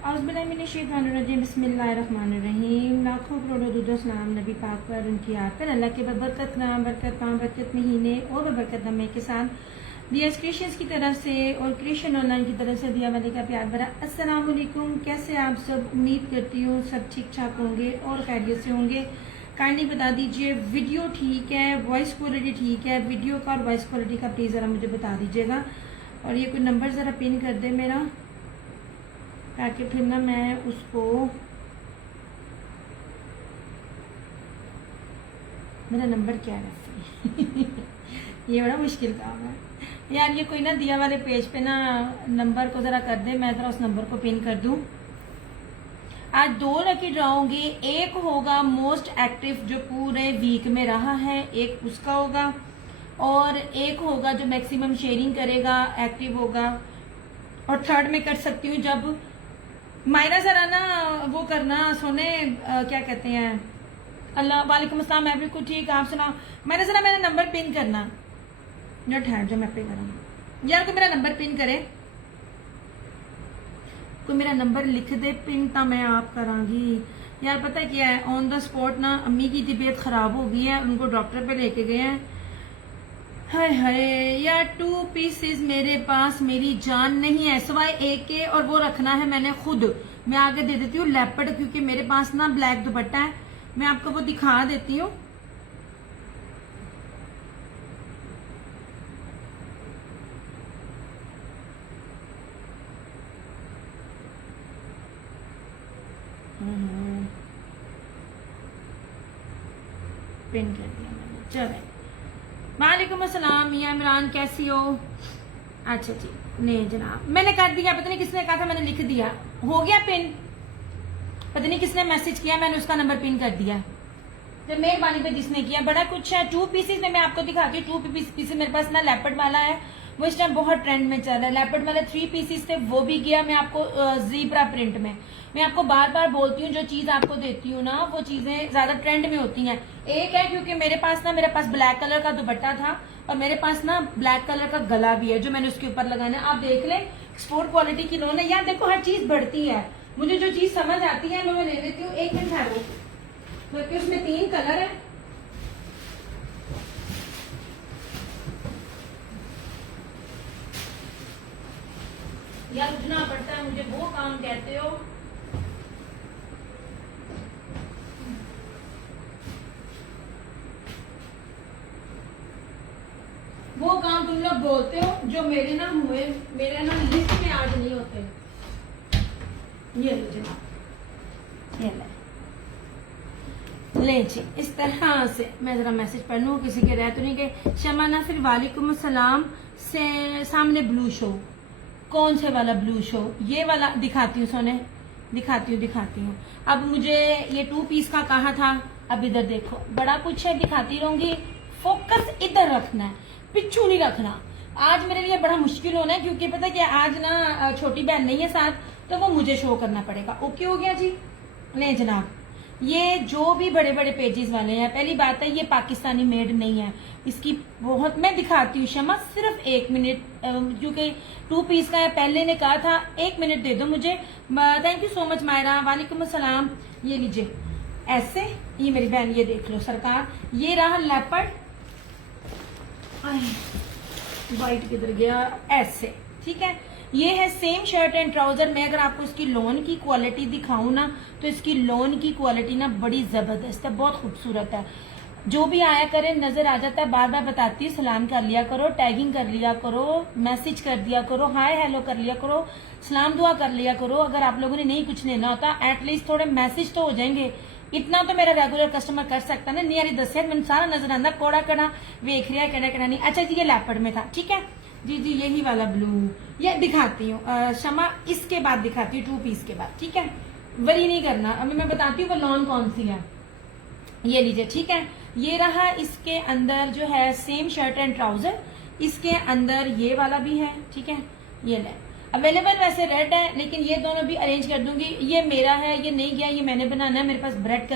बिस्मिल्लाहिर्रहमानिर्रहीम। लाखों करोड़ों दुरूद सलाम नबी पाक पर, उनकी याद पर, अल्लाह के बरकत नाम, बरकत पाम, बरकत महीने और बरकत दमे के साथ दिया क्रिश्चियंस की तरफ से और क्रिश्चियन ऑनलाइन की तरफ से दिया वाले का प्यार भरा अस्सलाम वालेकुम। कैसे आप सब? उम्मीद करती हूँ सब ठीक ठाक होंगे और खैरियत से होंगे। काइंडली बता दीजिए वीडियो ठीक है, वॉइस क्वालिटी ठीक है? वीडियो का और वॉइस क्वालिटी का प्लीज़ ज़रा मुझे बता दीजिएगा। और ये कोई नंबर ज़रा पिन कर दे मेरा, ताकि फिर ना मैं उसको, मेरा नंबर क्या है ये बड़ा मुश्किल काम है यार। ये कोई ना दिया वाले पेज पे ना नंबर को ज़रा कर दे, मैं ज़रा उस नंबर को पिन कर दूं। आज 2 लकी ड्रॉ होंगी। एक होगा मोस्ट एक्टिव जो पूरे वीक में रहा है, एक उसका होगा, और एक होगा जो मैक्सिमम शेयरिंग करेगा, एक्टिव होगा। और थर्ड में कर सकती हूँ जब मायरा जरा ना वो करना सोने क्या कहते हैं, अल्लाह वालेकुम अस्सलाम, मैं बिल्कुल ठीक, आप सुनाओ। मैंने जरा मेरा नंबर पिन करना, नट है जो मैं पे करूँगी यार। कोई मेरा नंबर पिन करे, कोई मेरा नंबर लिख दे पिन, तो मैं आप करांगी यार। पता है क्या है, ऑन द स्पॉट ना अम्मी की तबीयत खराब हो गई है, उनको डॉक्टर पे लेके गए हैं। हाय हाय यार, 2 पीसेस मेरे पास मेरी जान नहीं है सिवाय एक के, और वो रखना है मैंने खुद। मैं आगे दे देती हूँ लेपर्ड, क्योंकि मेरे पास ना ब्लैक दुपट्टा है, मैं आपको वो दिखा देती हूँ। पिन कर दिया मैंने, चले। वालेकुम अस्सलाम मियां इमरान, कैसी हो? अच्छा जी, नहीं जनाब मैंने कर दिया, पता नहीं किसने कहा था, मैंने लिख दिया, हो गया पिन। पता नहीं किसने मैसेज किया, मैंने उसका नंबर पिन कर दिया। तो मेहरबानी पे जिसने किया, बड़ा कुछ है। 2 पीसेस में मैं आपको दिखाती हूँ। 2 पीसेस मेरे पास ना लेपर्ड वाला है, वो इस टाइम बहुत ट्रेंड में चल रहा है। लेपर्ड वाले 3 पीसेस थे, वो भी गया। मैं आपको ज़ीब्रा प्रिंट में, मैं आपको बार बार बोलती हूँ जो चीज आपको देती हूँ ना वो चीजें ज्यादा ट्रेंड में होती हैं। एक है क्योंकि मेरे पास ब्लैक कलर का दुपट्टा था, और मेरे पास ना ब्लैक कलर का गला भी है जो मैंने उसके ऊपर लगाना है। आप देख लें, एक्सपोर्ट क्वालिटी की लोन है यार। देखो हर चीज बढ़ती है, मुझे जो चीज समझ आती है मैं वो ले लेती हूँ। एक मिनट ठहरो, बल्कि उसमें 3 कलर है। यार उठना पड़ता है मुझे, वो काम कहते हो। वो काम तुम लोग बोलते हो जो मेरे ना हुए, मेरे ना लिस्ट में आज नहीं होते। ये लो जनाब, ये ले जी। इस तरह से मैं जरा मैसेज पढ़ लूँ, किसी के रह तो नहीं गए। शमाना फिर वालेकुम सलाम से सामने ब्लू शो, कौन से वाला ब्लू शो? ये वाला दिखाती हूँ सोने, दिखाती हूँ। अब मुझे ये 2 पीस का कहा था, अब इधर देखो बड़ा कुछ है, दिखाती रहूंगी। फोकस इधर रखना है, पिछू नहीं रखना। आज मेरे लिए बड़ा मुश्किल होना है, क्योंकि पता क्या आज ना छोटी बहन नहीं है साथ, तो वो मुझे शो करना पड़ेगा। ओके हो गया जी? नहीं जनाब, ये जो भी बड़े बड़े पेजेस वाले हैं, पहली बात है ये पाकिस्तानी मेड नहीं है। इसकी बहुत मैं दिखाती हूँ शमा, सिर्फ 1 मिनट, क्योंकि 2 पीस का है। पहले ने कहा था 1 मिनट दे दो मुझे। Thank you so much Myra, वालेकुम अस्सलाम। ये लीजिए ऐसे, ये मेरी बहन, ये देख लो सरकार, ये रहा लेपर्ड। वाइट किधर गया? ऐसे, ठीक है। ये है सेम शर्ट एंड ट्राउजर। मैं अगर आपको इसकी लोन की क्वालिटी दिखाऊं ना, तो इसकी लोन की क्वालिटी ना बड़ी जबरदस्त है, बहुत खूबसूरत है। जो भी आया करे नजर आ जाता है। बार बार बताती हूँ, सलाम कर लिया करो, टैगिंग कर लिया करो, मैसेज कर दिया करो, हाय हेलो कर लिया करो, सलाम दुआ कर लिया करो। अगर आप लोगों ने नहीं कुछ लेना होता, एटलीस्ट थोड़े मैसेज तो हो जाएंगे। इतना तो मेरा रेगुलर कस्टमर कर सकता ना। नियरी 10 मैंने सारा नजर आंदा, कोड़ा कड़ा वेख रहा है, कड़ा नहीं। अच्छा जी, ये लेपर्ड में था, ठीक है जी। जी यही वाला ब्लू, ये दिखाती हूँ शमा, इसके बाद दिखाती हूँ 2 पीस के बाद, ठीक है। वरी नहीं करना, अभी मैं बताती हूँ वो लॉन कौन सी है। ये लीजिए, ठीक है। ये रहा, इसके अंदर जो है सेम शर्ट एंड ट्राउजर, इसके अंदर ये वाला भी है, ठीक है। ये ले अवेलेबल वैसे रेड है, लेकिन ये दोनों भी अरेंज कर दूंगी। ये मेरा है, ये नहीं गया, ये मैंने बनाना है। मेरे पास ब्लैक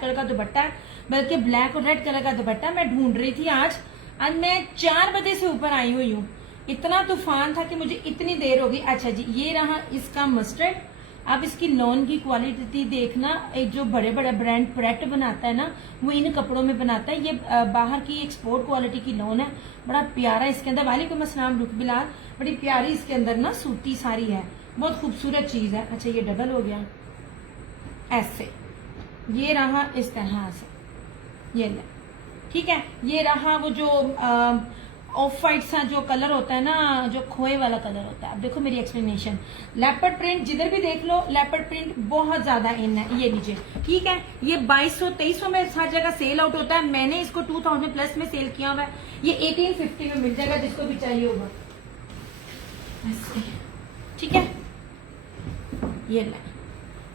कलर का दुपट्टा है, बल्कि ब्लैक और रेड कलर का दुपट्टा मैं ढूंढ रही थी आज मैं 4 बजे से ऊपर आई हुई हूँ। इतना तूफान था कि मुझे इतनी देर हो गई। अच्छा जी, ये रहा इसका मस्टर्ड, आप इसकी लॉन की क्वालिटी देखना, एक जो बड़े बड़े ब्रांड प्रेट बनाता है ना, वो इन कपड़ों में बनाता है। ये बाहर की एक्सपोर्ट क्वालिटी की लॉन है, बड़ा प्यारा इसके अंदर। वालेकुम अस्सलाम रुख बिलाल, बड़ी प्यारी इसके अंदर ना सूती साड़ी है, बहुत खूबसूरत चीज है। अच्छा ये डबल हो गया ऐसे, ये रहा इस तरह से, ये ले, ठीक है। ये रहा वो जो ऑफ वाइट सा जो कलर होता है ना, जो खोए वाला कलर होता है। अब देखो मेरी एक्सप्लेनेशन, लेपर्ड प्रिंट जिधर भी देख लो लेपर्ड प्रिंट बहुत ज्यादा इन है। ये लीजिए, ठीक है, ये 2200-2300 में हर जगह सेल आउट होता है, मैंने इसको 2000 प्लस में सेल किया हुआ है। ये 1850 में मिल जाएगा जिसको भी चाहिए होगा, ठीक है। ये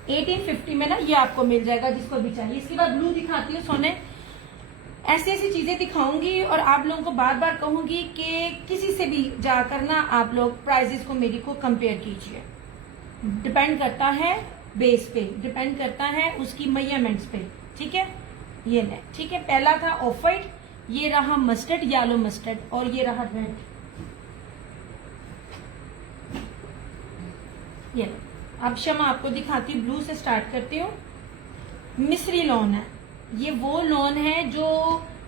1850 में ना ये आपको मिल जाएगा जिसको भी चाहिए। इसके बाद ब्लू दिखाती हूँ सोने, ऐसी ऐसी चीजें दिखाऊंगी और आप लोगों को बार बार कहूंगी कि किसी से भी जाकर ना आप लोग प्राइजेस को मेरी को कंपेयर कीजिए। डिपेंड करता है बेस पे, डिपेंड करता है उसकी मेजरमेंट्स पे, ठीक है। ये ले, ठीक है, पहला था ऑफ वाइट, ये रहा मस्टर्ड, येलो मस्टर्ड, और ये रहा रेड। ये अब शमा आपको दिखाती हूँ, ब्लू से स्टार्ट करती हूँ। मिस्री लॉन है, ये वो लॉन है जो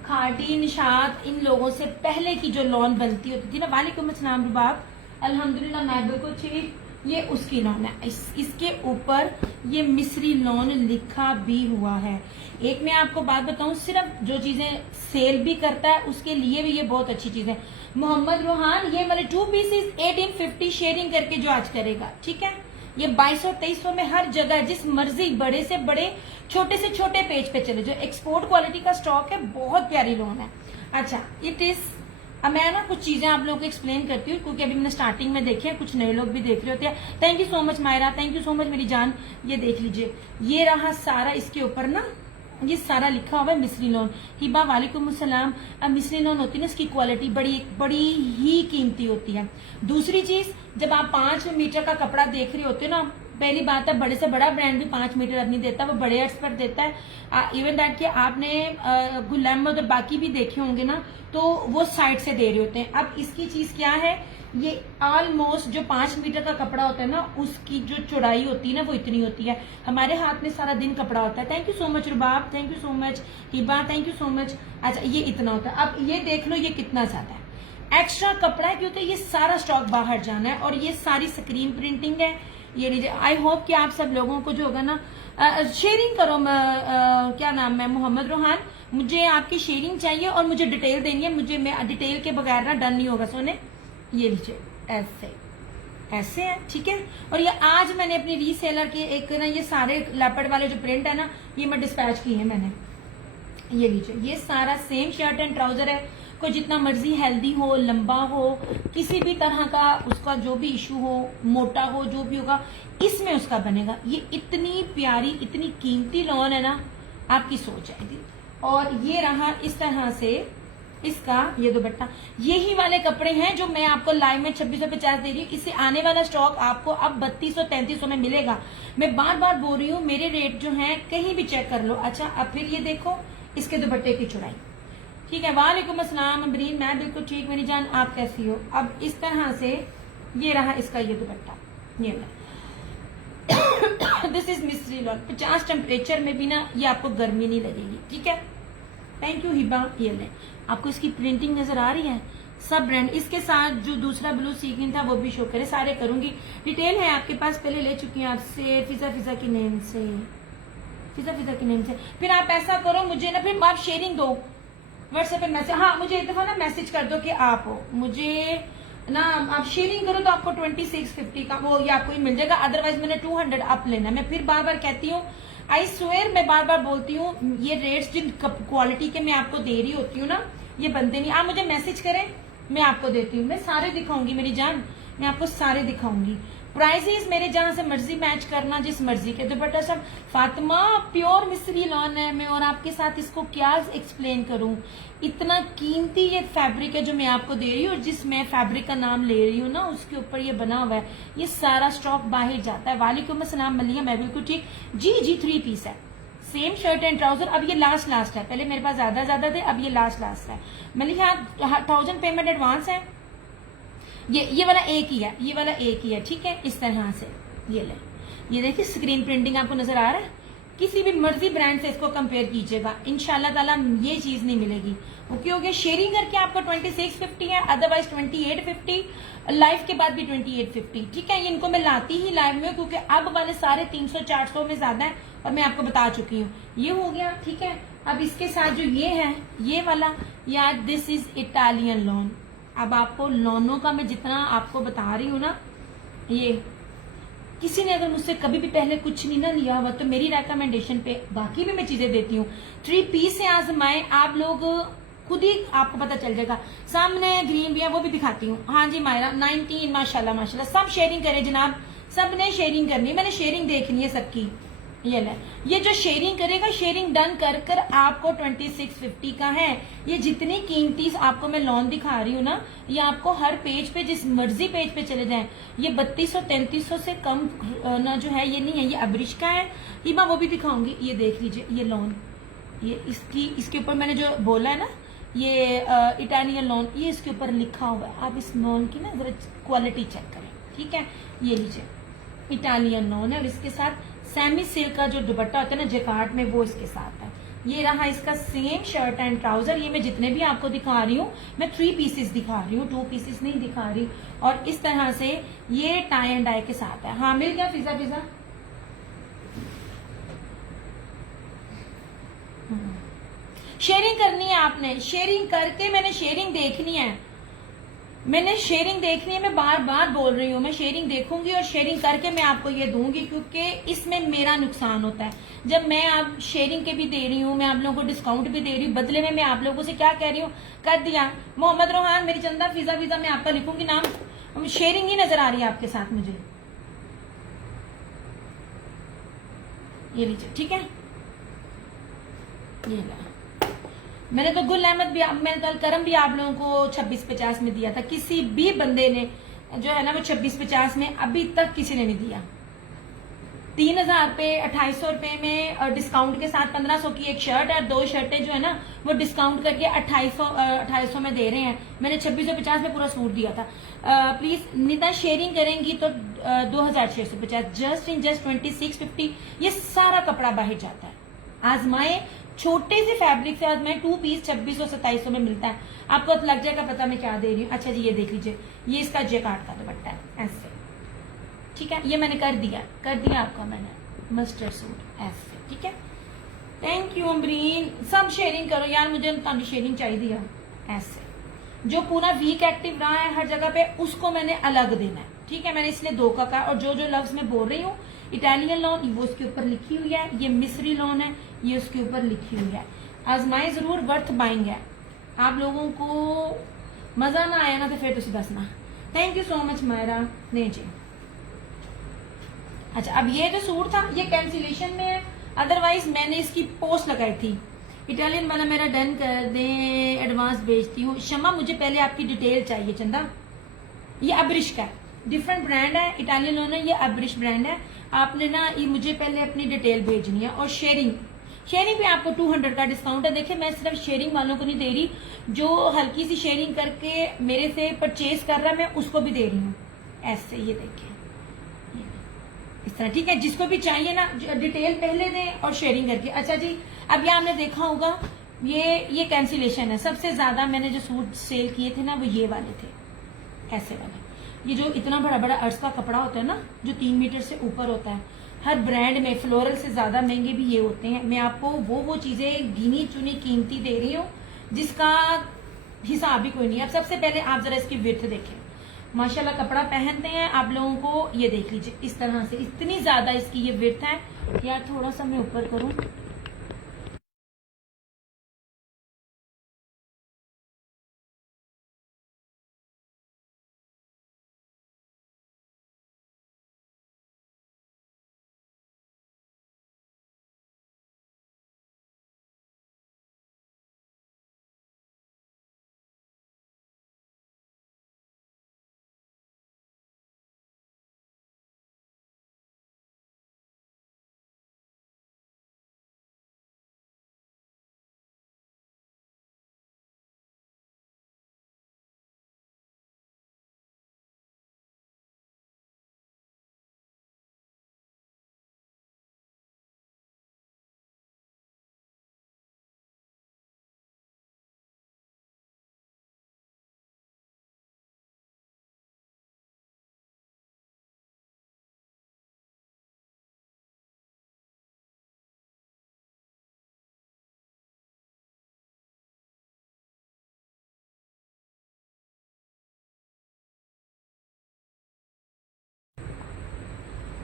खाटी निशात इन लोगों से पहले की जो लॉन बनती होती थी ना। वालेकुम अस्सलाम रुबाब, अल्हम्दुलिल्लाह मैं बिल्कुल ठीक। ये उसकी लॉन है, इसके ऊपर ये मिस्री लॉन लिखा भी हुआ है। एक मैं आपको बात बताऊं, सिर्फ जो चीजें सेल भी करता है उसके लिए भी ये बहुत अच्छी चीज है। मोहम्मद रोहान, ये वाले 2 पीसेस 1850 शेयरिंग करके जो आज करेगा, ठीक है। ये 2200-2300 में हर जगह, जिस मर्जी बड़े से बड़े छोटे से छोटे पेज पे चले, जो एक्सपोर्ट क्वालिटी का स्टॉक है, बहुत प्यारी लोन है। अच्छा इट इज, अब मैं ना कुछ चीजें आप लोगों को एक्सप्लेन करती हूँ क्योंकि अभी मैंने स्टार्टिंग में देखी है, कुछ नए लोग भी देख रहे होते हैं। Thank you so much Myra, thank you so much मेरी जान। ये देख लीजिए, ये रहा सारा, इसके ऊपर ना ये सारा लिखा हुआ है मिस्री लॉन। हिबा वालेकुम अस्सलाम। अब मिस्री लॉन होती है ना, इसकी क्वालिटी बड़ी ही कीमती होती है। दूसरी चीज, जब आप 5 मीटर का कपड़ा देख रहे होते हो ना, पहली बात है बड़े से बड़ा ब्रांड भी 5 मीटर नहीं देता, वो बड़े एड्स पर देता है। इवन दैट कि आपने गुलाम और बाकी भी देखे होंगे ना, तो वो साइड से दे रहे होते हैं। अब इसकी चीज क्या है, ये ऑलमोस्ट जो 5 मीटर का कपड़ा होता है ना, उसकी जो चौड़ाई होती है ना, वो इतनी होती है। हमारे हाथ में सारा दिन कपड़ा होता है। Thank you so much Rubab, thank you so much Hiba, thank you so much. अच्छा ये इतना होता है। अब ये देख लो ये कितना ज्यादा है, एक्स्ट्रा कपड़ा है क्योंकि ये सारा स्टॉक बाहर जाना है, और ये सारी स्क्रीन प्रिंटिंग है। ये लीजिए, आई होप कि आप सब लोगों को जो होगा ना शेयरिंग करो। क्या नाम है, मोहम्मद रोहान, मुझे आपकी शेयरिंग चाहिए और मुझे डिटेल देनी है। मुझे डिटेल के बगैर ना डन नहीं होगा सोने। ये लीजिए ऐसे ऐसे है, ठीक है। और ये आज मैंने अपनी रीसेलर के एक ना, ये सारे लेपर्ड वाले जो प्रिंट है ना, ये मैं डिस्पैच किए हैं मैंने। ये लीजिए, ये सारा सेम शर्ट एंड ट्राउजर है। कोई जितना मर्जी हेल्दी हो, लंबा हो, किसी भी तरह का उसका जो भी इशू हो, मोटा हो, जो भी होगा इसमें उसका बनेगा। ये इतनी प्यारी इतनी कीमती लॉन है ना, आपकी सोच आएगी। और ये रहा इस तरह से इसका ये दुपट्टा। यही वाले कपड़े हैं जो मैं आपको लाइव में 2650 दे रही हूँ। इससे आने वाला स्टॉक आपको अब 3200-3300 में मिलेगा। मैं बार बार बोल रही हूँ, मेरे रेट जो हैं कहीं भी चेक कर लो। अच्छा अब फिर ये देखो इसके दुपट्टे की चौड़ाई, ठीक है। वालेकुम अस्सलाम अमरीन, मैं बिल्कुल ठीक मेरी जान, आप कैसी हो। अब इस तरह से ये रहा इसका ये दुपट्टा, ये दिस इज मिस्री लॉन। 50 टेम्परेचर में भी ना ये आपको गर्मी नहीं लगेगी, ठीक है। Thank you Hiba. ये ले, आपको इसकी प्रिंटिंग नजर आ रही है, सब ब्रांड। इसके साथ जो दूसरा ब्लू सीक्वेंस था वो भी शो करे, सारे करूंगी। डिटेल है आपके पास, पहले ले चुकी हूँ आपसे, फिजा की नेम से, फिजा की नेम से। फिर आप ऐसा करो, मुझे ना फिर आप शेयरिंग दो व्हाट्सएप पे मैसेज, हाँ मुझे एक दफा ना मैसेज कर दो कि आप हो, मुझे ना आप शेयरिंग करो तो आपको 2650 का वो ये आपको ही मिल जाएगा। अदरवाइज मैंने 200 अप लेना। मैं फिर बार बार कहती हूँ, आई स्वेयर, मैं बार बार बोलती हूँ, ये रेट्स जिन क्वालिटी के मैं आपको दे रही होती हूँ ना, ये बनते नहीं। आप मुझे मैसेज करें, मैं आपको देती हूँ, मैं सारे दिखाऊंगी मेरी जान, मैं आपको सारे दिखाऊंगी। प्राइसेस मेरे जहां से मर्जी मैच करना, जिस मर्जी के दुपट्टा सब। फातिमा प्योर मिस्री लॉन है मैं, और आपके साथ इसको क्या एक्सप्लेन करूं, इतना कीमती ये फैब्रिक है जो मैं आपको दे रही हूँ, और जिस मैं फैब्रिक का नाम ले रही हूँ ना, उसके ऊपर ये बना हुआ है। ये सारा स्टॉक बाहर जाता है। वालेकुम अस्सलाम मलिया, मैं बिल्कुल ठीक। जी 3 पीस है, सेम शर्ट एंड ट्राउजर। अब ये लास्ट है, पहले मेरे पास ज्यादा थे, अब ये लास्ट है। मलिया 1000 पेमेंट एडवांस है। ये वाला एक ही है, ये वाला एक ही है, ठीक है। इस तरह से ये ले, ये देखिए स्क्रीन प्रिंटिंग आपको नजर आ रहा है। किसी भी मर्जी ब्रांड से इसको कंपेयर कीजिएगा, इंशाल्लाह ताला ये चीज नहीं मिलेगी। ओके हो गया। शेयरिंग करके आपको 2650 है, अदरवाइज 2850, लाइव के बाद भी 2850। ठीक है, इनको मैं लाती ही लाइव में क्योंकि अब वाले सारे 300-400 में ज्यादा है और मैं आपको बता चुकी हूँ। ये हो गया। ठीक है, अब इसके साथ जो ये है ये वाला, यार दिस इज इटालियन लॉन। अब आपको लॉनों का मैं जितना आपको बता रही हूँ ना, ये किसी ने अगर मुझसे कभी भी पहले कुछ नहीं ना लिया हुआ तो मेरी रेकमेंडेशन पे बाकी भी मैं चीजें देती हूँ। 3 पीस से आजमाए, आप लोग खुद ही आपको पता चल जाएगा। सामने ग्रीन भी है, वो भी दिखाती हूँ। हाँ जी मायरा 19, माशाल्लाह माशाल्लाह। सब शेयरिंग करें जनाब, सबने शेयरिंग करनी है, मैंने शेयरिंग देखनी है सबकी। ये ले, ये जो शेयरिंग करेगा, शेयरिंग डन कर कर आपको 2650 का है। ये जितनी कीमती आपको मैं लॉन दिखा रही हूँ ना, ये आपको हर पेज पे, जिस मर्जी पेज पे चले जाएं, ये 3200-3300 से कम ना जो है ये नहीं है। ये अब्रिश का है, हिमा वो भी दिखाऊंगी। ये देख लीजिए ये लॉन, ये इसके ऊपर मैंने जो बोला है ना, ये इटालियन लॉन, ये इसके ऊपर लिखा हुआ है। आप इस लॉन की ना जरा क्वालिटी चेक करें। ठीक है, ये लीजिए इटालियन लॉन है और इसके साथ सेमी सिल्क का जो दुपट्टा होता है ना जैकार्ड में, वो इसके साथ है। ये रहा इसका सेम शर्ट एंड ट्राउजर। ये मैं जितने भी आपको दिखा रही हूँ, मैं 3 पीसेस दिखा रही हूँ, 2 पीसेस नहीं दिखा रही। और इस तरह से ये टाई एंड डाई के साथ है। हाँ मिल गया फिजा फिजा। शेयरिंग करनी है आपने, शेयरिंग करके मैंने शेयरिंग देखनी है, मैंने शेयरिंग देखनी है। मैं बार बार बोल रही हूँ, मैं शेयरिंग देखूंगी और शेयरिंग करके मैं आपको ये दूंगी, क्योंकि इसमें मेरा नुकसान होता है। जब मैं आप शेयरिंग के भी दे रही हूँ, मैं आप लोगों को डिस्काउंट भी दे रही हूँ, बदले में मैं आप लोगों से क्या कह रही हूँ, कर दिया मोहम्मद रोहान, मेरी चंदा फिजा फिजा, मैं आपका लिखूंगी नाम, शेयरिंग ही नजर आ रही है आपके साथ मुझे। ये लीजिए। ठीक है, ये ला। मैंने तो गुल अहमद भी, मैंने तो अलकरम भी आप लोगों को 2650 में दिया था। किसी भी बंदे ने जो है ना वो 2650 में अभी तक किसी ने नहीं दिया। 3000 पे 2800 रुपए में और डिस्काउंट के साथ 1500 की एक शर्ट और 2 शर्टें जो है ना वो डिस्काउंट करके 2800 में दे रहे हैं। मैंने 2650 में पूरा सूट दिया था। प्लीज निता शेयरिंग करेंगी तो 2650, जस्ट इन जस्ट 2650। ये सारा कपड़ा बाहर जाता है, आजमाए। छोटे से फैब्रिक से आज मैं 2 पीस 2600-2700 में मिलता है। आपको तो लग जाएगा पता मैं क्या दे रही हूँ। अच्छा जी, ये देख लीजिए, ये इसका जैकार्ड का दुपट्टा है ऐसे। ठीक है, ये मैंने कर दिया आपका मैंने मस्टर्ड सूट ऐसे। ठीक है, थैंक यू अमरीन। सब शेयरिंग करो यार, मुझे तो शेयरिंग चाहिए ऐसे। जो पूरा वीक एक्टिव रहा है हर जगह पे, उसको मैंने अलग देना है। ठीक है, मैंने इसलिए 2 का कहा। और जो जो लफ्ज मैं बोल रही हूँ, इटालियन लॉन वो उसके ऊपर लिखी हुई है, ये मिस्री लॉन है ये उसके ऊपर लिखी हुई है। आजमाए जरूर, वर्थ बाइंग है। आप लोगों को मजा ना आया ना तो फिर तुम दसना। Thank you so much Myra. नहीं जी, अच्छा अब ये जो सूट था ये कैंसिलेशन में है, अदरवाइज मैंने इसकी पोस्ट लगाई थी। इटालियन वाला मेरा डन कर दें, एडवांस भेजती हूँ। शमा मुझे पहले आपकी डिटेल चाहिए चंदा। ये अब्रिश का है, डिफरेंट ब्रांड है, इटालियन लोन है, ये अब्रिश ब्रांड है। आपने ना ये मुझे पहले अपनी डिटेल भेजनी है। और शेयरिंग पे आपको 200 का डिस्काउंट है। देखिए मैं सिर्फ शेयरिंग वालों को नहीं दे रही, जो हल्की सी शेयरिंग करके मेरे से परचेज कर रहा है मैं उसको भी दे रही हूँ ऐसे। ये देखिए इस तरह। ठीक है, जिसको भी चाहिए ना डिटेल पहले दें और शेयरिंग करके। अच्छा जी, अब ये आपने देखा होगा ये कैंसिलेशन है। सबसे ज्यादा मैंने जो सूट सेल किए थे ना वो ये वाले थे, ऐसे वाले। ये जो इतना बड़ा बड़ा अर्ज का कपड़ा होता है ना, जो 3 मीटर से ऊपर होता है, हर ब्रांड में फ्लोरल से ज्यादा महंगे भी ये होते हैं। मैं आपको वो चीजें गिनी चुनी कीमती दे रही हूँ जिसका हिसाब भी कोई नहीं है। अब सबसे पहले आप जरा इसकी विड्थ देखें, माशाल्लाह कपड़ा पहनते हैं आप लोगों को, ये देख लीजिए इस तरह से, इतनी ज्यादा इसकी ये विड्थ है। यार थोड़ा सा मैं ऊपर करूं,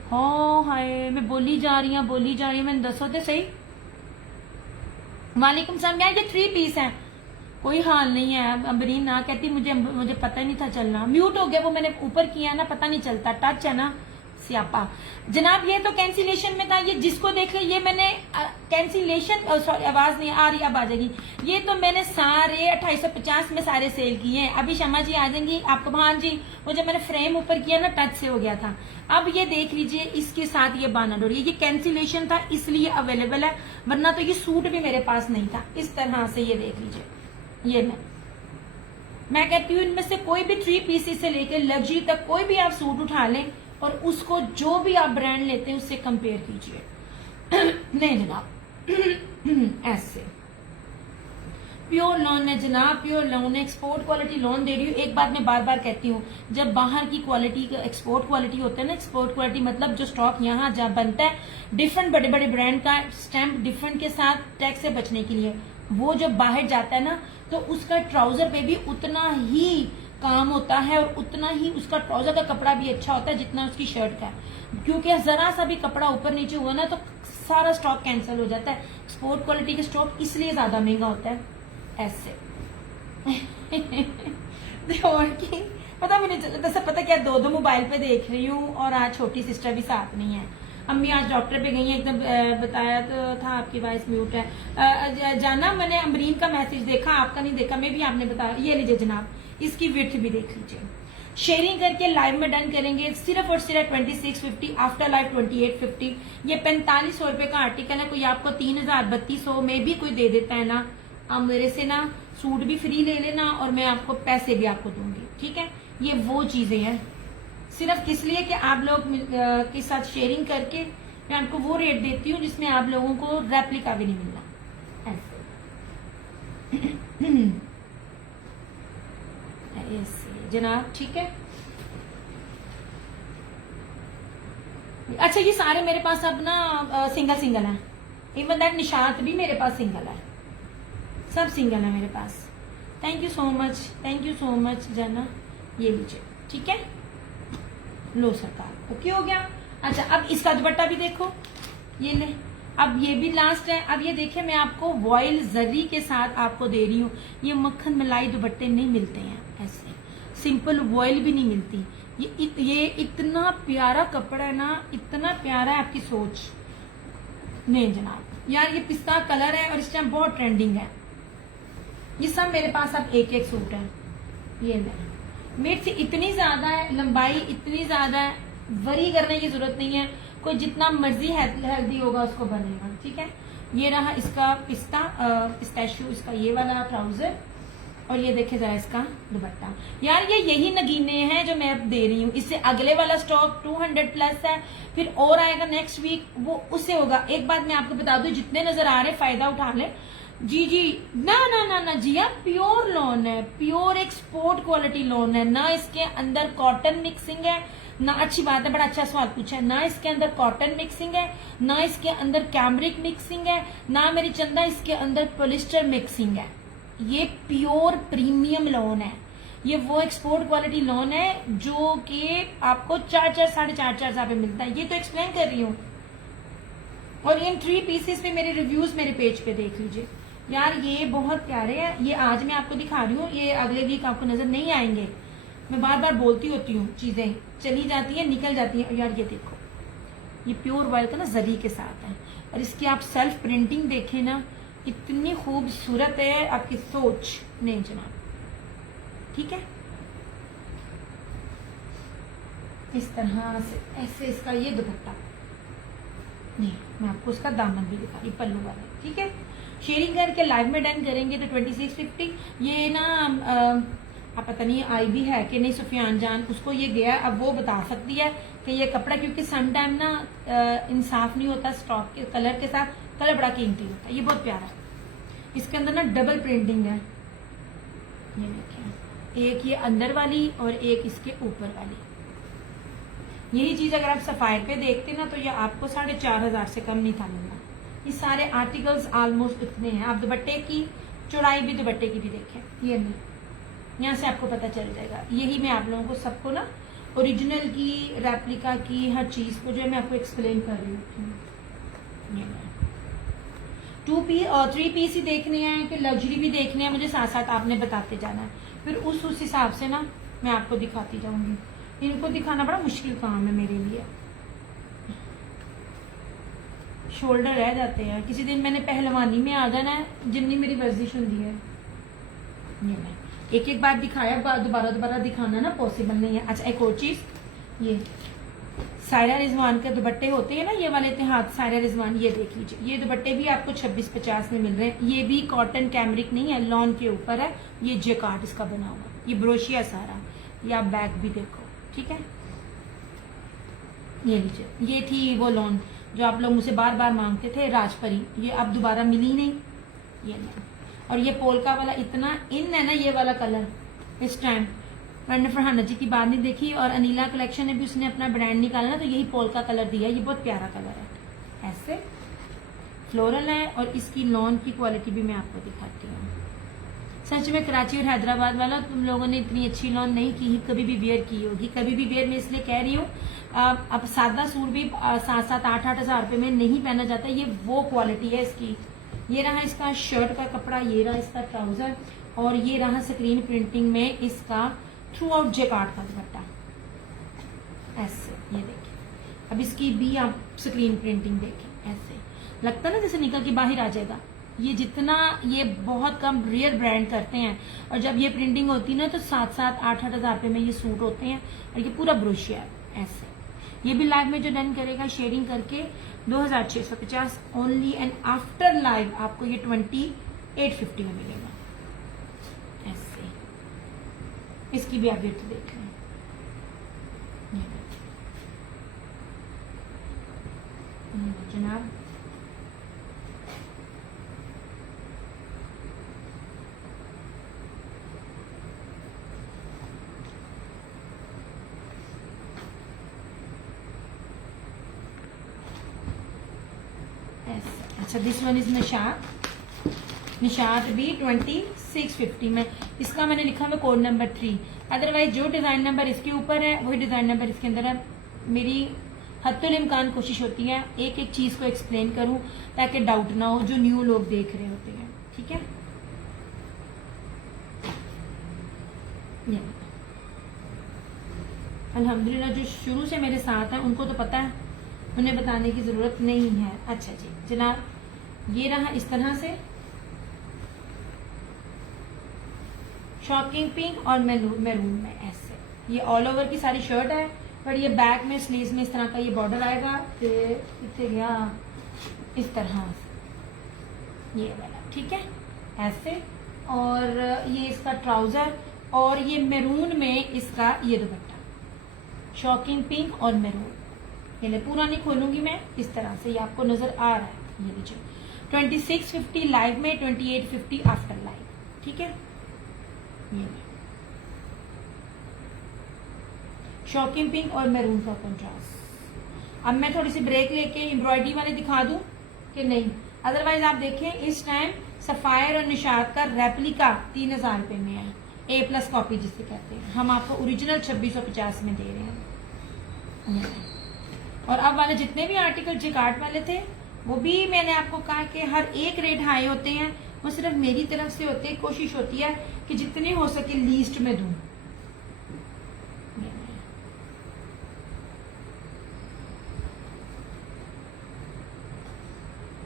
हाँ हाय, मैं बोली जा रही हूँ, मैंने दसो तो सही। वालेकुम सलाम यार, ये 3 पीस है, कोई हाल नहीं है। अमरीन ना कहती मुझे पता ही नहीं था चलना, म्यूट हो गया वो, मैंने ऊपर किया ना, पता नहीं चलता, टच है ना सियापा। जनाब ये तो कैंसिलेशन में था, ये जिसको देख ले, ये मैंने कैंसिलेशन, सॉरी आवाज नहीं आ रही, अब आ जाएगी। ये तो मैंने सारे 2850 में सारे सेल किए हैं। अभी शमा जी आ जाएंगी आपको। हाँ जी, वो जब मैंने फ्रेम ऊपर किया ना, टच से हो गया था। अब ये देख लीजिए, इसके साथ ये बाना डोरी, ये कैंसिलेशन था इसलिए अवेलेबल है, वरना तो ये सूट भी मेरे पास नहीं था। इस तरह से ये देख लीजिए, ये मैं कहती हूँ इनमें से कोई भी 3 पीसेस से लेकर लग्जरी तक कोई भी आप सूट उठा लें और उसको जो भी आप ब्रांड लेते हैं उससे कंपेयर कीजिए। नहीं जनाब, ऐसे प्योर लॉन है जनाब, प्योर लॉन है, एक्सपोर्ट क्वालिटी लॉन दे रही हूँ। एक बात मैं बार बार कहती हूँ, जब बाहर की क्वालिटी का एक्सपोर्ट क्वालिटी होता है ना, एक्सपोर्ट क्वालिटी मतलब जो स्टॉक यहाँ जब बनता है डिफरेंट बड़े बड़े ब्रांड का स्टैम्प डिफरेंट के साथ टैक्स से बचने के लिए, वो जब बाहर जाता है ना तो उसका ट्राउजर पे भी उतना ही काम होता है और उतना ही उसका ट्राउजर का कपड़ा भी अच्छा होता है जितना उसकी शर्ट का है। क्योंकि जरा सा भी कपड़ा ऊपर नीचे हुआ ना तो सारा स्टॉक कैंसिल हो जाता है। एक्सपोर्ट क्वालिटी का स्टॉक इसलिए ज्यादा महंगा होता है। ऐसे और की पता मुझे जैसे पता क्या, दो मोबाइल पे देख रही हूँ और आज छोटी सिस्टर भी साथ नहीं है। अम्मी आज डॉक्टर पे गई है, एकदम बताया तो था आपकी वॉइस म्यूट है। जाना मैंने अमरीन का मैसेज देखा, आपका नहीं देखा, मैं भी आपने बताया। ये लीजिए जनाब, इसकी विड्थ भी देख लीजिए। शेयरिंग करके लाइव में डन करेंगे सिर्फ और सिर्फ 2650, आफ्टर लाइव 2850। ये 4500 रुपए का आर्टिकल है। कोई आपको 3000-3200 में भी कोई दे देता है ना, आप मेरे से ना सूट भी फ्री ले लेना और मैं आपको पैसे भी आपको दूंगी, ठीक है। ये वो चीजें हैं, सिर्फ किस लिए कि आप लोग के साथ शेयरिंग करके मैं आपको वो रेट देती हूँ जिसमें आप लोगों को रेप्लिका भी नहीं मिलना। ऐसे जनाब, ठीक है। अच्छा ये सारे मेरे पास अब ना सिंगल है, इवन दैट निशात भी मेरे पास सिंगल है, सब सिंगल है मेरे पास। थैंक यू सो मच जाना, ये लीजिए, ठीक है। लो सरकार, ओके हो गया। अच्छा अब इसका दुपट्टा भी देखो, ये ले, अब ये भी लास्ट है। अब ये देखिए, मैं आपको वॉयल जरी के साथ आपको दे रही हूँ। ये मक्खन मलाई दुपट्टे नहीं मिलते हैं, ऐसे सिंपल वॉयल भी नहीं मिलती। ये इतना प्यारा कपड़ा है ना, इतना प्यारा है, आपकी सोच नहीं जनाब। यार ये पिस्ता कलर है और इस टाइम बहुत ट्रेंडिंग है। ये सब मेरे पास अब एक सूट है। ये ले, मिर्च इतनी ज्यादा है, लंबाई इतनी ज्यादा है, वरी करने की जरूरत नहीं है। कोई जितना मर्जी हेल्दी होगा उसको बनेगा, ठीक है। ये रहा इसका पिस्ताशियो, इसका ये वाला ट्राउजर, और ये देखे जरा इसका दुपट्टा। यार ये यही नगीने हैं जो मैं अब दे रही हूँ। इससे अगले वाला स्टॉक 200 प्लस है, फिर और आएगा नेक्स्ट वीक, वो उससे होगा। एक बात मैं आपको बता दूं, जितने नजर आ रहे फायदा उठा ले। जी ना जी, आप प्योर लॉन है, प्योर एक्सपोर्ट क्वालिटी लॉन है ना। इसके अंदर कॉटन मिक्सिंग है ना, अच्छी बात है, बड़ा अच्छा सवाल पूछा है ना। इसके अंदर कॉटन मिक्सिंग है ना, इसके अंदर कैमरिक मिक्सिंग है ना, मेरी चंदा इसके अंदर पॉलिस्टर मिक्सिंग है। ये प्योर प्रीमियम लॉन है। ये वो एक्सपोर्ट क्वालिटी लॉन है जो कि आपको 4-4, 4.5 पे मिलता है। ये तो एक्सप्लेन कर रही हूँ। और इन 3 पीसेस पे मेरे रिव्यूज मेरे पेज पे देख लीजिए। यार ये बहुत प्यारे हैं। ये आज मैं आपको दिखा रही हूँ, ये अगले वीक आपको नजर नहीं आएंगे। मैं बार बार बोलती होती हूँ, चीजें चली जाती है, निकल जाती है। यार ये देखो, ये प्योर वर्क है ना, जरी के साथ है। और इसकी आप सेल्फ प्रिंटिंग देखें ना, इतनी खूबसूरत है, आपकी सोच नहीं जनाब, ठीक है। इस तरह से ऐसे इसका ये दुपट्टा नहीं, मैं आपको उसका दामन भी दिखा रही, पल्लू वाला, ठीक है। शेयरिंग करके लाइव में डन करेंगे तो 2650। ये ना आप पता नहीं आई भी है कि नहीं, सुफियान जान उसको ये गया, अब वो बता सकती है कि ये कपड़ा, क्योंकि सम टाइम ना इंसाफ नहीं होता स्टॉक के कलर के साथ। कलर बड़ा कीमती होता है। ये बहुत प्यारा है। इसके अंदर ना डबल प्रिंटिंग है, ये देखिए, एक ये अंदर वाली और एक इसके ऊपर वाली। यही चीज अगर आप सफायर पे देखते ना तो ये आपको 4500 से कम नहीं था मिलना। ये सारे आर्टिकल्स ऑलमोस्ट इतने हैं। आप दुपट्टे की चौड़ाई भी दुपट्टे की भी देखें, ये नहीं, यहाँ से आपको पता चल जाएगा। यही मैं आप लोगों को सबको ना ओरिजिनल की, रेप्लिका की, हर चीज को जो है मैं आपको एक्सप्लेन कर रही हूँ। 3 पीस ही देखने हैं कि लग्जरी भी देखने हैं, मुझे साथ साथ आपने बताते जाना है, फिर उस हिसाब से ना मैं आपको दिखाती जाऊंगी। इनको दिखाना बड़ा मुश्किल काम है मेरे लिए, शोल्डर रह जाते हैं। किसी दिन मैंने पहलवानी में आ जाना है, जितनी मेरी वर्जिश होती है। ये मैं एक एक बार दिखाया, दोबारा दिखाना ना पॉसिबल नहीं है। अच्छा, एक और चीज, ये सायरा रिजवान के दुपट्टे होते हैं ना, ये वाले इतिहाद सायरा रिजवान, ये देख लीजिए, ये दुपट्टे भी आपको 26-50 में मिल रहे हैं। ये भी कॉटन कैमरिक नहीं है, लॉन के ऊपर है, ये जेकार्ड इसका बना हुआ, ये ब्रोशिया सारा, ये आप बैक भी देखो, ठीक है। ये लीजिए, ये थी वो लॉन जो आप लोग मुझसे बार बार मांगते थे, राजपरी, ये अब दोबारा मिली नहीं, ये नहीं। और ये पोलका वाला इतना इन है ना, ये वाला कलर इस टाइम, मैंने फरहाना जी की बात नहीं देखी, और अनीला कलेक्शन ने भी उसने अपना ब्रांड निकाला ना, तो यही पोलका कलर दिया, ये बहुत प्यारा कलर है, ऐसे फ्लोरल है। और इसकी लॉन की क्वालिटी भी मैं आपको दिखाती हूँ। सच में कराची और हैदराबाद वाला तुम लोगों ने इतनी अच्छी लॉन नहीं की, कभी भी वेयर की होगी, कभी भी वेयर में इसलिए कह रही हूँ। अब सादा सूट भी 7-8 हज़ार रुपए में नहीं पहना जाता, ये वो क्वालिटी है इसकी। ये रहा इसका शर्ट का कपड़ा, ये रहा इसका ट्राउजर, और ये रहा स्क्रीन प्रिंटिंग में इसका थ्रू आउट जेकार्ड का दुपट्टा, ऐसे। ये देखिए, अब इसकी भी आप स्क्रीन प्रिंटिंग देखें, ऐसे लगता है ना जैसे निकल के बाहर आ जाएगा। ये जितना, ये बहुत कम रेयर ब्रांड करते हैं, और जब ये प्रिंटिंग होती है ना तो 7-8 हज़ार रुपए में ये सूट होते हैं, और ये पूरा ब्रोशिया है, ऐसे। ये भी लाइव में जो डन करेगा शेयरिंग करके 2650 ओनली, एंड आफ्टर लाइव आपको ये 2850 में मिलेगा, ऐसे। इसकी भी आप विड्थ देख लें, जनाब। अच्छा, दिस वन इज निशात भी 2650 में, इसका मैंने लिखा हुआ कोड नंबर 3। अदरवाइज जो डिजाइन नंबर इसके ऊपर है वही डिजाइन नंबर इसके अंदर है। मेरी हत्तुल इम्कान कोशिश होती है एक एक चीज को एक्सप्लेन करूं ताकि डाउट ना हो जो न्यू लोग देख रहे होते हैं, ठीक है। अल्हम्दुलिल्लाह जो शुरू से मेरे साथ है उनको तो पता है, उन्हें बताने की जरूरत नहीं है। अच्छा जी जनाब, ये रहा इस तरह से शॉकिंग पिंक और मैरून में, ऐसे। ये ऑल ओवर की सारी शर्ट है, पर ये बैक में स्लीव्स में इस तरह का ये बॉर्डर आएगा, फिर कितने गया इस तरह से ये वाला, ठीक है, ऐसे। और ये इसका ट्राउजर, और ये मैरून में इसका ये दुपट्टा, शॉकिंग पिंक और मैरून। ये पूरा नहीं खोलूंगी मैं, इस तरह से ये आपको नजर आ रहा है। ये लीजिए 2650 लाइव में, 2850 आफ्टर लाइव, ठीक है। ये शॉकिंग पिंक और मैरून का कंट्रास्ट। अब मैं थोड़ी सी ब्रेक लेके एम्ब्रॉयडरी वाले दिखा दूं कि नहीं, अदरवाइज आप देखें इस टाइम सफायर और निशात का रेप्लिका 3000 रुपए में है, A+ कॉपी जिसे कहते हैं, हम आपको ओरिजिनल 2650 में दे रहे हैं। और अब वाले जितने भी आर्टिकल जिकार्ड वाले थे वो भी मैंने आपको कहा कि हर एक रेट हाई होते हैं, वो सिर्फ मेरी तरफ से होते हैं, कोशिश होती है कि जितने हो सके लीस्ट में दूं।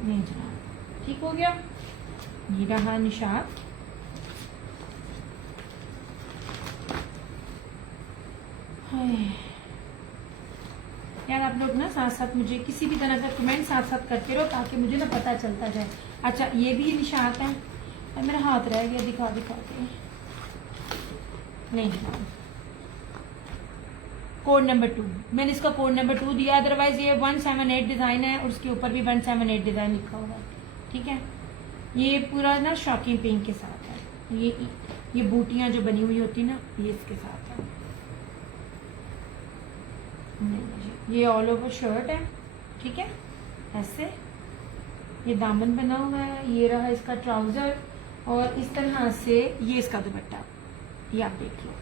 नहीं जनाब, ठीक हो गया। ये रहा निशात, यार आप लोग ना साथ साथ मुझे किसी भी तरह का कमेंट साथ साथ करते रहो ताकि मुझे ना पता चलता जाए। अच्छा, ये भी निशात है, और मेरा हाथ रह गया दिखा के, नहीं कोड नंबर 2, मैंने इसका कोड नंबर 2 दिया, अदरवाइज ये 178 डिजाइन है और उसके ऊपर भी 178 डिजाइन लिखा हुआ है, ठीक है। ये पूरा ना शॉकिंग पिंक के साथ है, ये बूटियां जो बनी हुई होती ना ये इसके साथ है। ये ऑल ओवर शर्ट है, ठीक है, ऐसे। ये दामन बना हुआ है, ये रहा इसका ट्राउजर, और इस तरह से ये इसका दुपट्टा, ये आप देख लो,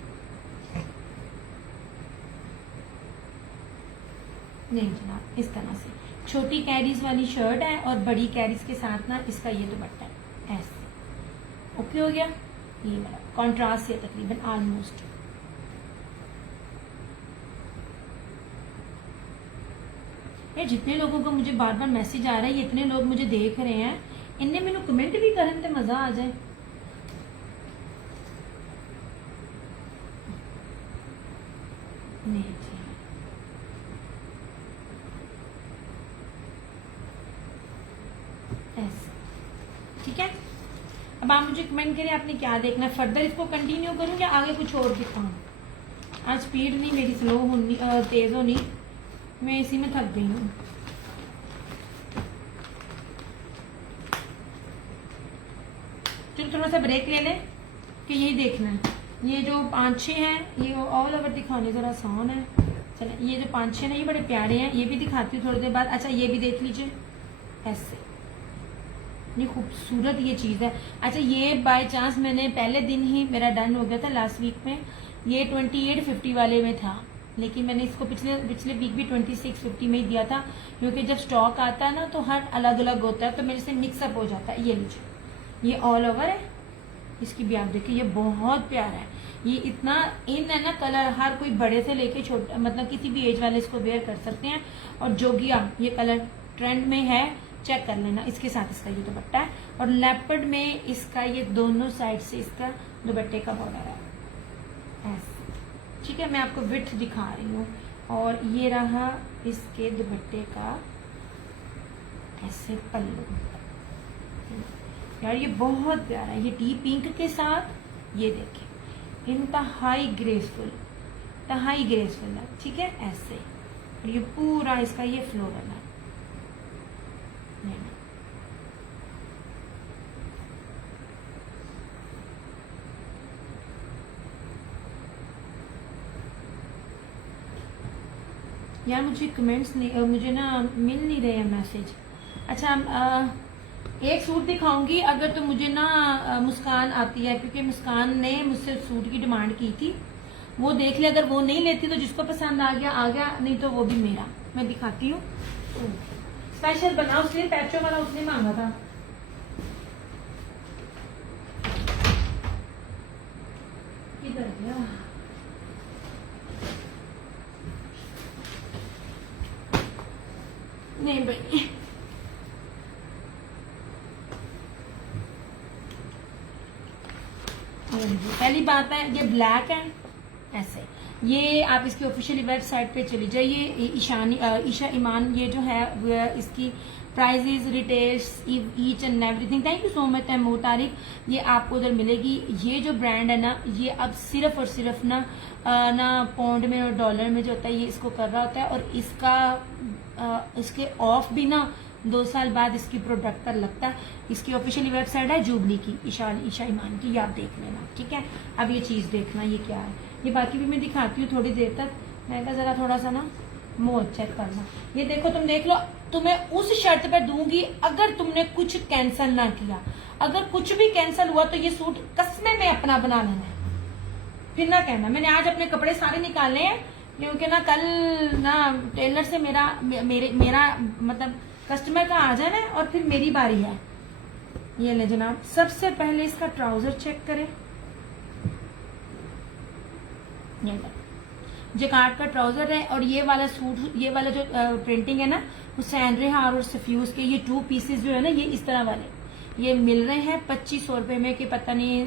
नहीं जनाब, इस तरह से छोटी कैरीज वाली शर्ट है और बड़ी कैरीज के साथ ना इसका ये दुपट्टा है ऐसे। ओके हो गया, ये वाला कॉन्ट्रास्ट है तकरीबन ऑलमोस्ट। ये जितने लोगों को मुझे बार बार मैसेज आ रहा है, ये इतने लोग मुझे देख रहे हैं, इनने मैंने कमेंट भी करन ते मजा आ जाए। नहीं जी, ऐसे ठीक है। अब आप मुझे कमेंट करें आपने क्या देखना है, फर्दर इसको कंटिन्यू करूं या आगे कुछ और दिखाऊं। आज स्पीड नहीं मेरी स्लो होनी, तेज होनी, मैं इसी में थक गई हूँ। चलो थोड़ा सा ब्रेक ले लें कि यही देखना है। ये जो 5-6 हैं ये ऑल ओवर दिखाने जरा आसान है। चले ये जो 5-6 हैं ये बड़े प्यारे हैं, ये भी दिखाती हूँ थोड़ी देर बाद। अच्छा ये भी देख लीजिए ऐसे, ये खूबसूरत ये चीज़ है। अच्छा ये बाय चांस मैंने पहले दिन ही मेरा डन हो गया था लास्ट वीक में, ये 2850 वाले में था, लेकिन मैंने इसको पिछले वीक भी 2650 में ही दिया था, क्योंकि जब स्टॉक आता है ना तो हर अलग अलग होता है, तो मेरे से मिक्सअप हो जाता है। ये लीजिए, ये ऑल ओवर है, इसकी भी आप देखिए, ये बहुत प्यारा है। ये इतना इन है ना कलर, हर कोई बड़े से लेके छोटा, मतलब किसी भी एज वाले इसको वेयर कर सकते हैं। और जोगिया ये कलर ट्रेंड में है, चेक कर लेना। इसके साथ इसका ये दुपट्टा है, और लेपर्ड में इसका ये दोनों साइड से इसका दुपट्टे का बॉर्डर है ऐसे। ठीक है, मैं आपको विड्थ दिखा रही हूँ, और ये रहा इसके दुपट्टे का ऐसे पल्लू। यार ये बहुत प्यारा है, ये डी पिंक के साथ ये देखिए इंतहाई ग्रेसफुल है। ठीक है ऐसे, और ये पूरा इसका ये फ्लोरल है। यार मुझे कमेंट्स नहीं, मुझे ना मिल नहीं रहे हैं मैसेज। अच्छा एक सूट दिखाऊंगी अगर तो मुझे ना मुस्कान आती है, क्योंकि मुस्कान ने मुझसे सूट की डिमांड की थी, वो देख ले। अगर वो नहीं लेती तो जिसको पसंद आ गया, नहीं तो वो भी मेरा। मैं दिखाती हूँ, स्पेशल बना उसने, पैचों वाला उसने मांगा था। किधर गया? नहीं भाई, पहली बात है ये ब्लैक है ऐसे। ये आप इसकी ऑफिशियली वेबसाइट पे चली जाइए, ईशा ईमान ये जो है वो इसकी prices, retails, each and everything. Thank you so much Taimur Tariq, ये आपको उधर मिलेगी। ये जो ब्रांड है ना, ये अब सिर्फ और सिर्फ ना पाउंड में और डॉलर में जो होता है ये इसको कर रहा होता है, और इसके ऑफ भी ना 2 साल बाद इसकी प्रोडक्ट पर लगता है। इसकी ऑफिशियली वेबसाइट है जूबली की, ईशा ईमान की, ये आप देख लेना। ठीक है, अब ये चीज़ देखना ये क्या है। ये बाकी भी मैं दिखाती हूँ थोड़ी देर तक। मैं कहा जरा थोड़ा सा ना मोल चेक करना। ये देखो, तुम देख लो, तुम्हें उस शर्त पे दूंगी अगर तुमने कुछ कैंसिल ना किया। अगर कुछ भी कैंसिल हुआ तो ये सूट कसमे में अपना बना लेना है, फिर ना कहना। मैंने आज अपने कपड़े सारे निकाले हैं, क्योंकि ना कल ना टेलर से मेरा मतलब कस्टमर का आ जाना है, और फिर मेरी बारी है। ये ले जनाब, सबसे पहले इसका ट्राउजर चेक करें। ये जकार्ड का ट्राउजर है, और ये वाला सूट, ये वाला जो प्रिंटिंग है ना, वो सैंड्रे हार और सफ्यूज के ये 2 पीसेस जो है ना, ये इस तरह वाले ये मिल रहे हैं 2500 रुपए में, कि पता नहीं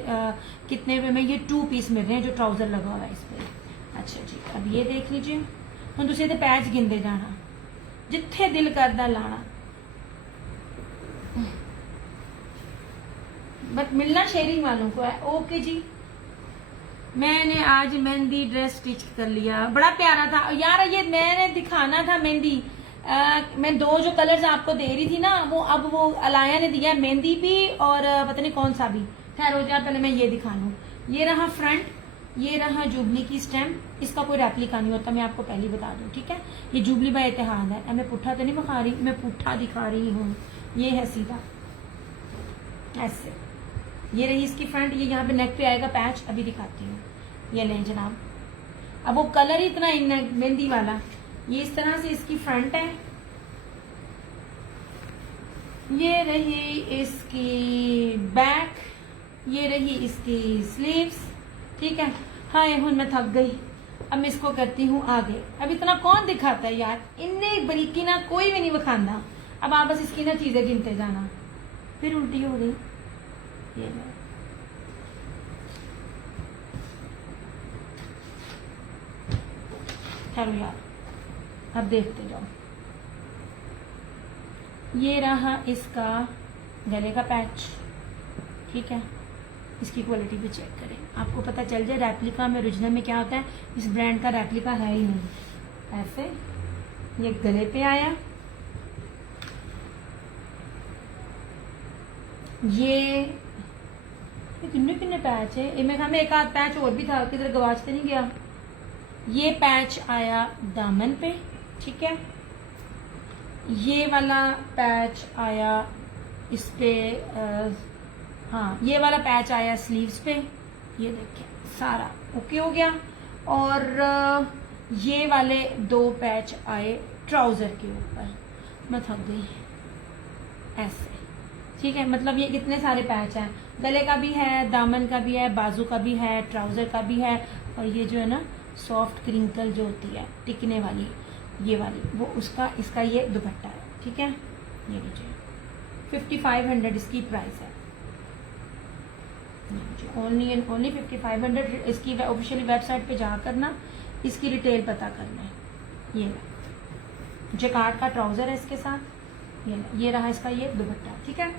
कितने रुपए में ये 2 पीस मिल रहे हैं जो ट्राउजर लगा हुआ है इस पे। अच्छा जी, अब ये देख लीजिए। हम तुझे तो पैच गिनते जाना, जिथे दिल करदा लाना, बट मिलना शेयरिंग वालों को है। ओके जी, मैंने आज मेहंदी ड्रेस स्टिच कर लिया, बड़ा प्यारा था यार। ये मैंने दिखाना था मेहंदी, मैं 2 जो कलर्स आपको दे रही थी ना, वो अब वो अलाया ने दिया, मेहंदी भी और पता नहीं कौन सा भी। ठहरो यार, पहले मैं ये दिखा लूं। ये रहा फ्रंट, ये रहा जुबली की स्टैम्प। इसका कोई रेप्लिका नहीं होता, मैं आपको पहले बता दूं। ठीक है, ये जुबली बाय इतिहाद है। मैं पुट्ठा तो नहीं दिखा रही, मैं पुट्ठा दिखा रही हूँ। ये है सीधा ऐसे। ये रही इसकी फ्रंट, ये यहाँ पे नेक पे आएगा पैच, अभी दिखाती हूँ। ये लें जनाब, अब वो कलर ही इतना इन मेहंदी वाला, ये इस तरह से इसकी फ्रंट है, ये रही इसकी बैक, ये रही इसकी स्लीव्स। ठीक है। हाय हुन मैं थक गई, अब मैं इसको करती हूँ आगे। अब इतना कौन दिखाता है यार, इन्ने बरीकी ना कोई भी नहीं बखांदा। अब आप बस इसकी ना चीजें गिनते जाना। फिर उल्टी हो गई, ये लो। चलो यार अब देखते जाओ। ये रहा इसका गले का पैच। ठीक है, इसकी क्वालिटी भी चेक करें, आपको पता चल जाए रेप्लिका में ओरिजिनल में क्या होता है। इस ब्रांड का रेप्लिका है ही नहीं। ऐसे ये गले पे आया, ये किन्ने किन्ने पैच है। इनमें हमें एक आध पैच और भी था, किधर गवाचते नहीं गया। ये पैच आया दामन पे। ठीक है, ये वाला पैच आया इस पे हाँ, ये वाला पैच आया स्लीव्स पे। ये देखिए सारा ओके हो गया। और ये वाले 2 पैच आए ट्राउजर के ऊपर। मैं थक गई ऐसे। ठीक है, मतलब ये कितने सारे पैच हैं, गले का भी है, दामन का भी है, बाजू का भी है, ट्राउजर का भी है। और ये जो है ना सॉफ्ट क्रिंकल जो होती है टिकने वाली, ये वाली, वो उसका इसका ये दुपट्टा है। ठीक है, ये लीजिए 5500 इसकी प्राइस है। Only and only 5500। इसकी ऑफिशियली वेबसाइट पे जाकर ना इसकी डिटेल पता करना है। ये जैकार्ड का ट्राउजर है इसके साथ, ये रहा इसका ये दुपट्टा। ठीक है,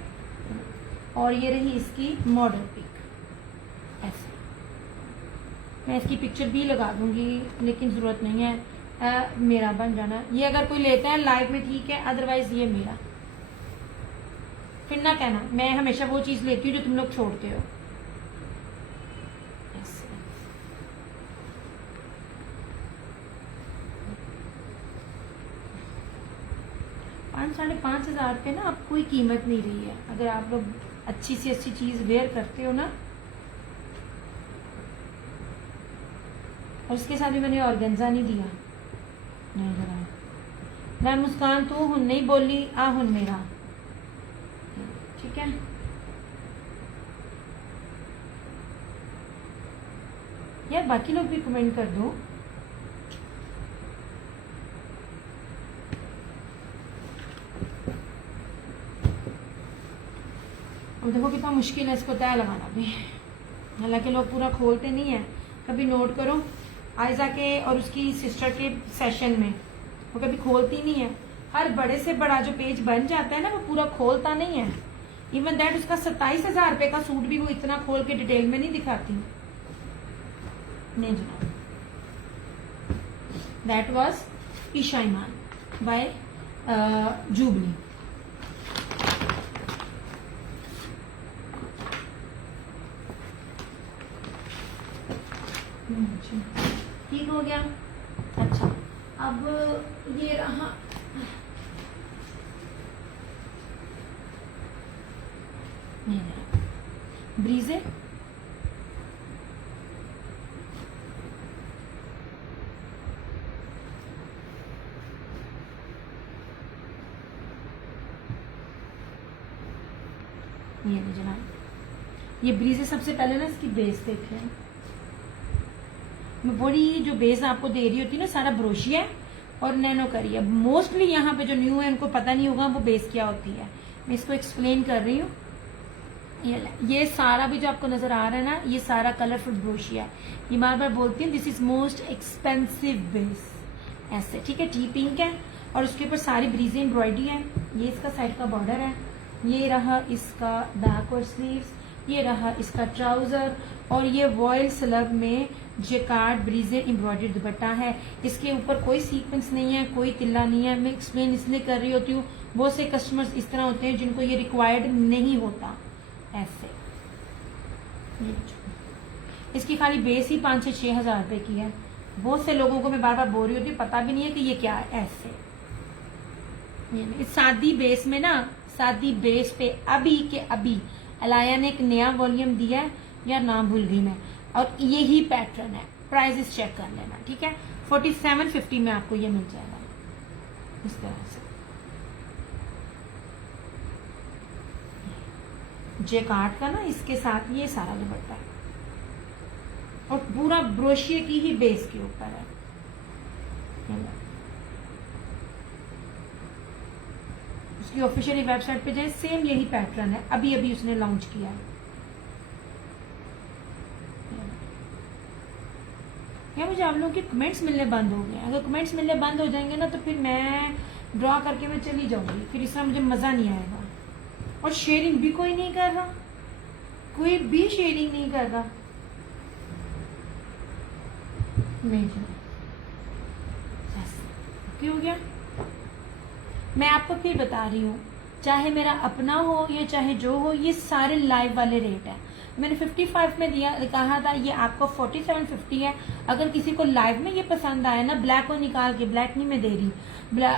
और ये रही इसकी मॉडल पिक। ऐसे मैं इसकी पिक्चर भी लगा दूंगी, लेकिन जरूरत नहीं है। मेरा बन जाना, ये अगर कोई लेता है लाइव में ठीक है, अदरवाइज ये मेरा। फिर ना कहना मैं हमेशा वो चीज लेती हूँ जो तुम लोग छोड़ते हो। ऐसे 5-5.5 हजार पे ना अब कोई कीमत नहीं रही है। अगर आप लोग अच्छी से अच्छी चीज वेयर करते हो ना। और इसके साथ भी मैंने ऑर्गेन्जा नहीं दिया, नहीं लगाया। मैं मुस्कान तू हुन नहीं बोली, आ हुन मेरा। ठीक है, यार बाकी लोग भी कमेंट कर दो। अब देखो कितना मुश्किल है इसको तय लगाना भी, हालांकि लोग पूरा खोलते नहीं है। कभी नोट करो आयजा के और उसकी सिस्टर के सेशन में, वो कभी खोलती नहीं है। हर बड़े से बड़ा जो पेज बन जाता है ना, वो पूरा खोलता नहीं है। इवन दैट उसका 27,000 रुपए का सूट भी वो इतना खोल के डिटेल में नहीं दिखाती। नहीं जनाब, that was Esha Eman by Jubilee. ठीक हो गया। अच्छा, अब ये रहा ब्रीजे। ये जनाब, ये ब्रीजे सबसे पहले ना इसकी बेस देखे। मैं बड़ी जो बेस आपको दे रही होती है ना, सारा ब्रोशिया है और नैनो करी है। मोस्टली यहाँ पे जो न्यू है उनको पता नहीं होगा वो बेस क्या होती है। मैं इसको एक्सप्लेन कर रही हूँ। ये सारा भी जो आपको नजर आ रहा है ना, ये सारा कलरफुल ब्रोशिया है। ये बार बार बोलती हूँ, this is most expensive base. ऐसे ठीक है, टी पिंक है और उसके ऊपर सारी ब्रीजे एम्ब्रॉयडरी है। ये इसका साइड का बॉर्डर है, ये रहा इसका बैक और स्लीव्स, ये रहा इसका ट्राउजर, और ये वॉयल स्लब में जैकार्ड ब्रीजे एम्ब्रॉयडरी दुपट्टा है। इसके ऊपर कोई सीक्वेंस नहीं है, कोई तिल्ला नहीं है। मैं एक्सप्लेन इसलिए कर रही होती हूँ, बहुत से कस्टमर्स इस तरह होते हैं जिनको ये रिक्वायर्ड नहीं होता। ऐसे इसकी खाली बेस ही 5 से 6 हजार रुपए की है। बहुत से लोगों को मैं बार बार बोल रही होती हूँ, पता भी नहीं है कि ये क्या है। ऐसे इस सादी बेस में ना, सादी बेस पे अभी के अभी अलाया ने एक नया वॉल्यूम दिया है, यार नाम भूल गई मैं, और यही पैटर्न है। प्राइजेस चेक कर लेना, ठीक है। 4750 में आपको ये मिल जाएगा इस तरह से। जेकार्ड का ना इसके साथ ये सारा दुपट्टा है और पूरा ब्रोशिये की ही बेस के ऊपर है। उसकी ऑफिशियली वेबसाइट पे जाए, सेम यही पैटर्न है, अभी अभी उसने लॉन्च किया है। या मुझे आप लोगों के कमेंट्स मिलने बंद हो गए। अगर कमेंट्स मिलने बंद हो जाएंगे ना तो फिर मैं ड्रॉ करके मैं चली जाऊंगी, फिर इसमें मुझे मजा नहीं आएगा। और शेयरिंग भी कोई नहीं कर रहा, कोई भी शेयरिंग नहीं कर रहा। नहीं क्यों हो गया? मैं आपको फिर बता रही हूँ, चाहे मेरा अपना हो या चाहे जो हो, ये सारे लाइव वाले रेट है। मैंने 55 में दिया, कहा था ये आपको 4750 है। अगर किसी को लाइव में ये पसंद आया ना, ब्लैक को निकाल के, ब्लैक नहीं मैं दे रही,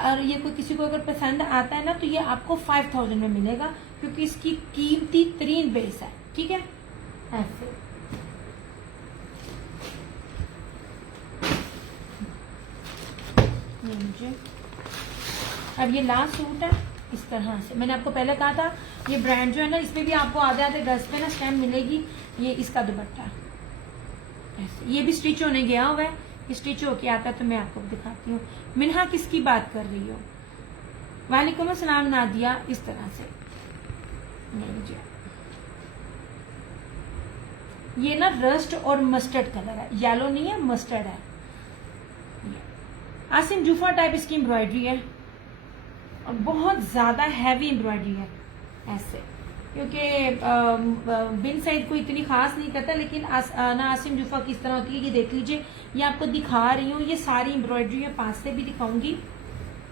और ये कोई किसी को अगर पसंद आता है ना तो ये आपको 5000 में मिलेगा, क्योंकि इसकी कीमती तरीन बेस है, ठीक है। ऐसे मुझे अब ये लास्ट सूट है इस तरह से। मैंने आपको पहले कहा था ये ब्रांड जो है ना, इसमें भी आपको आधे आधे गज पे ना स्टैम्प मिलेगी। ये इसका दुपट्टा ऐसे, ये भी स्टिच होने गया हुआ है, स्टिच होके आता है तो मैं आपको दिखाती हूँ। मिन्हा किसकी बात कर रही हो? वालेकुम अस्सलाम नादिया। इस तरह से ये ना रस्ट और मस्टर्ड कलर है, येलो नहीं है, मस्टर्ड है। आसिम जूफा टाइप इसकी एम्ब्रॉयडरी है और बहुत ज्यादा हैवी एम्ब्रॉयडरी है ऐसे, क्योंकि बिन साइड को इतनी खास नहीं करता, लेकिन ना आसिम जूफा किस तरह होती है ये देख लीजिए। ये आपको दिखा रही हूँ, ये सारी एम्ब्रॉयडरी है, पास से भी दिखाऊंगी।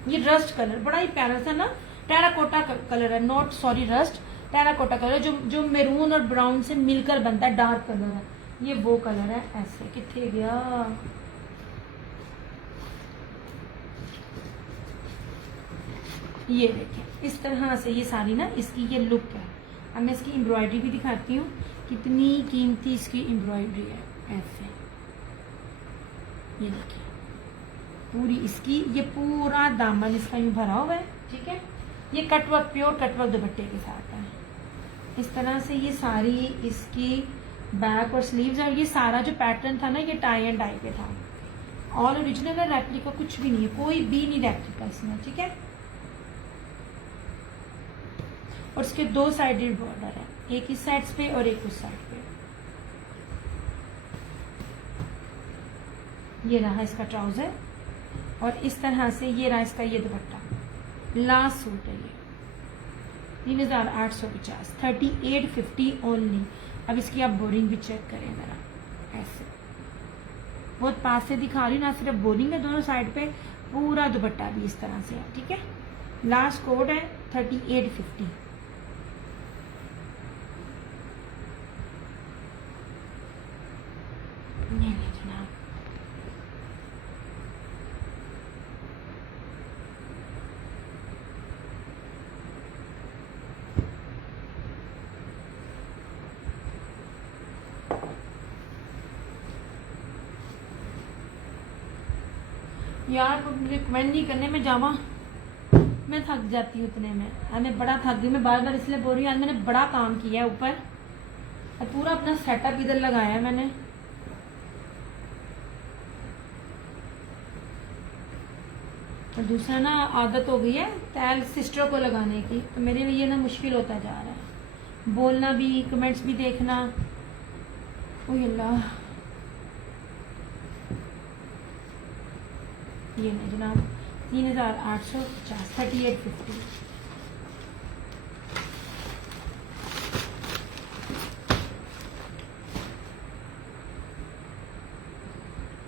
ये रस्ट कलर बड़ा ही प्यारा सा ना टेराकोटा कलर है, not sorry rust, terracotta colour जो मैरून और ब्राउन से मिलकर बनता है, डार्क कलर है। ये वो कलर है ऐसे। किथे गया? ये देखें इस तरह से ये सारी ना इसकी ये लुक है। अब मैं इसकी एम्ब्रॉयडरी भी दिखाती हूँ, कितनी कीमती इसकी एम्ब्रॉयडरी है ऐसे। ये देखिए पूरी इसकी, ये पूरा दामन इसका यूं भरा हुआ है, ठीक है। ये कटवर्क, प्योर कटवर्क दुपट्टे के साथ है इस तरह से। ये सारी इसकी बैक और स्लीव्स, और ये सारा जो पैटर्न था ना ये टाई एंड डाई पे था। ऑल ओरिजिनल है, रेप्लिका कुछ भी नहीं है, कोई भी नहीं रेप्लिका इसमें, ठीक है। और इसके दो साइडेड बॉर्डर है, एक इस साइड पे और एक उस साइड पे। ये रहा इसका ट्राउजर और इस तरह से ये रहा इसका ये दुपट्टा। लास्ट सूट है ये 3850, 3850 ओनली। अब इसकी आप बोरिंग भी चेक करें जरा ऐसे, बहुत पास से दिखा रही हूँ, ना सिर्फ बोरिंग है, दोनों साइड पे पूरा दुपट्टा भी इस तरह से है, ठीक है। लास्ट कोड है 3850। जनाब यार मुझे कमेंट नहीं करने में जावा, मैं थक जाती हूँ इतने में। मैं बड़ा थक गई, मैं बार बार इसलिए बोल रही हूँ। आज मैंने बड़ा काम किया है ऊपर, पूरा अपना सेटअप इधर लगाया है मैंने। और दूसरा ना आदत हो गई है तैल सिस्टर को लगाने की, तो मेरे लिए ना मुश्किल होता जा रहा है, बोलना भी, कमेंट्स भी देखना। ओह अल्लाह, ये नहीं जनाब 3850, 3850।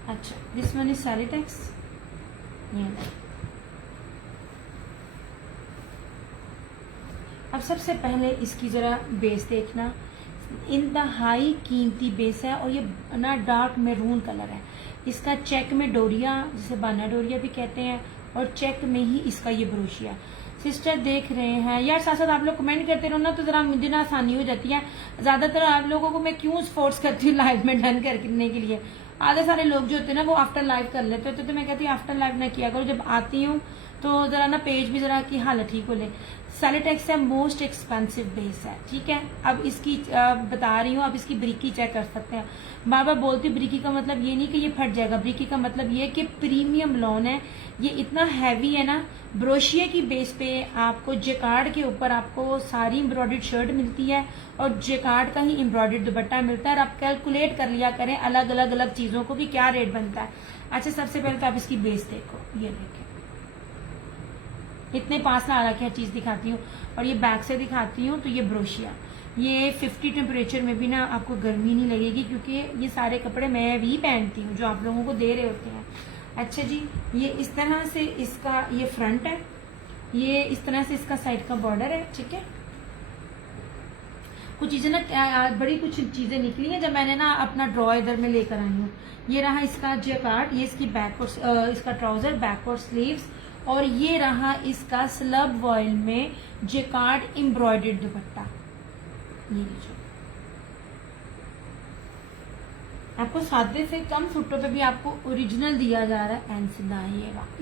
अच्छा दिस वन इज सारी टैक्स। ये नहीं। अब सबसे पहले इसकी जरा बेस देखना, इंतहाई कीमती बेस है और ये ना डार्क मैरून कलर है। इसका चेक में डोरिया, जिसे बाना डोरिया भी कहते हैं, और चेक में ही इसका ये ब्रोशिया। सिस्टर देख रहे हैं यार, साथ साथ आप लोग कमेंट करते रहो ना तो जरा मुझे ना आसानी हो जाती है। ज्यादातर आप लोगों को मैं क्यों फोर्स करती हूँ लाइव में डन करने के लिए, आधे सारे लोग जो होते हैं ना वो आफ्टर लाइफ कर लेते होते, तो मैं कहती हूँ आफ्टर लाइफ ना किया करो, जब आती हूँ तो जरा ना पेज भी जरा की हालत ठीक हो ले। सेलोटेक्स है मोस्ट एक्सपेंसिव बेस है, ठीक है। अब इसकी बता रही हूँ, अब इसकी ब्रिकी चेक कर सकते हैं। बार बार बोलती हूँ ब्रिकी का मतलब ये नहीं कि ये फट जाएगा, ब्रिकी का मतलब ये कि प्रीमियम लॉन है, ये इतना हैवी है ना। ब्रोशिया की बेस पे आपको जेकार्ड के ऊपर आपको सारी एम्ब्रॉयडर्ड शर्ट मिलती है और जेकार्ड का ही एम्ब्रॉयडर्ड दुपट्टा मिलता है। और आप कैलकुलेट कर लिया करें अलग अलग चीजों को कि क्या रेट बनता है। अच्छा, सबसे पहले तो आप इसकी बेस देखो, ये देखें, इतने पास ला रखे चीज दिखाती हूँ और ये बैक से दिखाती हूँ। तो ये ब्रोशिया, ये 50 टेम्परेचर में भी ना आपको गर्मी नहीं लगेगी, क्योंकि ये सारे कपड़े मैं भी पहनती हूँ जो आप लोगों को दे रहे होते हैं। अच्छा जी, ये इस तरह से इसका ये फ्रंट है, ये इस तरह से इसका साइड का बॉर्डर है, ठीक है। कुछ चीजें ना बड़ी कुछ चीजें निकली हैं जब मैंने ना अपना ड्रॉ इधर में लेकर आई हूँ। ये रहा इसका जेकार्ड, ये इसकी बैक और इसका ट्राउजर, बैक और स्लीव्स, और ये रहा इसका स्लब वॉयल में जेकार्ड एम्ब्रॉयडर्ड दुपट्टा। ये लीजिए, आपको सादे से कम फुटों पे भी आपको ओरिजिनल दिया जा रहा है। एंड सीधा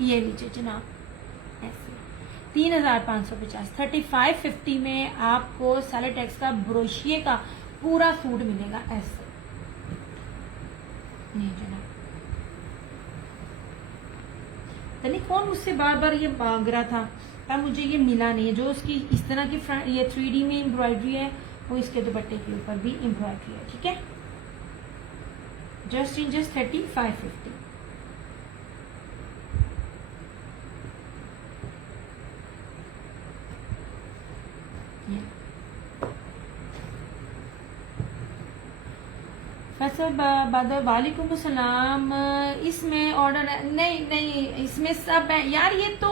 ये लीजिए जनाब, ऐसे 3550, 3550 में आपको सेलोटेक्स का ब्रोशिए का पूरा सूट मिलेगा ऐसे। नहीं जनाब, यानी कौन मुझसे बार बार ये मांग रहा था, तब मुझे ये मिला नहीं है। जो उसकी इस तरह की ये 3D में एम्ब्रॉयडरी है वो इसके दुपट्टे के ऊपर भी एम्ब्रॉयडरी है, ठीक है। जस्ट 3550। फैसल वालेकुम अस्सलाम। इसमें ऑर्डर नहीं, इसमें सब है यार। ये तो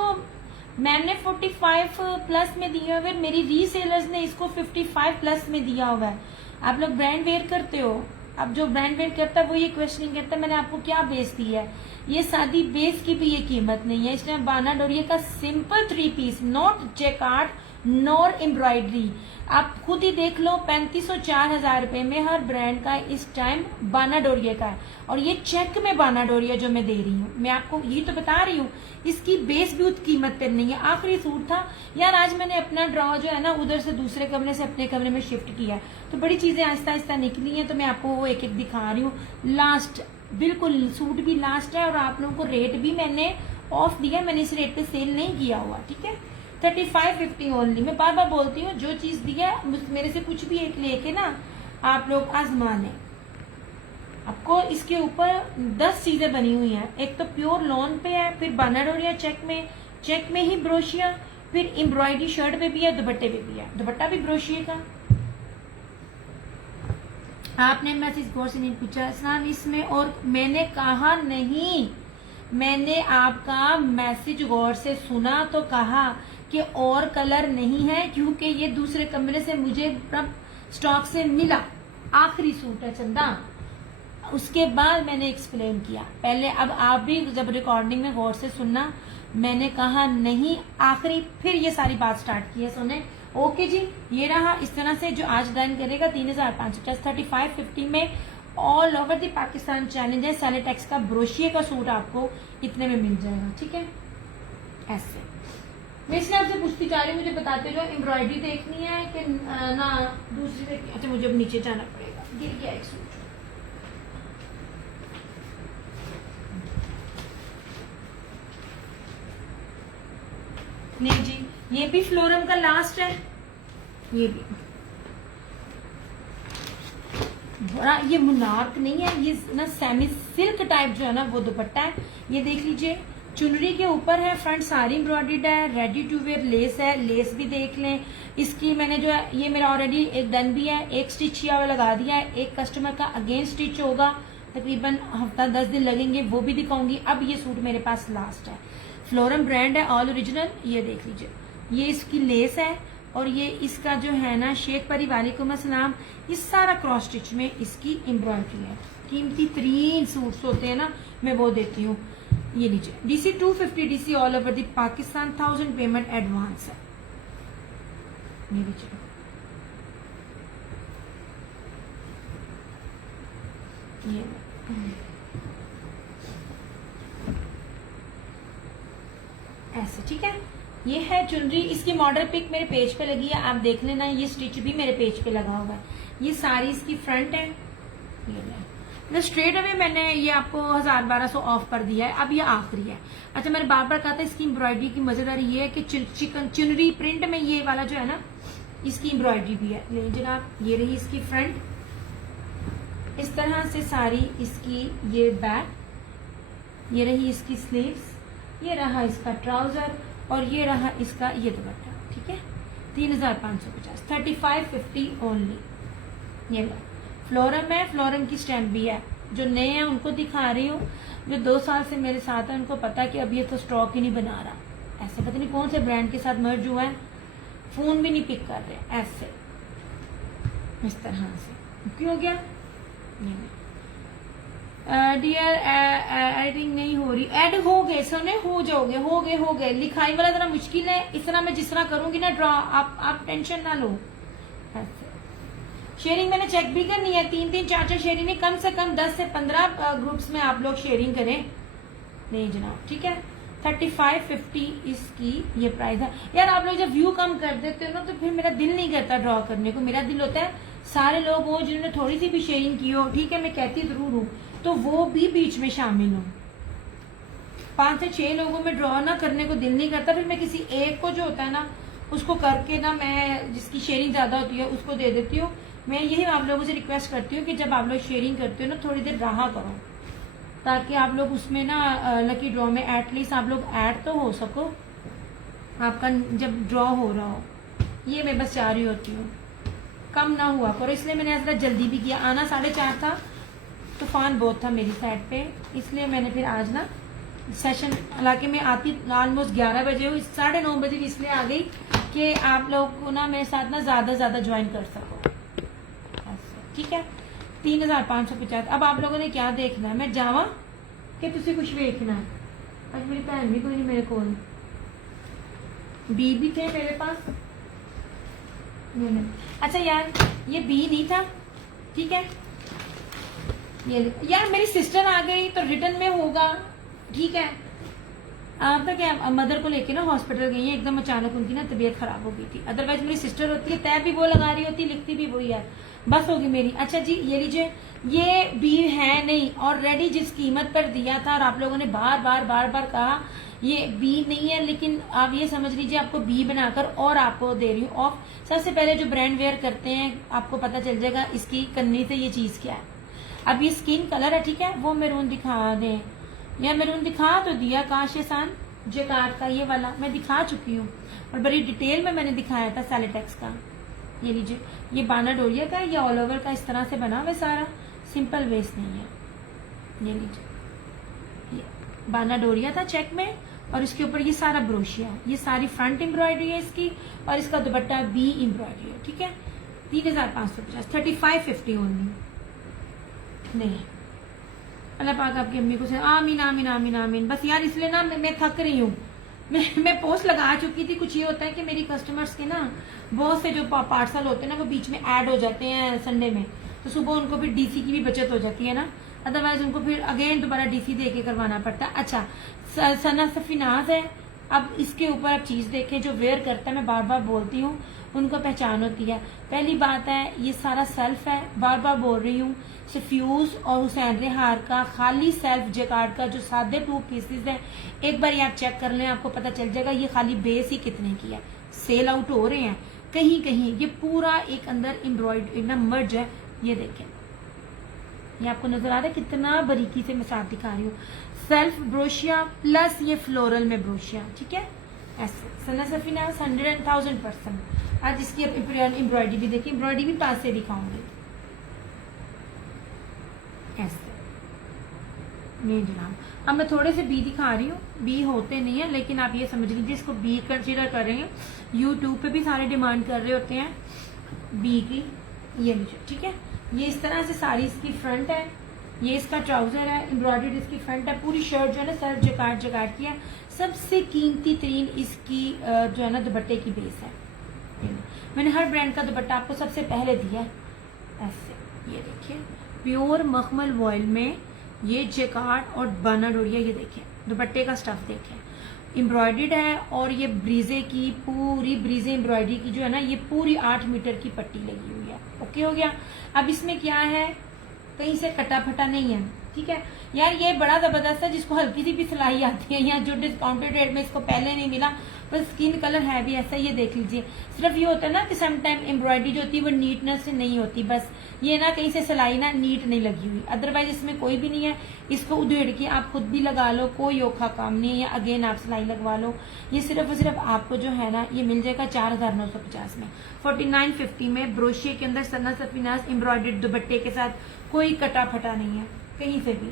मैंने 45 प्लस में दिया हुआ है, मेरी रीसेलर्स ने इसको 55 प्लस में दिया हुआ है। आप लोग ब्रांड वेयर करते हो, अब जो ब्रांड वेयर करता है वो ये क्वेश्चनिंग करता है मैंने आपको क्या बेस दी है। ये सादी बेस की भी ये कीमत नहीं है। इसमें बाना डोरिया का simple 3 piece, not jacquard nor embroidery, आप खुद ही देख लो 3500 4000 रुपए में हर ब्रांड का इस टाइम बाना डोरिया का है। और ये चेक में बाना डोरिया जो मैं दे रही हूँ, मैं आपको यही तो बता रही हूँ, इसकी बेस भी उस कीमत पर नहीं है। आखिरी सूट था यार, आज मैंने अपना ड्रॉ जो है ना उधर से दूसरे कमरे से अपने कमरे में शिफ्ट किया है, तो बड़ी चीजें आहिस्ता आहिस्ता निकली हैं, तो मैं आपको वो एक एक दिखा रही हूँ। लास्ट बिल्कुल सूट भी लास्ट है और आप लोगों को रेट भी मैंने ऑफ दिया, मैंने इस रेट पे सेल नहीं किया हुआ, ठीक है। 3550 ओनली। मैं बार बार बोलती हूँ जो चीज दिया मेरे से कुछ भी एक लेके ना आप लोग आजमाने। आपको इसके ऊपर 10 चीजें बनी हुई हैं। एक तो प्योर लॉन पे है, फिर बाना डोरिया चेक में ही ब्रोशिया, फिर एम्ब्रॉयडरी शर्ट पे भी है, दुपट्टे पे भी है, दुपट्टा भी ब्रोशिया का। आपने मैसेज गौर से नहीं पूछा इस्लाम इसमें, और मैंने कहा नहीं, मैंने आपका मैसेज गौर से सुना तो कहा कि और कलर नहीं है, क्योंकि ये दूसरे कमरे से मुझे स्टॉक से मिला। आखिरी सूट है चंदा, उसके बाद मैंने एक्सप्लेन किया पहले। अब आप भी जब रिकॉर्डिंग में गौर से सुनना, मैंने कहा नहीं आखिरी, फिर ये सारी बात स्टार्ट की है सुने। ओके जी, ये रहा इस तरह से जो आज डन करेगा 3550 3550 में all over the Pakistan challenge है। सेलोटेक्स का ब्रोशिए का सूट आपको इतने में मिल जाएगा, ठीक है। ऐसे मैं इसलिए आपसे पूछती जा रही हूँ, मुझे बताते जो एम्ब्रॉयडरी देखनी है कि ना दूसरी देखनी। अच्छा, मुझे अब नीचे जाना पड़ेगा, गिर गया एक सूट। नहीं जी, ये भी फ्लोरम का लास्ट है, ये भी बड़ा, ये मुनार्क नहीं है, ये ना सेमी सिल्क टाइप जो है ना वो दुपट्टा है। ये देख लीजिए, चुनरी के ऊपर है, फ्रंट सारी एम्ब्रॉयडर्ड है, रेडी टू वेयर लेस है, लेस भी देख लें। इसकी मैंने जो है ये मेरा ऑलरेडी एक डन भी है, एक स्टिच किया हुआ लगा दिया है, एक कस्टमर का अगेन स्टिच होगा, तकरीबन हफ्ता 10 दिन लगेंगे, वो भी दिखाऊंगी। अब ये सूट मेरे पास लास्ट है, फ्लोरम ब्रांड है, ऑल ओरिजिनल। ये देख लीजिए, ये इसकी लेस है और ये इसका जो है ना शेख परी वालेकुम अस्सलाम, इस सारा क्रॉस स्टिच में इसकी एम्ब्रॉयडरी है। कीमती तरीन सूट्स होते हैं ना, मैं वो देती हूँ। ये लीजिए, DC 250 DC all over the Pakistan, 1000 payment advance है। ये लीजिए, ये ऐसे, ठीक है। ये है चुनरी, इसकी मॉडल पिक मेरे पेज पे लगी है, आप देख लेना। ये स्टिच भी मेरे पेज पे लगा हुआ है। ये सारी इसकी फ्रंट है। ये स्ट्रेट अवे मैंने ये आपको 1000-1200 ऑफ कर दिया है, अब ये आखिरी है। अच्छा, मैंने बार बार कहा था इसकी एम्ब्रॉयडरी की मजेदारी ये है कि चिकन चुनरी प्रिंट में ये वाला जो है ना, इसकी एम्ब्रॉयडरी भी है। ले जनाब, ये रही इसकी फ्रंट, इस तरह से सारी इसकी ये बैक, ये रही इसकी स्लीव्स, ये रहा इसका ट्राउजर और ये रहा इसका ये दुपट्टा, ठीक है। 3550, 3550 ओनली। ये फ्लोरम है, फ्लोरम की स्टैम्प भी है। जो नए हैं उनको दिखा रही हूँ, जो 2 साल से मेरे साथ है उनको पता है कि अब ये तो स्टॉक ही नहीं बना रहा। ऐसे पता नहीं कौन से ब्रांड के साथ मर्ज हुआ है, फोन भी नहीं पिक कर रहे। ऐसे इस तरह से क्यों हो गया? डियर एडिंग नहीं हो रही। ऐड हो गए सोने, हो जाओगे, हो गए। लिखाई वाला जरा मुश्किल है, इस तरह मैं जिस तरह करूंगी ना ड्रॉ, आप टेंशन ना लो। शेयरिंग मैंने चेक भी करनी है, 3-3 4-4 शेयरिंग नहीं, कम से कम 10 से 15 ग्रुप्स में आप लोग शेयरिंग करें। नहीं जनाब, ठीक है। 3550 इसकी ये प्राइस है। यार आप लोग जब व्यू कम कर देते हो ना तो फिर मेरा दिल नहीं करता ड्रॉ करने को। मेरा दिल होता है सारे लोग हो जिन्होंने थोड़ी सी भी शेयरिंग की हो, ठीक है, मैं कहती जरूर हूँ, तो वो भी बीच में शामिल हो। 5 से 6 लोगों में ड्रॉ ना करने को दिल नहीं करता, फिर मैं किसी एक को जो होता है ना उसको करके ना, मैं जिसकी शेयरिंग ज्यादा होती है उसको दे देती हूँ। मैं यही आप लोगों से रिक्वेस्ट करती हूँ कि जब आप लोग शेयरिंग करते हो ना थोड़ी देर रहा करो, ताकि आप लोग उसमें ना लकी ड्रॉ में एटलीस्ट आप लोग ऐड तो हो सको, आपका जब ड्रॉ हो रहा हो। ये मैं बस चाह रही होती हूँ कम ना हुआ करो, इसलिए मैंने ऐसा जल्दी भी किया। आना 4:30 था, तूफान बहुत था मेरी साइड पे, इसलिए मैंने फिर आज ना सेशन, हालांकि मैं आती ऑलमोस्ट 11 बजे हूँ, 9:30 बजे भी इसलिए आ गई कि आप लोग को ना मेरे साथ ना ज्यादा ज्वाइन कर सको। ठीक है। 3550। अब आप लोगों ने क्या देखना है, मैं जावा कि तुसी कुछ देखना है? आज मेरी भैन भी कोई नहीं मेरे को, बी भी थे मेरे पास। अच्छा यार ये बी नहीं था, ठीक है। ये यार मेरी सिस्टर आ गई तो रिटर्न में होगा, ठीक है। आप तो क्या मदर को लेके ना हॉस्पिटल गई है, एकदम अचानक उनकी ना तबीयत खराब हो गई थी। अदरवाइज मेरी सिस्टर होती है, तय भी वो लगा रही होती, लिखती भी वही है, बस होगी मेरी। अच्छा जी ये लीजिए, ये बी है नहीं, ऑलरेडी जिस कीमत पर दिया था और आप लोगों ने बार बार कहा ये बी नहीं है, लेकिन आप ये समझ लीजिए आपको बी बनाकर और आपको दे रही हूँ ऑफ। सबसे पहले जो ब्रांड वेयर करते हैं आपको पता चल जाएगा इसकी कन्नी से ये चीज क्या है। अब ये स्किन कलर है, ठीक है, वो मैरून दिखा दें, या मैरून दिखा तो दिया, काश एहसान जेकार्ड का ये वाला मैं दिखा चुकी हूँ और बड़ी डिटेल में मैंने दिखाया था सैलिटेक्स का। ये लीजिए, ये बाना डोरिया का, ये ऑल ओवर का इस तरह से बना हुआ सारा, सिंपल वेस्ट नहीं है। ये लीजिए, ये बाना डोरिया था चेक में और इसके ऊपर ये सारा ब्रोशिया, ये सारी फ्रंट एम्ब्रॉयडरी है इसकी और इसका दुपट्टा बी एम्ब्रॉयडरी है, ठीक है। 3550, 3550 ओनली। नहीं, अल्लाह पाक आपकी अम्मी को से आमीन आमीन आमीन आमीन। बस यार इसलिए ना मैं थक रही हूँ, मैं पोस्ट लगा चुकी थी। कुछ ये होता है कि मेरी कस्टमर्स के ना बहुत से जो पार्सल होते हैं ना वो बीच में ऐड हो जाते हैं संडे में, तो सुबह उनको फिर डीसी की भी बचत हो जाती है ना, अदरवाइज उनको फिर अगेन दोबारा डीसी दे के करवाना पड़ता है। अच्छा, सना सफीनाज है। अब इसके ऊपर आप चीज देखें, जो वेयर करता है, मैं बार बार बोलती हूँ, उनको पहचान होती है। पहली बात है ये सारा सेल्फ है, बार बार बोल रही हूँ, सफ्यूज और हुसैन रेहार का खाली सेल्फ जेकार्ड का जो सादे 2 पीसेस है, एक बार आप चेक कर लें, आपको पता चल जाएगा ये खाली बेस ही कितने की है। सेल आउट हो रहे हैं कहीं कहीं, ये पूरा एक अंदर एम्ब्रॉयडरी ना मर्ज है। ये देखें, ये आपको नजर आ रहा है कितना बारीकी से मैं साथ दिखा रही हूँ। सेल्फ ब्रोशिया प्लस ये फ्लोरल में ब्रोशिया, ठीक है। ऐसे सना सफीना 100,000%। आज इसकी एम्ब्रॉयडरी भी देखिए, एम्ब्रॉयडरी भी पास से दिखाऊंगी। ऐसे नहीं जनाब, अब मैं थोड़े से बी दिखा रही हूँ, बी होते नहीं है लेकिन आप ये समझ लीजिए इसको बी कंसीडर कर रहे हैं। यूट्यूब पे भी सारे डिमांड कर रहे होते हैं बी की। ये लीजिए, ठीक है। ये इस तरह से सारी इसकी फ्रंट है, ये इसका ट्राउजर है, एम्ब्रॉयडर्ड इसकी फ्रंट है, पूरी शर्ट जो है ना सेल्फ जकार्ड की है। सबसे कीमती तरीन इसकी जो है ना दुपट्टे की बेस है। मैंने हर ब्रांड का दुपट्टा आपको सबसे पहले दिया है। ऐसे ये देखिए, प्योर मखमल वॉयल में ये जेकार्ड और बर्नाडोरिया, ये देखें दुपट्टे का स्टफ देखें, एम्ब्रॉयडर्ड है और ये ब्रीजे की पूरी ब्रीजे एम्ब्रॉयडरी की जो है ना ये पूरी 8 मीटर की पट्टी लगी हुई है। ओके हो गया। अब इसमें क्या है, कहीं से कटा फटा नहीं है, ठीक है यार। ये बड़ा जबरदस्त है, जिसको हल्की सी भी सिलाई आती है या जो डिस्काउंटेड रेट में इसको पहले नहीं मिला, बस स्किन कलर है भी ऐसा, ये देख लीजिए। सिर्फ ये होता है ना कि सम टाइम एम्ब्रॉयडरी जो होती है वो नीटनेस से नहीं होती, बस ये ना कहीं से सिलाई ना नीट नहीं लगी हुई, अदरवाइज इसमें कोई भी नहीं है। इसको उधेड़ के आप खुद भी लगा लो, कोई औखा काम नहीं है, या अगेन आप सिलाई लगवा लो। ये सिर्फ और सिर्फ आपको जो है ना ये मिल जाएगा 4950 में, 4950 में ब्रोशिया के अंदर सन्ना सफीनास एम्ब्रॉयडर्ड दुपट्टे के साथ, कोई कटा फटा नहीं है कहीं से भी।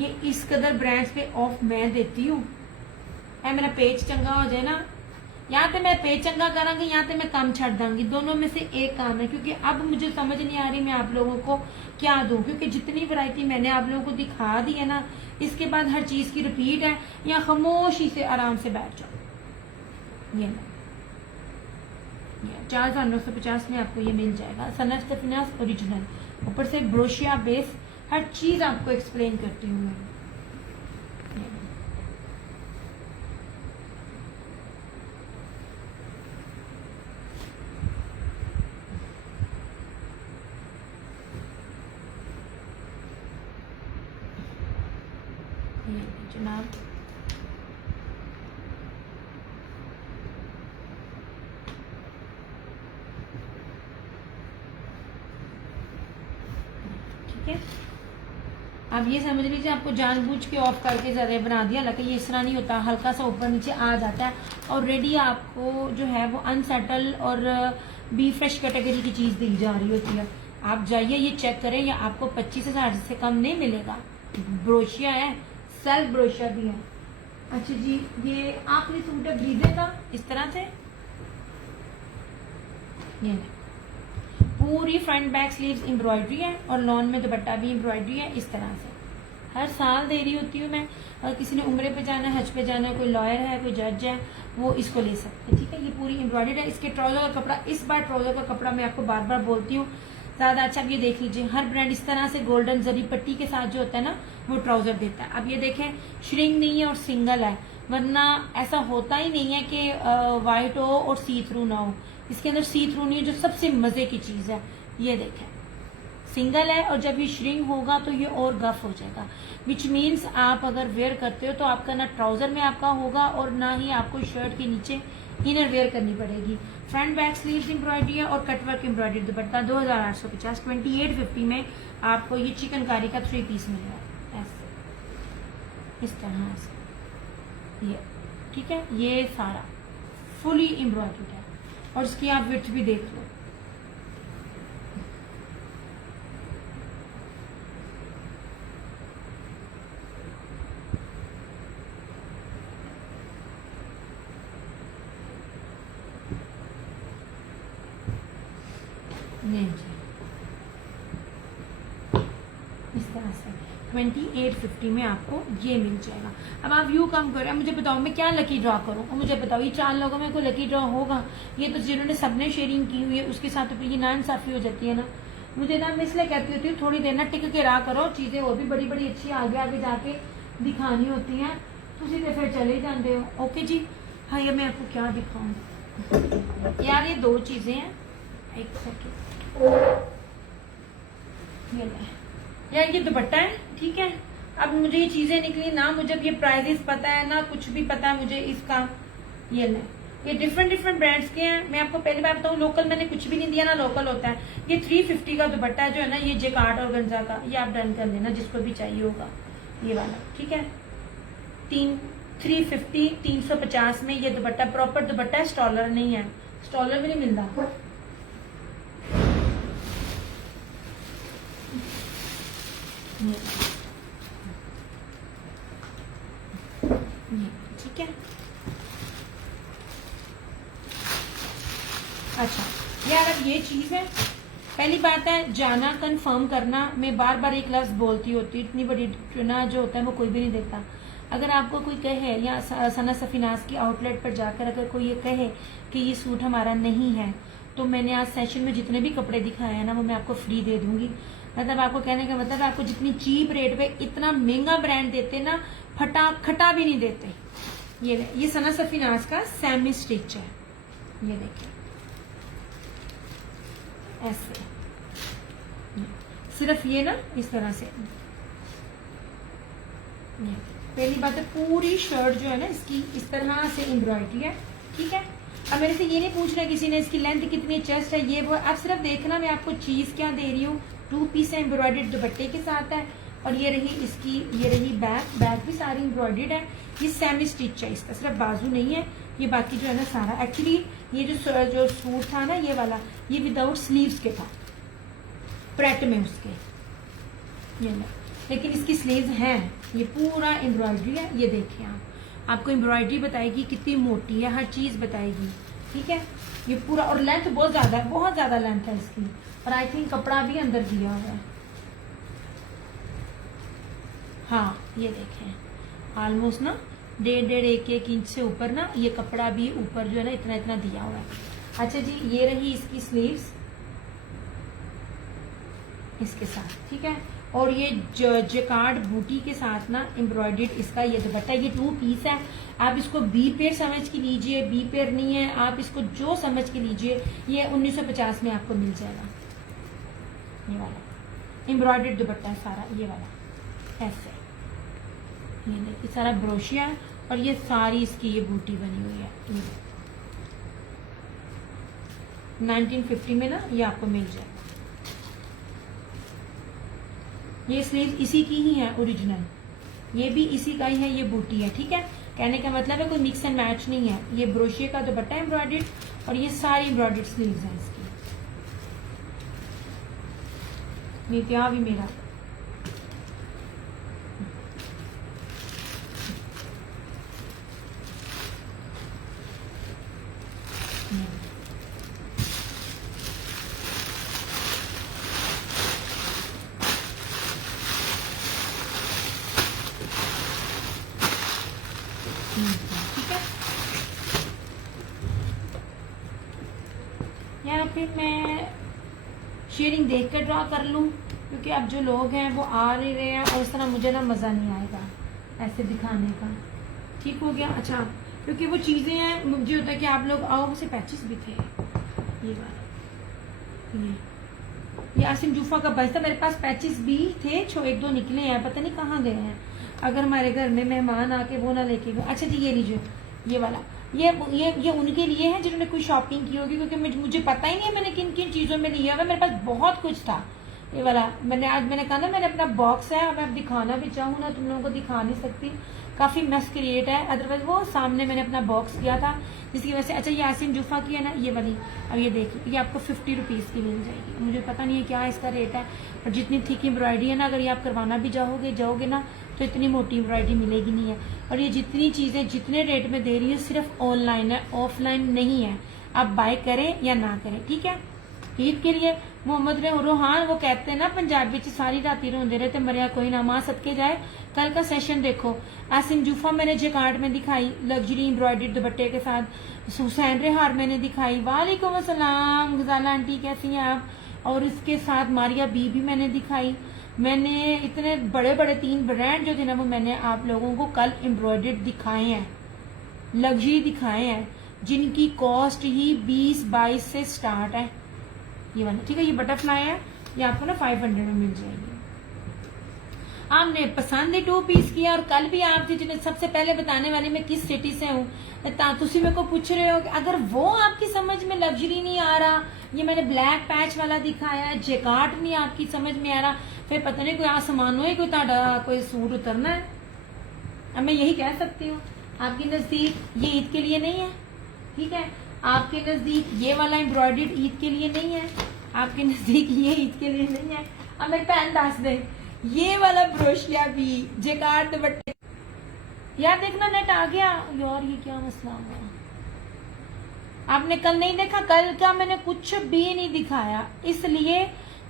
ये इस कदर ब्रांड्स पे ऑफ मैं देती हूँ, मेरा पेज चंगा हो जाए ना, या तो मैं पेज चंगा करांगी या तो मैं काम छड़ दूंगी, दोनों में से एक काम है। क्योंकि अब मुझे समझ नहीं आ रही मैं आप लोगों को क्या दूं, क्योंकि जितनी वैरायटी मैंने आप लोगों को दिखा दी है ना, इसके बाद हर चीज की रिपीट है, या खामोशी से आराम से बैठ जाओ। ये 4950 में आपको ये मिल जाएगा, सनफ सफीनास ओरिजिनल, ऊपर से ब्रोशिया बेस, हर चीज आपको एक्सप्लेन करती हूँ मैं। जनाब ठीक है, अब ये समझ लीजिए आपको जानबूझ के ऑफ करके ज्यादा बना दिया, हालांकि ये इस तरह नहीं होता, हल्का सा ऊपर नीचे आ जाता है। ऑलरेडी आपको जो है वो अनसेटल और बी फ्रेश कैटेगरी की चीज दी जा रही होती है। आप जाइए ये चेक करें, या आपको 25,000 से कम नहीं मिलेगा। ब्रोशिया है, सेल्फ ब्रोशिया भी है। अच्छा जी, ये आखिरी सूट है ब्रीजे का, इस तरह से ये पूरी फ्रंट बैक स्लीव्स एम्ब्रॉयडरी है और लॉन में दुपट्टा भी एम्ब्रॉयडरी है। इस तरह से हर साल दे रही होती हूँ मैं, अगर किसी ने उम्रे पे जाना है, हज पे जाना है, कोई लॉयर है, कोई जज है, वो इसको ले सकते हैं। ठीक है, ये पूरी एम्ब्रॉयडर्ड है। इसके ट्राउजर का कपड़ा, इस बार ट्राउजर का कपड़ा मैं आपको बार बार बोलती हूँ ज्यादा अच्छा। अब ये देख लीजिए, हर ब्रांड इस तरह से गोल्डन जरी पट्टी के साथ जो होता है ना वो ट्राउजर देता है। अब ये देखें, श्रिंक नहीं है और सिंगल है, वरना ऐसा होता ही नहीं है कि व्हाइट हो और सी थ्रू ना हो। इसके अंदर सी थ्रू नहीं है, जो सबसे मजे की चीज है। ये देखें, सिंगल है और जब ये श्रिंक होगा तो ये और गफ हो जाएगा, विच मीन्स आप अगर वेयर करते हो तो आपका ना ट्राउजर में आपका होगा और ना ही आपको शर्ट के नीचे इनर वेयर करनी पड़ेगी। फ्रंट बैक स्लीव्स एम्ब्रॉयडरी है और कटवर्क एम्ब्रॉयडरी दुपट्टा 2850, 2850 में आपको ये चिकनकारी का 3 पीस मिलेगा ऐसे, इस तरह से। ये ठीक है, ये सारा फुली एम्ब्रॉयडरी है और इसकी आप विड्थ भी देख लो। इस तरह से 2850 में आपको ये मिल जाएगा। अब आप यू कम करें, मुझे बताओ मैं क्या लकी ड्रॉ करूं, और मुझे बताओ ये 4 लोगों में कोई लकी ड्रॉ होगा? ये तो जिन्होंने सबने शेयरिंग की हुई है उसके साथ तो ये नाइंसाफी हो जाती है ना। मुझे ना, मैं इसलिए कहती होती हूँ थोड़ी देर ना टिक के रहा करो, चीजें और भी बड़ी बड़ी अच्छी आगे आगे जाके दिखानी होती हैं, तो सीधे फिर चले जाते हो। ओके जी, हाँ ये मैं आपको क्या दिखाऊं यार, ये 2 चीजें हैं, एक सेकेंड, यार ये दुपट्टा है, ठीक है। अब मुझे ये चीजें निकली ना, मुझे ये प्राइजेस पता है ना, कुछ भी पता है मुझे इसका। ये ले, ये डिफरेंट ब्रांड्स के हैं। मैं आपको पहली बार बताऊं, लोकल मैंने कुछ भी नहीं दिया ना, लोकल होता है। ये 350 का दुपट्टा जो है ना, ये जेकार्ड और गंजा का, ये आप डन कर लेना जिसको भी चाहिए होगा ये वाला, ठीक है। 350 350 में ये दुपट्टा प्रॉपर दुपट्टा है, स्टॉलर नहीं है, स्टॉलर भी नहीं मिलता। ठीक है, अच्छा यार अब ये चीज है, पहली बात है जाना कंफर्म करना। मैं बार बार एक लफ्ज बोलती होती, इतनी बड़ी चुना जो होता है वो कोई भी नहीं देखता। अगर आपको कोई कहे, या सना सफीनास की आउटलेट पर जाकर अगर कोई ये कहे कि ये सूट हमारा नहीं है, तो मैंने आज सेशन में जितने भी कपड़े दिखाए हैं ना वो मैं आपको फ्री दे दूंगी। मतलब आपको कहने का मतलब आपको जितनी चीप रेट पे इतना महंगा ब्रांड देते ना, खटा भी नहीं देते। ये सना सफीनाज का सेमी स्टिच है, ये देखिए ऐसे, सिर्फ ये ना इस तरह से। पहली बात है पूरी शर्ट जो है ना इसकी इस तरह से एम्ब्रॉयडरी है, ठीक है। अब मेरे से ये नहीं पूछना किसी ने इसकी लेंथ कितनी, चेस्ट है, ये वो। आप सिर्फ देखना मैं आपको चीज क्या दे रही हूँ। 2 पीस एम्ब्रॉयडर्ड दुपट्टे के साथ है, और ये रही इसकी, ये रही बैक भी सारी एम्ब्रॉयडर्ड है। ये सेमी स्टिच है, इसका सिर्फ बाजू नहीं है, ये बाकी जो है ना सारा। एक्चुअली ये जो सूट था ना ये वाला, ये विदाउट स्लीव्स के था प्रेट में उसके, ये ना, लेकिन इसकी स्लीव्स हैं। ये पूरा एम्ब्रॉयडरी है, ये देखिए आपको एम्ब्रॉयडरी बताएगी कितनी मोटी है, हर चीज बताएगी, ठीक है। ये पूरा, और लेंथ बहुत ज्यादा है, बहुत ज्यादा लेंथ है इसकी, और आई थिंक कपड़ा भी अंदर दिया हुआ है। हाँ ये देखें ऑलमोस्ट ना 1.5 इंच से ऊपर ना ये कपड़ा भी ऊपर जो है ना इतना इतना दिया हुआ है। अच्छा जी, ये रही इसकी स्लीव्स इसके साथ, ठीक है। और ये जकार्ड बूटी के साथ ना एम्ब्रॉयडर्ड इसका ये दुपट्टा, ये 2 पीस है। आप इसको बी पेयर समझ के लीजिए, बी पेयर नहीं है, आप इसको जो समझ के लीजिए। ये 1950 में आपको मिल जाएगा। ये वाला एम्ब्रॉयडर्ड दुपट्टा है सारा, ये वाला ऐसे, ये देखिए सारा ब्रोशिया है, और ये सारी इसकी ये बूटी बनी हुई है। 1950 में ना ये आपको मिल जाएगा। ये स्लीव इसी की ही है ओरिजिनल, ये भी इसी का ही है, ये बूटी है, ठीक है। कहने का मतलब है कोई मिक्स एंड मैच नहीं है। ये ब्रोशिया का दुपट्टा एम्ब्रॉयडर्ड, और ये सारी एम्ब्रॉयडर्ड स्लीव्स हैं इसकी। नित्या भी मेरा ठीक है। या फिर मैं शेयरिंग देख कर ड्रा कर लूँ, क्योंकि अब जो लोग हैं वो आ नहीं रहे हैं, और इस तरह मुझे ना मज़ा नहीं आएगा ऐसे दिखाने का। ठीक हो गया। अच्छा, क्योंकि वो चीज़ें हैं, मुझे होता है कि आप लोग आओ। से पैचेस भी थे, ये वाला, ये आसिम जूफा का बस था। मेरे पास पैचेस भी थे, 1-2 निकले हैं, पता नहीं कहाँ गए हैं। अगर हमारे घर में मेहमान आके वो ना लेके गए। अच्छा जी, ये लीजिए, ये वाला, ये उनके लिए है जिन्होंने कोई शॉपिंग की होगी, क्योंकि मुझे पता ही नहीं है मैंने किन किन चीज़ों में लिया हुआ। मेरे पास मैंने कुछ था। ये वाला मैंने कहा ना, मैंने अपना बॉक्स है, अब मैं दिखाना भी चाहूँ ना तुम लोगों को दिखा नहीं सकती, काफ़ी मेस क्रिएट है। अदरवाइज वो सामने मैंने अपना बॉक्स किया था, जिसकी वजह से। अच्छा, ये आसिम जूफा की है ना ये वाली, अब ये देखिए, ये आपको 50 रुपीज़ की मिल जाएगी। मुझे पता नहीं है क्या इसका रेट है, और जितनी थिक एम्ब्रॉयडरी है ना, अगर ये आप करवाना भी जाओगे ना, तो इतनी मोटी एम्ब्रॉयडरी मिलेगी नहीं है। और ये जितनी चीज़ें जितने रेट में दे रही है सिर्फ ऑनलाइन है, ऑफलाइन नहीं है। आप बाय करें या ना करें, ठीक है। ईद के लिए मोहम्मद रोहान वो कहते हैं ना पंजाबी च सारी राती रोंदे रहे, मरिया कोई ना, मां सदके जाए। कल का सेशन देखो, आसिम जूफा मैंने जेकार्ड में दिखाई, लग्जरी एम्ब्रॉयडर्ड दुपट्टे के साथ। हुसैन रेहार मैंने दिखाई। वालेकुम अस्सलाम गजाला आंटी, कैसी हैं आप। और इसके साथ मारिया बी भी मैंने दिखाई। मैंने इतने बड़े बड़े 3 ब्रांड जो थे ना, वो मैंने आप लोगों को कल एम्ब्रॉयडर्ड दिखाए हैं, लग्जरी दिखाए हैं, जिनकी कॉस्ट ही 20-22 से स्टार्ट है। ये वाला, ठीक है, ये बटरफ्लाई है, ये आपको ना 500 में मिल जाएगी। आपने पसंद ही 2 पीस किया, और कल भी आप थी जिन्हें सबसे पहले बताने वाली मैं किस सिटी से हूँ। तुसी मेरे को पूछ रहे हो कि अगर वो आपकी समझ में लग्जरी नहीं आ रहा, ये मैंने ब्लैक पैच वाला दिखाया, जेकार्ड नहीं आपकी समझ में आ रहा, फिर पता नहीं कोई आसमान हो कोई ताड़ा कोई सूट उतरना है। अब मैं यही कह सकती हूँ, आपके नजदीक ये ईद के लिए नहीं है, ठीक है। आपके नजदीक ये वाला एम्ब्रॉयडर्ड ईद के लिए नहीं है, आपके नजदीक ये ईद के लिए नहीं है। अब मेरी बहन दस दे, ये वाला ब्रोशिया भी जेकार्ड दुपट्टे, यार देखना नेट आ गया यार, ये क्या मसला हुआ। आपने कल नहीं देखा, कल का मैंने कुछ भी नहीं दिखाया, इसलिए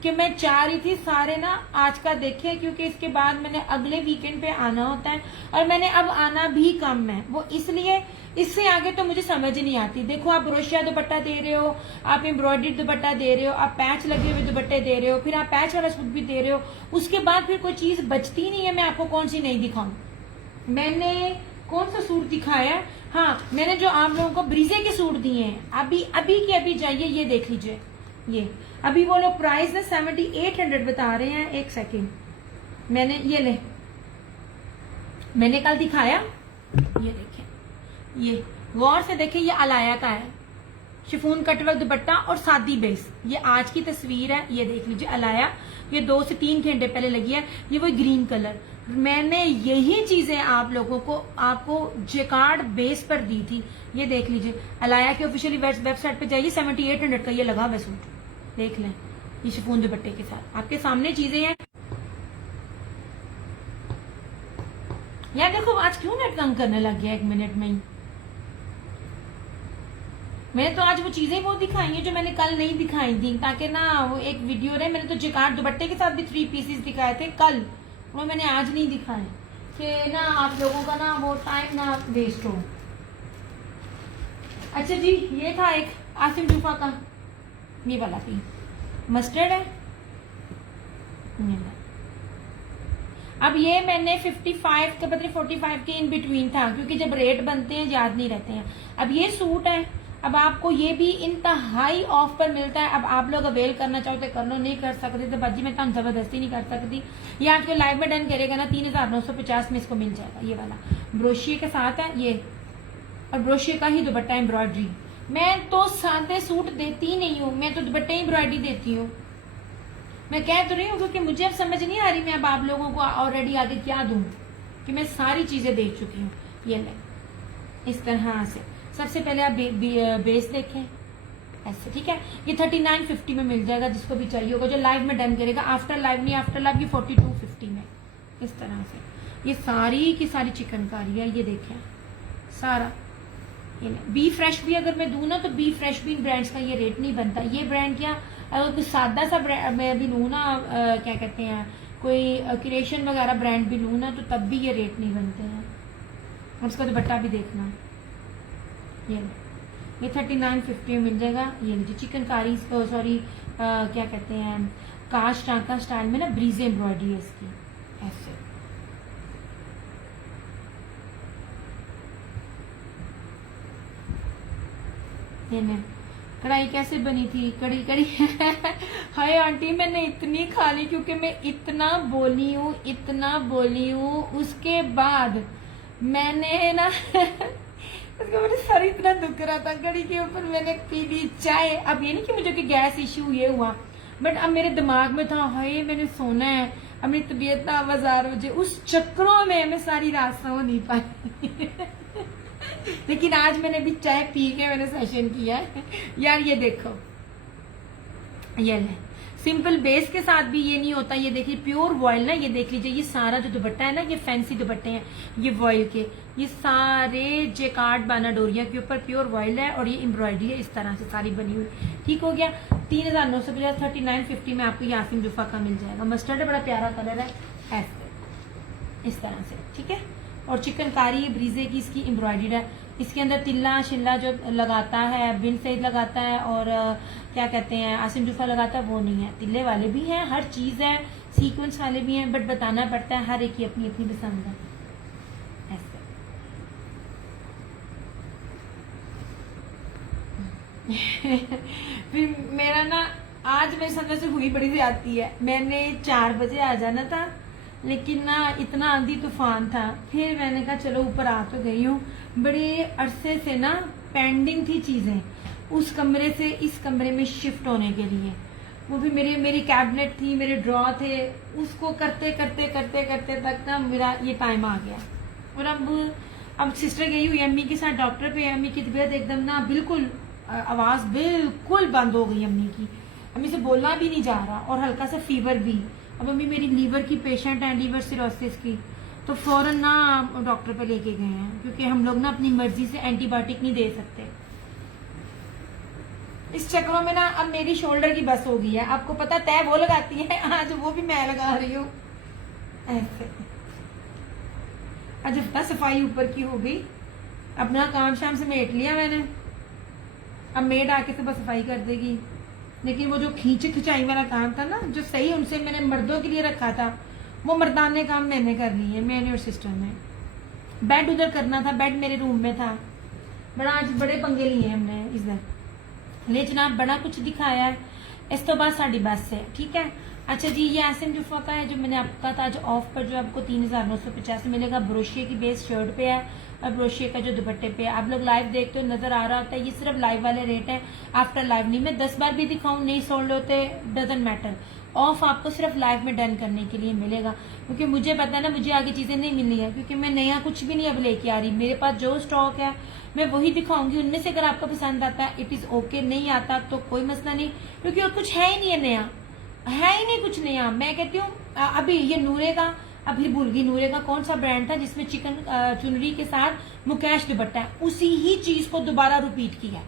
कि मैं चाह रही थी सारे ना आज का देखें, क्योंकि इसके बाद मैंने अगले वीकेंड पे आना होता है और मैंने अब आना भी कम है, वो इसलिए इससे आगे तो मुझे समझ नहीं आती। देखो आप ब्रोशिया दुपट्टा दे रहे हो, आप एम्ब्रॉयडरी दुपट्टा दे रहे हो, आप पैच लगे हुए दुपट्टे दे रहे हो, फिर आप पैच वाला सूट भी दे रहे हो, उसके बाद फिर कोई चीज बचती नहीं है। मैं आपको कौन सी नहीं दिखाऊं? मैंने कौन सा सूट दिखाया? हाँ, मैंने जो आप लोगों को ब्रीजे के सूट दिए हैं, अभी अभी के अभी जाइए, ये देख लीजिए। ये अभी वो लोग प्राइस ना 7800 बता रहे हैं। एक सेकेंड, मैंने ये ले, मैंने कल दिखाया, ये देखें, ये गौर से देखें, ये अलाया का है, शिफॉन कटवर्क दुपट्टा और सादी बेस। ये आज की तस्वीर है, ये देख लीजिए अलाया, ये 2 से 3 घंटे पहले लगी है। ये वो ग्रीन कलर, मैंने यही चीजें आप लोगों को आपको जेकार्ड बेस पर दी थी। ये देख लीजिए अलाया के ऑफिशियली वेबसाइट पे जाइए, 7800 का ये लगा हुआ सूट, देख लें, ये शिफॉन दुपट्टे के साथ आपके सामने चीजें हैं। यार देखो आज क्यों नेट तंग करने लग गया 1 मिनट में ही। मैंने तो आज वो चीजें बहुत दिखाई हैं जो मैंने कल नहीं दिखाई थी, ताकि ना वो एक वीडियो रहे। मैंने तो जेकार्ड दुपट्टे के साथ भी 3 पीसेस दिखाए थे कल, वो मैंने आज नहीं दिखाए कि ना आप लोगों का ना वो टाइम ना वेस्ट हो। अच्छा जी, ये था एक आसिम जूफा का, ये वाला भी मस्टर्ड है। अब ये मैंने 55 के बदले 45 के इन बिटवीन था, क्योंकि जब रेट बनते हैं याद नहीं रहते हैं। अब ये सूट है, अब आपको ये भी इंतहाई ऑफ पर मिलता है। अब आप लोग अवेल करना चाहो तो कर लो, नहीं कर सकते तो बाजी मैं तंग जबरदस्ती नहीं कर सकती। ये आपके लाइव में डन करेगा ना 3950 में इसको मिल जाएगा। ये वाला ब्रोशिये के साथ है ये, और ब्रोशिये का ही दुपट्टा एम्ब्रॉयडरी। मैं तो सादे सूट देती ही नहीं हूँ, मैं तो दुपट्टे एम्ब्रॉयडरी देती हूँ। मैं कह तो रही हूँ क्योंकि मुझे अब समझ नहीं आ रही मैं अब आप लोगों को ऑलरेडी आगे क्या दूं, कि मैं सारी चीजें देख चुकी हूँ। ये ले, इस तरह से सबसे पहले आप बेस देखें ऐसे, ठीक है। ये 3950 में मिल जाएगा जिसको भी चाहिए होगा, जो लाइव में डन करेगा। आफ्टर लाइव नहीं, आफ्टर लाइव ये 4250 में, इस तरह से। ये सारी की सारी चिकनकारी है, ये देखें सारा। ये बी फ्रेश भी अगर मैं दूं ना, तो बी फ्रेश भी इन ब्रांड्स का ये रेट नहीं बनता। ये ब्रांड क्या, अगर कुछ सादा सा मैं भी लूँ ना, क्या कहते हैं, कोई क्रिएशन वगैरह ब्रांड भी लूँ ना, तो तब भी ये रेट नहीं बनते हैं। उसका दुपट्टा भी देखना, ये 3950 में मिल जाएगा। ये लीजिए चिकनकारी, सॉरी क्या कहते हैं, काश टांका स्टाइल में ना ब्रीजे एम्ब्रॉयडरी है इसकी, ऐसे। ये कढ़ाई कैसे बनी थी, कड़ी कड़ी हाय आंटी मैंने इतनी खा ली, क्योंकि मैं इतना बोली हूँ, इतना बोली हूँ। उसके बाद मैंने ना उसका मेरा सर इतना दुख रहा था, कड़ी के ऊपर मैंने पी ली चाय। अब ये नहीं कि मुझे कि गैस इश्यू ये हुआ, बट अब मेरे दिमाग में था हाय मैंने सोना है, अब मेरी तबीयत ना आवाजार हो जाए, उस चक्रों में मैं सारी रात सो नहीं पाई लेकिन आज मैंने भी चाय पी के मैंने सेशन किया है। यार ये देखो, ये ले सिंपल बेस के साथ भी ये नहीं होता। ये देखिए प्योर वॉयल ना, ये देख लीजिए, ये सारा जो दुपट्टा है ना, ये फैंसी दुपट्टे हैं, ये वॉयल के, ये सारे जेकार्ड बानाडोरिया के ऊपर प्योर वॉयल है, और ये एम्ब्रॉयडरी है इस तरह से सारी बनी हुई। ठीक हो गया। 3950, 3950 में आपको यासीन जुफा का मिल जाएगा। मस्टर्ड बड़ा प्यारा कलर है, ऐसे इस तरह से, ठीक है। और चिकनकारी ब्रीजे की इसकी एम्ब्रॉयडरी है। इसके अंदर तिल्ला शिल्ला जो लगाता है, बिन सईद लगाता है, और क्या कहते हैं आसिम जुफा लगाता है, वो नहीं है। तिल्ले वाले भी हैं, हर चीज है, सीक्वेंस वाले भी हैं, बट बताना पड़ता है, हर एक की अपनी अपनी पसंद है। ऐसे फिर मेरा ना आज मेरे सामने से हुई बड़ी ज्यादती है। मैंने 4 बजे आ जाना था, लेकिन ना इतना आंधी तूफान था। फिर मैंने कहा चलो ऊपर आ तो गई हूँ, बड़े अरसे से ना पेंडिंग थी चीजें, उस कमरे से इस कमरे में शिफ्ट होने के लिए। वो भी मेरी कैबिनेट थी, मेरे ड्रॉ थे, उसको करते करते करते करते तक ना मेरा ये टाइम आ गया। और अब सिस्टर गई हुई अम्मी के साथ डॉक्टर पे। अम्मी की तबीयत एकदम ना बिल्कुल, आवाज बिल्कुल बंद हो गई अम्मी की, अम्मी से बोलना भी नहीं जा रहा, और हल्का सा फीवर भी। अब अम्मी मेरी लीवर की पेशेंट है, लीवर सिरोसिस की, तो फौरन ना डॉक्टर पे लेके गए हैं, क्योंकि हम लोग ना अपनी मर्जी से एंटीबायोटिक नहीं दे सकते। इस चक्रों में ना अब मेरी शोल्डर की बस हो गई है। आपको पता तय वो लगाती है, आज वो भी मैं लगा रही हूँ ऐसे। आज अपना सफाई ऊपर की हो गई, अपना काम शाम से मेट लिया मैंने, अब मेड आके तो बस सफाई कर देगी। लेकिन वो जो खिंचाई वाला काम था ना, जो सही उनसे मैंने मर्दों के लिए रखा था, वो मर्दाने काम मैंने कर ली है, मैंने और सिस्टर ने। बेड उधर करना था, बेड मेरे रूम में था, बड़ा आज बड़े पंगे लिए हमने इधर। ले जनाब बड़ा कुछ दिखाया है, इस तो बाद साड़ी बस है, ठीक है। अच्छा जी, ये आसिम जुफा का है जो मैंने आपको कहा था आज ऑफ पर जो आपको 3950 मिलेगा, ब्रोशिया की बेस शर्ट पे है और ब्रोशिया का जो दुपट्टे पे है। आप लोग लाइव देखते हो नजर आ रहा होता है, ये सिर्फ लाइव वाले रेट है, आफ्टर लाइव नहीं। मैं 10 बार भी दिखाऊं नहीं सोल्ड होते, डजेंट मैटर। ऑफ आपको सिर्फ लाइव में डन करने के लिए मिलेगा, क्योंकि मुझे पता है ना मुझे आगे चीजें नहीं मिलनी है, क्योंकि मैं नया कुछ भी नहीं अब लेके आ रही। मेरे पास जो स्टॉक है मैं वही दिखाऊंगी, उनमें से अगर आपको पसंद आता है इट इज ओके, नहीं आता तो कोई मसला नहीं, क्योंकि और कुछ है ही नहीं है नया, है ही नहीं कुछ नया। मैं कहती हूँ अभी ये नूरे का, अभी भूल गई नूरे का कौन सा ब्रांड था जिसमें चिकन चुनरी के साथ मुकेश दुपट्टा है, उसी ही चीज को दोबारा रिपीट किया,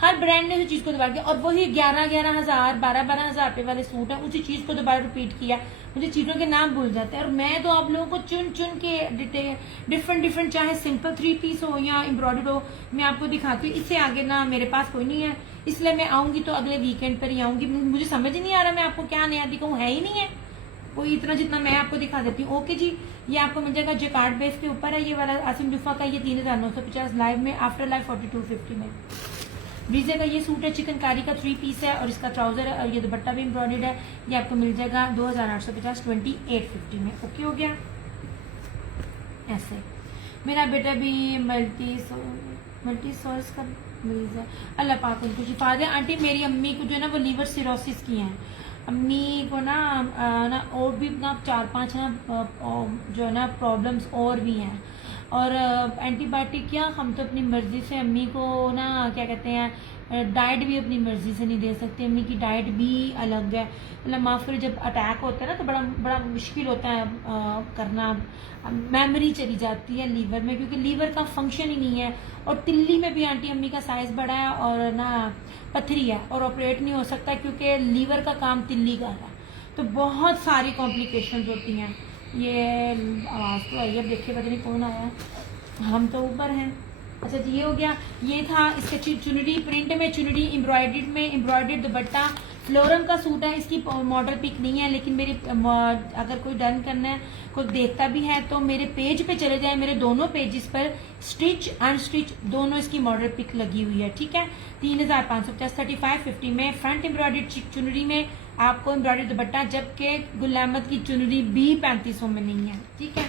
हर ब्रांड ने उसी चीज को दोबारा किया, और वही 11,000 12,000 रुपए वाले सूट है, उसी चीज को दोबारा रिपीट किया। मुझे चीजों के नाम भूल जाते हैं, और मैं तो आप लोगों को चुन चुन के डिफरेंट चाहे सिंपल 3 पीस हो या एम्ब्रॉयडर्ड हो, मैं आपको दिखाती हूँ। इससे आगे ना मेरे पास कोई नहीं है, इसलिए मैं आऊंगी तो अगले वीकेंड पर ही आऊंगी। मुझे समझ ही नहीं आ रहा मैं आपको क्या नया दिखाऊं, है ही नहीं है कोई इतना जितना मैं आपको दिखा देती हूँ। ओके जी, ये आपको मिल जाएगा जकार्ड बेस के ऊपर है ये वाला आसिम जुफा का, ये 3950 लाइव में, आफ्टर लाइव 4250 में। ब्रीजे का ये सूट है, चिकनकारी का 3 पीस है और इसका ट्राउजर है और ये दुपट्टा भी एम्ब्रॉयडर्ड है, ये आपको मिल जाएगा 2850 2850 में। ओके हो गया। ऐसे मेरा बेटा भी मल्टी सोर्स का मरीज है, अल्लाह पाक उनको शिफा दे। आंटी मेरी अम्मी को जो है ना वो लीवर सिरोसिस की है, अम्मी को ना और भी ना 4-5 ना जो है ना प्रॉब्लम्स और भी हैं, और एंटीबायोटिक क्या हम तो अपनी मर्जी से अम्मी को ना क्या कहते हैं डाइट भी अपनी मर्जी से नहीं दे सकते, अम्मी की डाइट भी अलग है। मतलब माफ करो जब अटैक होता है ना तो बड़ा बड़ा मुश्किल होता है करना, मेमोरी चली जाती है लीवर में, क्योंकि लीवर का फंक्शन ही नहीं है। और तिल्ली में भी आंटी अम्मी का साइज बड़ा है और ना पथरी है और ऑपरेट नहीं हो सकता क्योंकि लीवर का काम तिल्ली का है, तो बहुत सारी कॉम्प्लिकेशंस होती हैं। ये आवाज तो आई है, देखिए पता नहीं कौन आया, हम तो ऊपर हैं। अच्छा जी ये हो गया, ये था इसके चुनरी प्रिंट में, चुनरी एम्ब्रॉयडर्ड में, एम्ब्रॉयडर्ड दुपट्टा, फ्लोरम का सूट है। इसकी मॉडल पिक नहीं है, लेकिन मेरे अगर कोई डन करना है, कोई देखता भी है तो मेरे पेज पे चले जाए, मेरे दोनों पेजेस पर स्टिच अनस्टिच दोनों इसकी मॉडल पिक लगी हुई है, ठीक है। 3550 3550 में फ्रंट एम्ब्रॉयडर्ड चुनरी में आपको एम्ब्रॉयडर्ड दुपट्टा, जबकि गुल अहमद की चुनरी भी 3500 में नहीं है, ठीक है।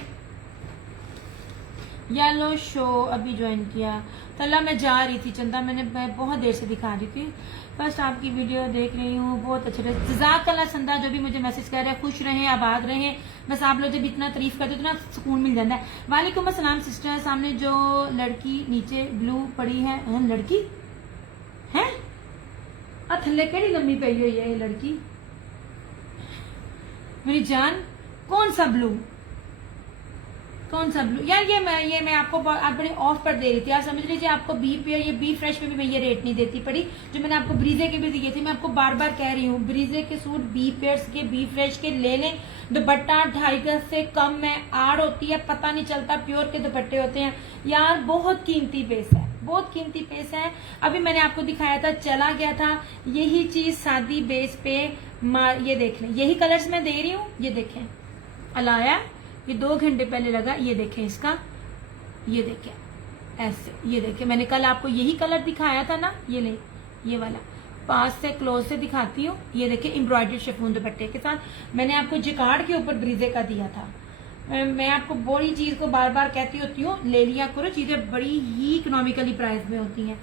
येलो शो अभी ज्वाइन किया, तला मैं जा रही थी चंदा, मैं बहुत देर से दिखा रही थी, फर्स्ट आपकी वीडियो देख रही हूँ, बहुत अच्छे रहे। जज़ाकल्लाह संदा जो भी मुझे मैसेज कर रहे हैं, खुश रहें आबाद रहें, बस आप लोग जब इतना तारीफ करते हो तो ना सुकून मिल जाता है। वालेकुम अस्सलाम सिस्टर, सामने जो लड़की नीचे ब्लू पड़ी है, लड़की है थल्ले केड़ी लम्बी पई हुई है ये लड़की मेरी जान, कौन सा ब्लू यार, ये मैं आपको अपने ऑफ पर दे रही थी, आप समझ लीजिए। आपको बी पेयर, ये बी फ्रेश में भी मैं ये रेट नहीं देती पड़ी जो मैंने आपको ब्रीजे के भी दिए थे। मैं आपको बार बार कह रही हूँ ब्रीजे के सूट बी पेयर्स के, बी फ्रेश के ले लें, दुपट्टा 2.5 गज से कम में आड़ होती है, पता नहीं चलता, प्योर के दुपट्टे होते हैं यार, बहुत कीमती पीस है, बहुत कीमती पीस है। अभी मैंने आपको दिखाया था, चला गया था, यही चीज सादी बेस पे ये देख लें, यही कलर्स मैं दे रही हूँ, ये देखें अलाया, ये 2 घंटे पहले लगा, ये देखें इसका, ये देखें ऐसे, ये देखें मैंने कल आपको यही कलर दिखाया था ना, ये ले ये वाला, पास से क्लोज से दिखाती हूँ, ये देखें एम्ब्रॉयडर्ड शिफॉन दुपट्टे के साथ। मैंने आपको जिकार्ड के ऊपर ब्रीजे का दिया था, मैं आपको बड़ी चीज को बार बार कहती होती हूँ, ले लिया करो, चीजें बड़ी ही इकोनॉमिकली प्राइस में होती हैं।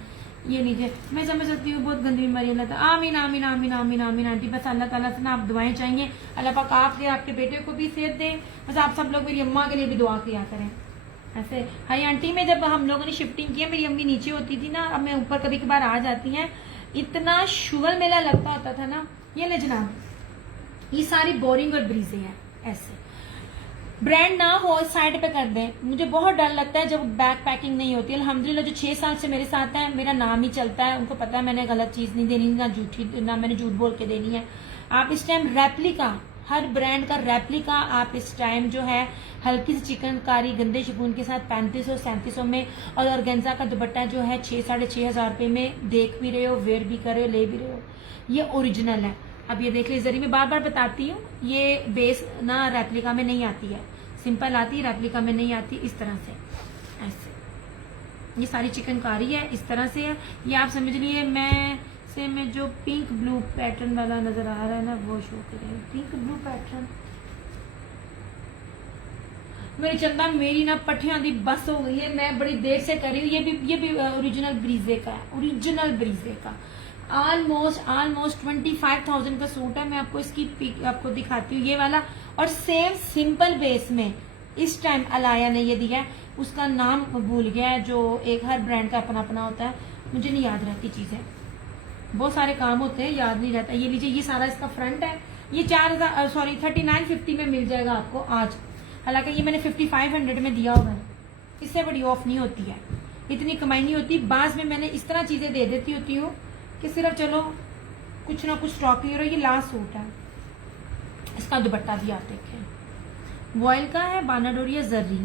ये लीजिए, मैं समझ सकती हूँ बहुत गंदी बीमारी, अल्लाह ताला आमीन आमीन आमीन आमीन आमीन आंटी, बस अल्लाह ताला से ना आप दुआएं चाहिए, अल्लाह पाक आपके आपके बेटे को भी सेहत दें, बस आप सब लोग मेरी अम्मा के लिए भी दुआ किया करें। ऐसे हाई आंटी में जब हम लोगों ने शिफ्टिंग किया, मेरी अम्मी नीचे होती थी ना, अब मैं ऊपर कभी कभार आ जाती हैं, इतना शुगर मेला लगता होता था ना। ये ले जनाब, ये सारी बोरिंग और ब्रीजे हैं ऐसे, ब्रांड ना हो साइड पे कर दें। मुझे बहुत डर लगता है जब बैक पैकिंग नहीं होती। अल्हम्दुलिल्लाह जो 6 साल से मेरे साथ है, मेरा नाम ही चलता है, उनको पता है मैंने गलत चीज नहीं देनी, ना झूठी, ना मैंने झूठ बोल के देनी है। आप इस टाइम रेप्लिका, हर ब्रांड का रेप्लिका आप इस टाइम जो है हल्की सी चिकनकारी गंदे शिफॉन के साथ 3500-3700 में, और ऑर्गेन्जा का दुपट्टा जो है 6-6,500 रुपए में देख भी रहे हो, वेयर भी कर रहे हो, ले भी रहे हो। ये ओरिजिनल है। अब ये देख लीजिए, जरिए मैं बार बार बताती हूँ, ये बेस ना रेप्लिका में नहीं आती है, सिंपल आती है, रेप्लिका में नहीं आती। इस तरह से ऐसे ये सारी चिकनकारी है, इस तरह से है। ये आप समझ लिए मैं जो पिंक ब्लू पैटर्न वाला नजर आ रहा है ना, वो शो करें। पिंक ब्लू पैटर्न मेरी चंदा, मेरी ना पट्टियां दी बस हो गई है, मैं बड़ी देर से कर रही हूँ। ये भी ओरिजिनल ब्रीजे का है, ओरिजिनल ब्रीजे का। ऑलमोस्ट 25,000 का सूट है। मैं आपको इसकी पिक आपको दिखाती हूँ, ये वाला। और सेम सिंपल बेस में इस टाइम अलाया ने ये दिया है, उसका नाम भूल गया है, जो एक हर ब्रांड का अपना अपना होता है, मुझे नहीं याद रहती चीजें, बहुत सारे काम होते हैं, याद नहीं रहता। ये लीजिए, ये सारा इसका फ्रंट है। ये 3950 में मिल जाएगा आपको आज। हालांकि ये मैंने 5500 में दिया हुआ है, इससे बड़ी ऑफ नहीं होती है, इतनी कमाई नहीं होती। बाद में मैंने इस तरह चीजें दे देती होती हूँ कि सिर्फ चलो कुछ ना कुछ स्टॉक ही हो रहा है। ये लास्ट सूट है, इसका दुपट्टा भी आप देखें, वॉयल का है, बानाडोरिया जर्री।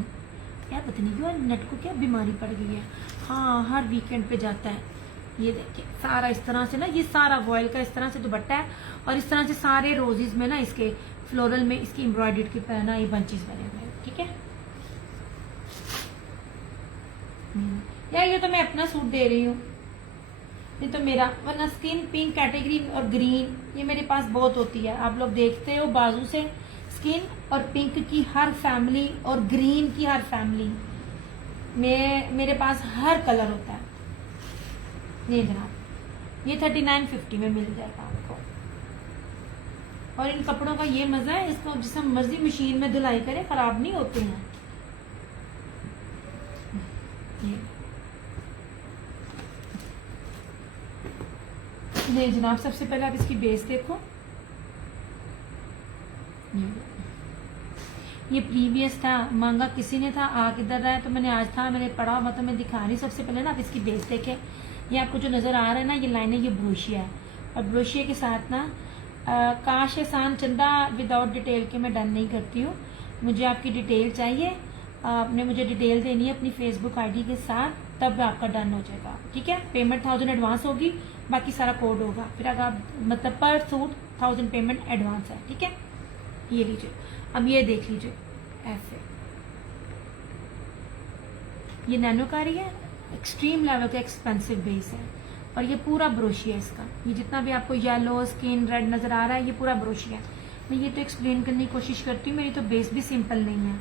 यार पता नहीं क्यों नेट को क्या बीमारी पड़ गई है। हाँ, हर वीकेंड पे जाता है। ये देखिए सारा इस तरह से ना, ये सारा वॉयल का इस तरह से दुपट्टा है, और इस तरह से सारे रोजेज में ना, इसके फ्लोरल में इसकी एम्ब्रॉयडर्ड की पहना ये बंचेस बने हुए हैं। ठीक है यार, ये तो मैं अपना सूट दे रही हूँ, ये तो मेरा, वरना स्किन पिंक कैटेगरी और ग्रीन ये मेरे पास बहुत होती है। आप लोग देखते हो बाजू से स्किन और पिंक की हर फैमिली और ग्रीन की हर फैमिली में मेरे पास हर कलर होता है। ये जनाब, ये 3950 में मिल जाएगा आपको। और इन कपड़ों का ये मजा है, इसको जिस मर्जी मशीन में धुलाई करे खराब नहीं होते हैं। ये जनाब, सबसे पहले आप इसकी बेस देखो। ये प्रीवियस था, मांगा किसी ने था, आ किधर रहा है, तो मैंने आज था, मैंने पढ़ा हुआ, तो मैं दिखा रही। सबसे पहले ना आप इसकी बेस देखें। ये आपको जो नजर आ रहा है ना, ये लाइनें, ये ब्रोशिया है, और ब्रोशिया के साथ ना काश एहसान चंदा विदाउट डिटेल के मैं डन नहीं करती हूँ। मुझे आपकी डिटेल चाहिए, आपने मुझे डिटेल देनी है अपनी फेसबुक आईडी के साथ, तब आपका डन हो जाएगा। ठीक है, पेमेंट 1000 एडवांस होगी, बाकी सारा कोड होगा। फिर अगर आप मतलब पर सूट 1000 पेमेंट एडवांस है। ठीक है, ये लीजिए। अब ये देख लीजिए, ऐसे ये नैनोकारी है, एक्सट्रीम लेवल का एक्सपेंसिव बेस है, और ये पूरा ब्रोशिया है इसका। ये जितना भी आपको येलो स्किन रेड नजर आ रहा है, ये पूरा ब्रोशिया है। मैं ये तो एक्सप्लेन करने की कोशिश करती हूँ, मेरी तो बेस भी सिंपल नहीं है,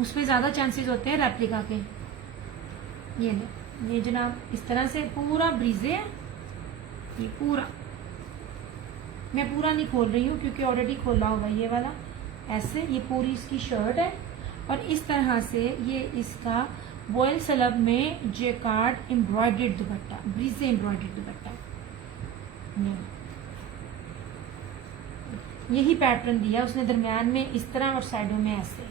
उसमें ज्यादा चांसेस होते हैं रेप्लिका के। ये नहीं, ये जनाब इस तरह से पूरा ब्रीजे है, ये पूरा मैं पूरा नहीं खोल रही हूँ क्योंकि ऑलरेडी खोला हुआ ये वाला। ऐसे ये पूरी इसकी शर्ट है, और इस तरह से ये इसका वॉयल सलब में जेकार्ड एम्ब्रॉयडर्ड दुपट्टा, ब्रीजे एम्ब्रॉयडर्ड दुपट्टा। यही पैटर्न दिया उसने, दरमियान में इस तरह और साइडों में ऐसे।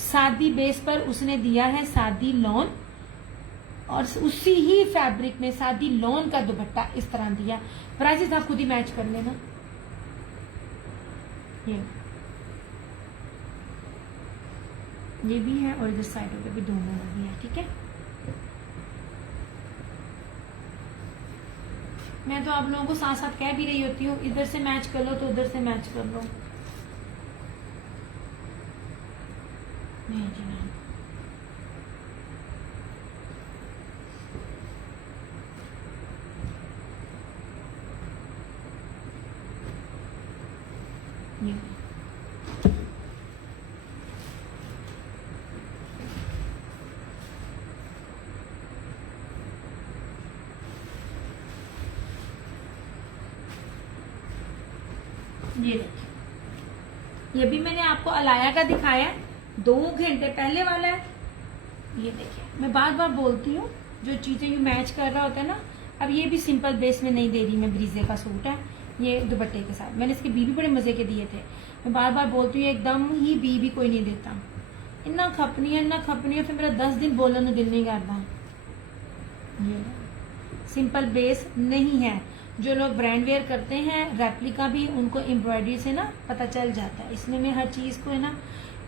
सादी बेस पर उसने दिया है सादी लॉन, और उसी ही फैब्रिक में सादी लॉन का दुपट्टा इस तरह दिया। प्राइसेस आप खुद ही मैच कर लेना। ये भी है, और इधर साइडों पे भी दोनों लगी है। ठीक है, मैं तो आप लोगों को साथ साथ कह भी रही होती हूँ, इधर से मैच कर लो तो उधर से मैच कर लो। नहीं जी नहीं, ये देखिए, ये भी मैंने आपको अलाया का दिखाया है, 2 घंटे पहले वाला है। ये देखिए, मैं बार बार बोलती हूँ, जो चीजें यू मैच कर रहा होता है ना। अब ये भी सिंपल बेस में नहीं दे रही मैं, ब्रीजे का सूट है, ये दुपट्टे के साथ। मैंने इसके बीबी बड़े मजे के दिए थे, मैं बार बार बोलती हूँ एकदम ही बीबी कोई नहीं देता, इन्ना खपनी है, फिर मेरा 10 दिन बोलने दिल नहीं करता। ये सिंपल बेस नहीं है। जो लोग ब्रांड वेयर करते हैं रेप्लिका भी, उनको एम्ब्रॉयडरी से ना पता चल जाता है। इसलिए मैं हर चीज़ को है ना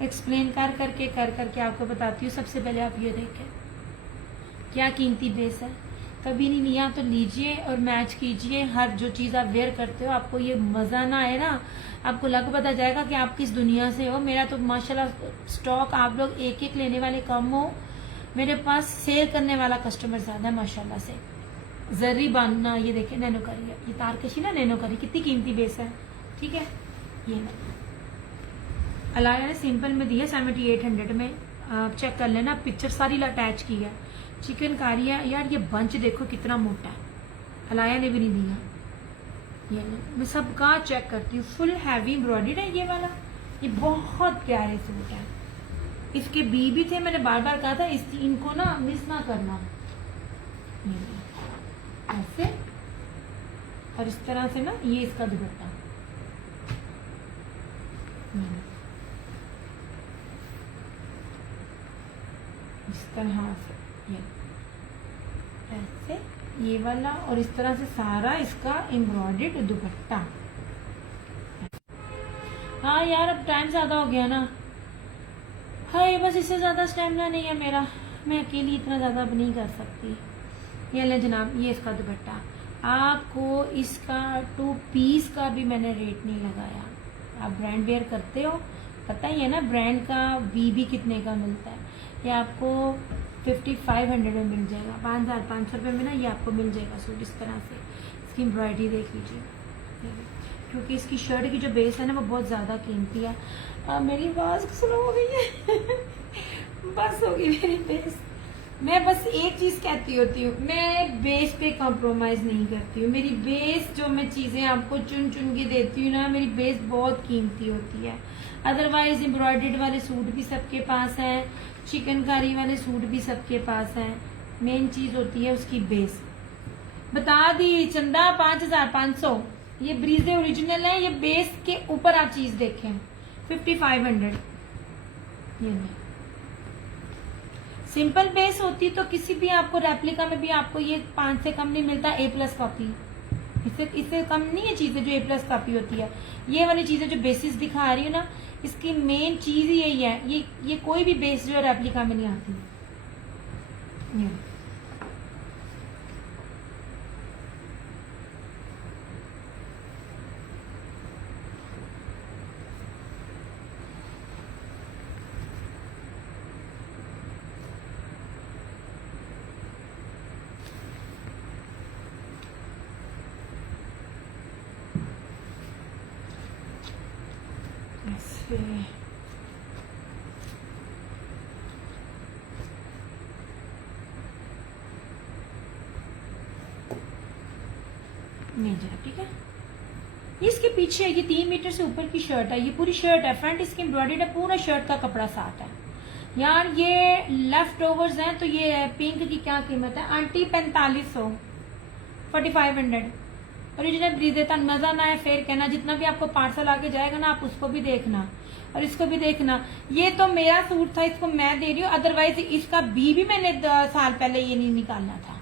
एक्सप्लेन कर करके आपको बताती हूँ। सबसे पहले आप ये देखें क्या कीमती बेस है, कभी नहीं लिया तो लीजिए और मैच कीजिए। हर जो चीज़ आप वेयर करते हो आपको ये मज़ा ना आए ना, आपको लग पता जाएगा कि आप किस दुनिया से हो। मेरा तो माशाल्लाह स्टॉक, आप लोग एक एक लेने वाले कम हो, मेरे पास सेल करने वाला कस्टमर ज़्यादा है माशाल्लाह से। जरी बांधना, ये देखिए नैनोकारी है, ये तारकशी ना नैनोकारी, कितनी कीमती बेस है। ठीक है, ये अलाया ने सिंपल में दिया 7800 में, आप चेक कर लेना, पिक्चर सारी अटैच की है। चिकनकारी है यार, ये बंच देखो कितना मोटा है, अलाया ने भी नहीं दिया। ये मैं सबका चेक करती हूँ, फुल हैवी एम्ब्रॉयडर्ड है ये वाला, ये बहुत प्यारे सूट है। इसके बीबी थे, मैंने बार बार कहा था इनको ना मिस ना करना। ऐसे और इस तरह से ना, ये इसका दुपट्टा, इस तरह से ये ऐसे, ये वाला, और इस तरह से सारा इसका एम्ब्रॉयडर्ड दुपट्टा। हाँ यार अब टाइम ज्यादा हो गया ना, हाँ ये बस इससे ज्यादा स्टैमिना नहीं है मेरा, मैं अकेली इतना ज्यादा अब नहीं कर सकती। ये ले जनाब, ये इसका दुपट्टा, आपको इसका 2 पीस का भी मैंने रेट नहीं लगाया। आप ब्रांड वेयर करते हो, पता ही है ना ब्रांड का बीबी कितने का मिलता है। ये आपको 5500 में मिल जाएगा, 5500 रुपये में ना ये आपको मिल जाएगा सूट इस तरह से। इसकी एम्ब्रॉयडरी देख लीजिए, क्योंकि इसकी शर्ट की जो बेस है ना वो बहुत ज़्यादा कीमती है। मेरी आवाज़ स्लो हो गई है बस हो गई मेरी बेस। मैं बस एक चीज़ कहती होती हूँ, मैं बेस पे कॉम्प्रोमाइज़ नहीं करती हूँ। मेरी बेस जो मैं चीज़ें आपको चुन चुन के देती हूँ ना, मेरी बेस बहुत कीमती होती है। अदरवाइज एम्ब्रॉयडर्ड वाले सूट भी सबके पास हैं, चिकनकारी वाले सूट भी सबके पास हैं, मेन चीज़ होती है उसकी बेस। बता दी चंदा 5500, ये ब्रीजे ओरिजिनल है, ये बेस के ऊपर आप चीज़ देखें 5500। ये नहीं सिंपल बेस होती तो किसी भी आपको रेप्लिका में भी आपको ये 5 से कम नहीं मिलता। A+ कॉपी, इससे कम नहीं है चीजें जो A+ कॉपी होती है। ये वाली चीजें जो बेसिस दिखा रही हूँ ना, इसकी मेन चीज ही यही है। ये कोई भी बेस जो रेप्लिका में नहीं आती। नहीं जरा, ठीक है। इसके पीछे ये 3 मीटर से ऊपर की शर्ट है, ये पूरी शर्ट है, फ्रंट इसकी एम्ब्रॉयडर्ड है, पूरा शर्ट का कपड़ा साथ है। यार ये लेफ्ट ओवर्स हैं, तो ये पिंक की क्या कीमत है आंटी? 4500, 4500। ओरिजिनल ब्रीजे था, मजा ना है फिर कहना। जितना भी आपको पार्सल आके जाएगा ना, आप उसको भी देखना और इसको भी देखना। ये तो मेरा सूट था, इसको मैं दे रही हूँ, अदरवाइज इसका भी मैंने 2 साल पहले ये नहीं निकालना था।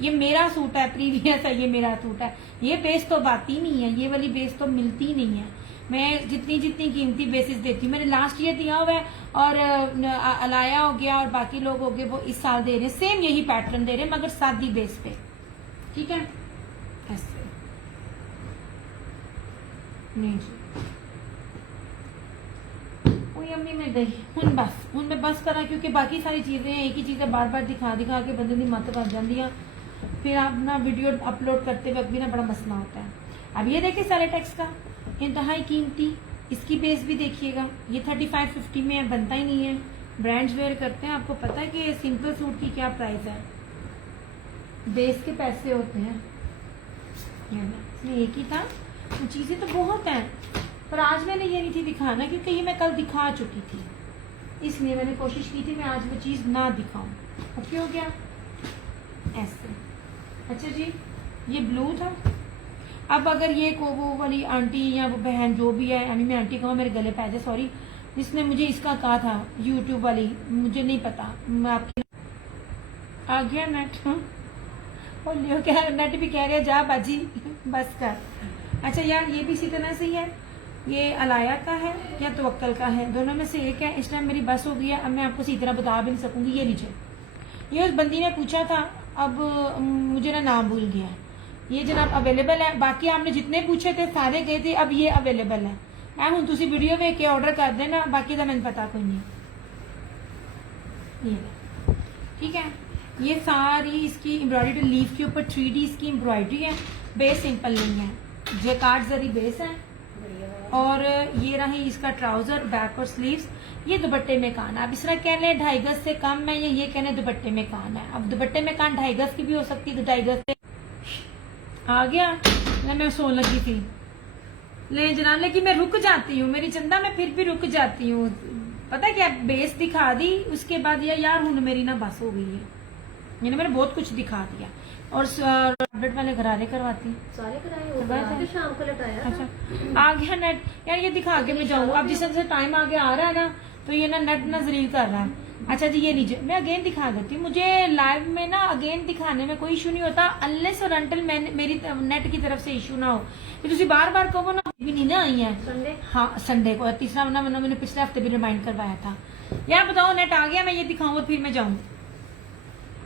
ये मेरा सूट है, प्रीवियस है, ये मेरा सूट है। ये बेस तो बात ही नहीं है, ये वाली बेस तो मिलती नहीं है। मैं जितनी कीमती बेसिस देती हूँ, मैंने लास्ट ईयर दिया हुआ है, और अलाया हो गया और बाकी लोग हो गए वो इस साल दे रहे हैं, सेम यही पैटर्न दे रहे हैं मगर सादी बेस पे। ठीक है, ऐसे नहीं जी। अम्मी मैं गई हूं मैं बस करा, क्योंकि बाकी सारी चीजें एक ही चीजें बार बार दिखा के बंदे की मत बन जाती है, फिर आप ना वीडियो अपलोड करते वक्त भी ना बड़ा मसला होता है। अब ये देखिए सेलेटेक्स का इंतहाई कीमती, इसकी बेस भी देखिएगा, ये 3550 में बनता ही नहीं है। ब्रांड्स वेयर करते हैं, आपको पता है कि सिंपल सूट की क्या प्राइस है, बेस के पैसे होते हैं। इसमें एक ही था, तो चीजें तो बहुत हैं, पर आज मैंने ये नहीं थी दिखाना, क्योंकि ये मैं कल दिखा चुकी थी, इसलिए मैंने कोशिश की थी मैं आज वो चीज ना दिखाऊं। ओके हो गया ऐसे। अच्छा जी, ये ब्लू था, अब अगर ये को वो वाली आंटी या वो बहन जो भी है, यानी मैं आंटी कहूँ मेरे गले पे आ जाए, सॉरी, जिसने मुझे इसका कहा था यूट्यूब वाली, मुझे नहीं पता, मैं आपकी आ गया नेट। और लियो क्या नेट भी कह रहे हैं जा बाजी बस कर। अच्छा यार ये भी इसी तरह से ही है, ये अलाया का है या तवक्कल का है, दोनों में से एक है। इस टाइम मेरी बस हो गई है, अब मैं आपको सही तरह बता भी नहीं सकूंगी। ये लीजिए, ये उस बंदी ने पूछा था, अब मुझे ना नाम भूल गया। ये जनाब अवेलेबल है, बाकी आपने जितने पूछे थे सारे गए थे, अब ये अवेलेबल है। मैं हूँ तुसी वीडियो में के ऑर्डर कर देना, बाकी का मैंने पता कोई नहीं। ये ठीक है, ये सारी इसकी एम्ब्रॉयडरी लीफ के ऊपर 3D इसकी एम्ब्रॉयडरी है, बेस सिंपल नहीं है, जेकार्ड जरी बेस है। और ये रही इसका ट्राउजर, बैक और स्लीव्स। ये दुपट्टे में कान, आप इस तरह कह लें 2.5 गज से कम है, ये कहने दुपट्टे में कान है। अब दुपट्टे में कान 2.5 गज की भी हो सकती है, तो 2.5 गज से आ गया। मैं सो लगी थी ले जनाब, लेकिन मैं रुक जाती हूँ, मेरी चंदा मैं फिर भी रुक जाती हूँ। पता क्या, बेस दिखा दी उसके बाद यार हूं मेरी ना बस हो गई है, यानी मैंने बहुत कुछ दिखा दिया। और अपडेट वाले घरारे करवाती, सारे कराए शाम को लटाया। अच्छा आ गया नेट, यार ये दिखा के मैं जाऊँ। अब जिस तरह से टाइम आगे आ रहा है ना, तो ये ना नेट ना जलील कर रहा है। अच्छा जी ये लीजिए, मैं अगेन दिखा देती हूँ। मुझे लाइव में ना अगेन दिखाने में कोई इशू नहीं होता, अनलेस और अंटिल मेरी नेट की तरफ से इशू ना हो। तो बार बार कहो ना, भी नहीं ना आई है संडे, हाँ संडे को, तीसरा महीना मैंने पिछले हफ्ते भी रिमाइंड करवाया था। यार बताओ नेट आ गया, मैं ये दिखाऊं और फिर मैं जाऊं।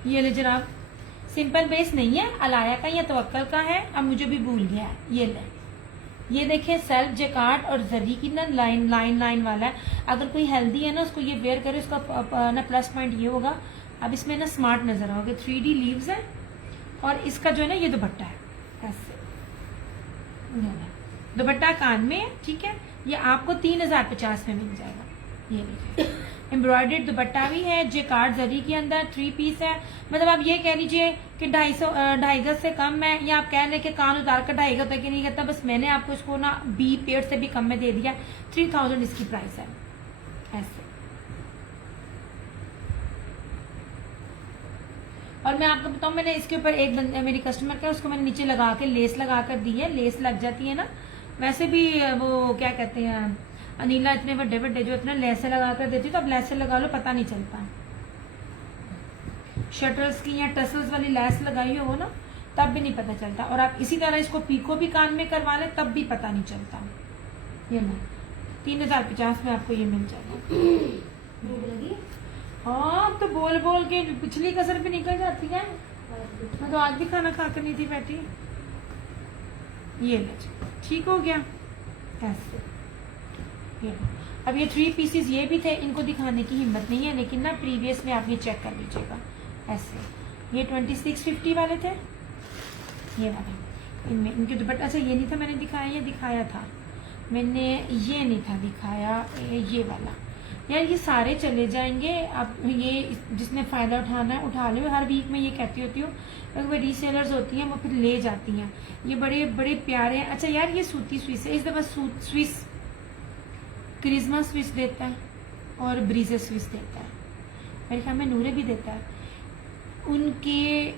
ये ले जनाब, सिंपल बेस नहीं है, अलाया का या तवक्कल का है, अब मुझे भी भूल गया है। ये ले, ये देखिए सेल्फ जेकार्ड और जरी की ना लाइन वाला है। अगर कोई हेल्दी है ना उसको ये वेयर करे, उसका ना प्लस पॉइंट ये होगा, अब इसमें ना स्मार्ट नजर आओगे। 3D लीव्स है और इसका जो है ना ये दुपट्टा है ऐसे, दुपट्टा कान में है, ठीक है। ये आपको 3050 में मिल जाएगा। ये लीजिए, एम्ब्रॉयडर्ड दुपट्टा भी है, जेकार्ड जरी के अंदर, 3 पीस है। मतलब आप ये कह लीजिए कि 2.5 गज से कम है, या आप कह लें कि कान उतार कर 2.5 गज तक नहीं करता, बस मैंने आपको इसको ना 20 पेड़ से भी कम में दे दिया। 3000 इसकी प्राइस है ऐसे। और मैं आपको बताऊं, मैंने इसके ऊपर एक मेरी कस्टमर का, उसको मैंने नीचे लगा के लेस लगा कर दी है। लेस लग जाती है ना, वैसे भी वो क्या कहते हैं अनिला, इतने बड़े बड़े जो इतने लेसे लगा कर देती, तो अब लेसे लगा लो, पता नहीं चलता। शटर्स की या टसल्स वाली लेस लगाई हो ना, तब भी नहीं पता चलता। और आप इसी तरह इसको पीको भी कान में करवा ले, तब भी पता नहीं चलता। ये ना 3050 में आपको ये मिल जाएगा। भूख लगी? हाँ तो बोल बोल के पिछली कसर भी निकल जाती है। मैं तो आज भी खाना खा कर नहीं थी बैठी। ये ले, ठीक हो गया ऐसे। ये अब ये 3 पीसेस ये भी थे, इनको दिखाने की हिम्मत नहीं है, लेकिन ना प्रीवियस में आप ये चेक कर लीजिएगा ऐसे। ये 2650 वाले थे, ये वाले। इनमें इनके दुपट्टा से ये नहीं था मैंने दिखाया, ये दिखाया था मैंने, ये नहीं था दिखाया, ये वाला। यार ये सारे चले जाएंगे, अब ये जिसने फायदा उठाना है उठा लो। हर वीक में ये कहती होती हूँ, अगर रीसेलर्स होती हैं वो फिर ले जाती हैं। ये बड़े बड़े प्यारे हैं। अच्छा यार ये सूती स्विस है, इस दफा स्विस क्रिस्मा स्विस देता है और ब्रीजे स्विस देता है, मेरे ख्याल में नूरे भी देता है। उनके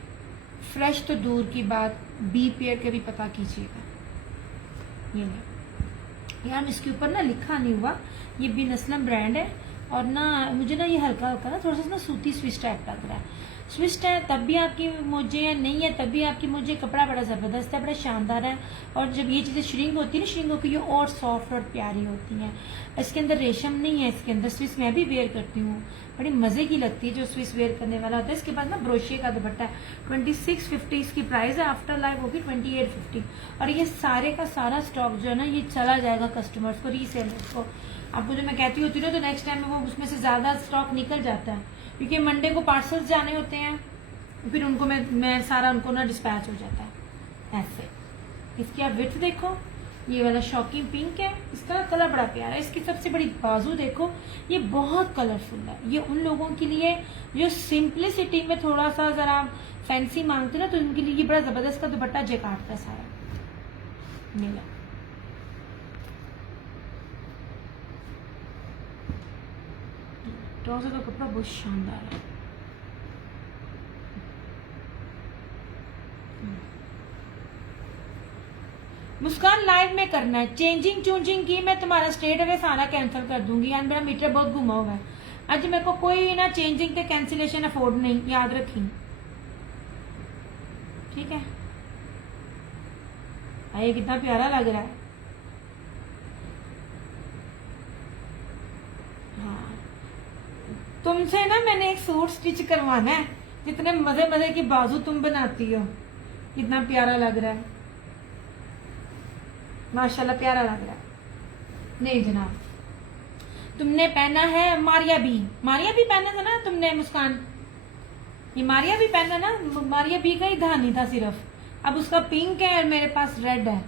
फ्रेश तो दूर की बात, बी पेयर के भी पता कीजिएगा। ये नहीं यार, इसके ऊपर ना लिखा नहीं हुआ, ये बिन असलम ब्रांड है। और ना मुझे ना ये हल्का हल्का ना थोड़ा सा ना सूती स्विच टाइप लग रहा है। स्विच है तब भी आपकी मोजे है, नहीं है तब भी आपकी मोजे। कपड़ा बड़ा जबरदस्त है, बड़ा शानदार है। और जब ये चीजें श्रिंक होती है ना, श्रिंक होकर ये और सॉफ्ट और प्यारी होती हैं। इसके अंदर रेशम नहीं है, इसके अंदर स्विच मैं भी वेयर करती हूँ, बड़ी मजे की लगती है जो स्विच वेयर करने वाला होता है। इसके बाद ना ब्रोशिया का दुपट्टा है, 2650 इसकी प्राइस है। आफ्टर लाइव होगी 2850। और ये सारे का सारा स्टॉक जो है ना ये चला जाएगा कस्टमर्स को, रीसेलर्स को। आपको जो मैं कहती होती ना, तो नेक्स्ट टाइम वो उसमें से ज्यादा स्टॉक निकल जाता है, क्योंकि मंडे को पार्सल्स जाने होते हैं, फिर उनको मैं सारा उनको ना डिस्पैच हो जाता है ऐसे। इसकी आप विड्थ देखो, ये वाला शॉकिंग पिंक है, इसका कलर बड़ा प्यारा है। इसकी सबसे बड़ी बाजू देखो, ये बहुत कलरफुल है। ये उन लोगों के लिए जो सिंपलिसिटी में थोड़ा सा जरा फैंसी मांगते ना, तो उनके लिए ये बड़ा जबरदस्त का दुपट्टा जेकार्ड का सारा नीला। ट्राउजर का कपड़ा बहुत शानदार है। मुस्कान लाइव में करना है। चेंजिंग चूंजिंग की मैं तुम्हारा स्ट्रेट अवे सारा कैंसिल कर दूंगी। आज मेरा मीटर बहुत घुमा हुआ है। आज मेरे को कोई ना चेंजिंग के कैंसिलेशन अफोर्ड नहीं, याद रखी, ठीक है। ये कितना प्यारा लग रहा है। हाँ, तुमसे ना मैंने एक सूट स्टिच करवाना है। जितने मजे मजे की बाजू तुम बनाती हो, कितना प्यारा लग रहा है, माशाल्लाह प्यारा लग रहा है। नहीं जनाब, तुमने पहना है मारिया बी पहना था ना तुमने मुस्कान, ये मारिया भी पहना ना, मारिया बी का ही धानी था सिर्फ। अब उसका पिंक है और मेरे पास रेड है,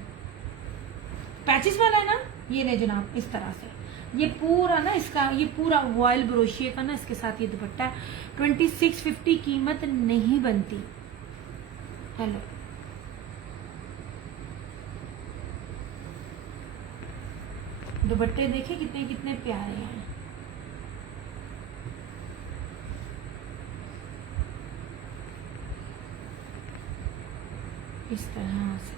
पैचेस वाला है ना। ये नहीं जनाब, इस तरह से ये पूरा ना इसका, ये पूरा वॉयल ब्रोशिए का ना इसके साथ ये दुपट्टा है। 2650 कीमत नहीं बनती। हेलो, दुपट्टे देखे कितने कितने प्यारे हैं। इस तरह से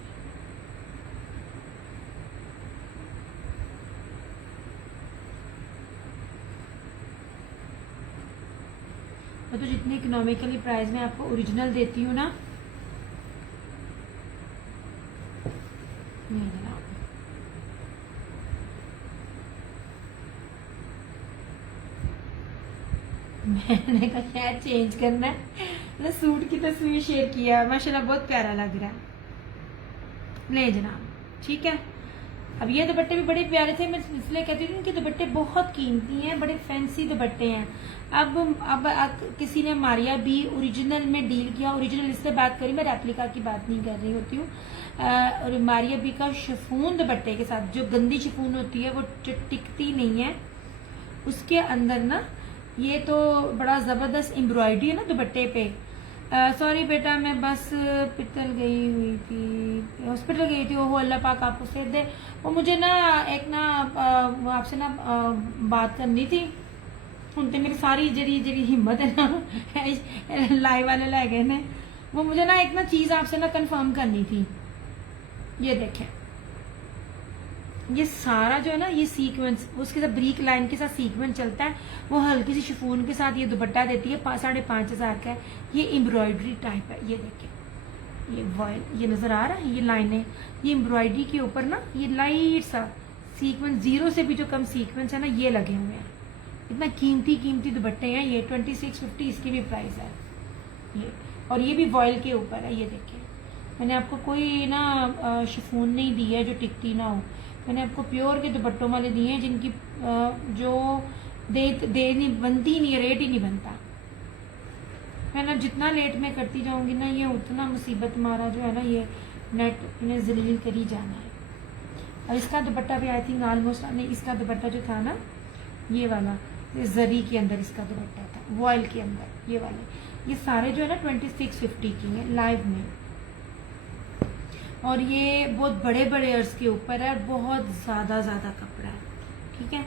मैं तो जितनी इकोनॉमिकली प्राइस में आपको ओरिजिनल देती हूँ ना, नहीं जनाब, मैंने कहा शायद चेंज करना है, मैंने सूट की तस्वीर शेयर किया, माशाल्लाह बहुत प्यारा लग रहा है। नहीं जनाब, ठीक है। अब ये दुपट्टे भी बड़े प्यारे थे, मैं इसलिए कहती हूँ कि दुपट्टे बहुत कीमती हैं, बड़े फैंसी दुपट्टे हैं। अब किसी ने मारिया बी ओरिजिनल में डील किया, ओरिजिनल इससे बात करी, मैं रेप्लिका की बात नहीं कर रही होती हूँ। और मारिया बी का शिफॉन दुपट्टे के साथ, जो गंदी शिफॉन होती है वो टिकती नहीं है, उसके अंदर ना ये तो बड़ा जबरदस्त एम्ब्रॉयडरी है ना दुपट्टे पे। सॉरी बेटा, मैं बस पिटल गई हुई थी, हॉस्पिटल गई थी। वो अल्लाह पाक आपको सेहत दे। वो मुझे ना एक ना आपसे ना बात करनी थी। उनते मेरी सारी जड़ी हिम्मत है ना लाइव वाले ला गए ने, वो मुझे ना एक ना चीज आपसे ना कंफर्म करनी थी। ये देखें, ये सारा जो है ना ये सीक्वेंस, उसके साथ ब्रीक लाइन के साथ सीक्वेंस चलता है। वो हल्की सी शिफॉन के साथ ये दुपट्टा देती है, 5,500 का है। ये एम्ब्रॉयडरी टाइप है। ये देखिए, ये वॉयल, ये नजर आ रहा है, ये लाइनें, ये एम्ब्रॉयडरी के ऊपर ना ये लाइट सा सीक्वेंस, 0 से भी जो कम सीक्वेंस है ना ये लगे हुए हैं। इतना कीमती दुपट्टे हैं ये। 2650 इसकी भी प्राइस है ये, और ये भी वॉयल के ऊपर है। ये देखिए, मैंने आपको कोई ना शिफॉन नहीं दी है जो टिकती ना हो, मैंने आपको प्योर के दुपट्टों वाले दिए हैं जिनकी जो दे नहीं बनती नहीं है, रेट ही नहीं बनता। मैंने जितना लेट में करती जाऊंगी ना ये उतना मुसीबत हमारा जो है ना ये नेट इन्हें जलील करी जाना है। और इसका दुपट्टा भी आई थिंक ऑलमोस्ट, नहीं इसका दुपट्टा जो था ना ये वाला, ये जरी के अंदर इसका दुपट्टा था, वॉयल के अंदर ये वाले, ये सारे जो है ना 2650 की है लाइव में। और ये बहुत बड़े बड़े अर्ज के ऊपर है, बहुत ज़्यादा कपड़ा है, ठीक है।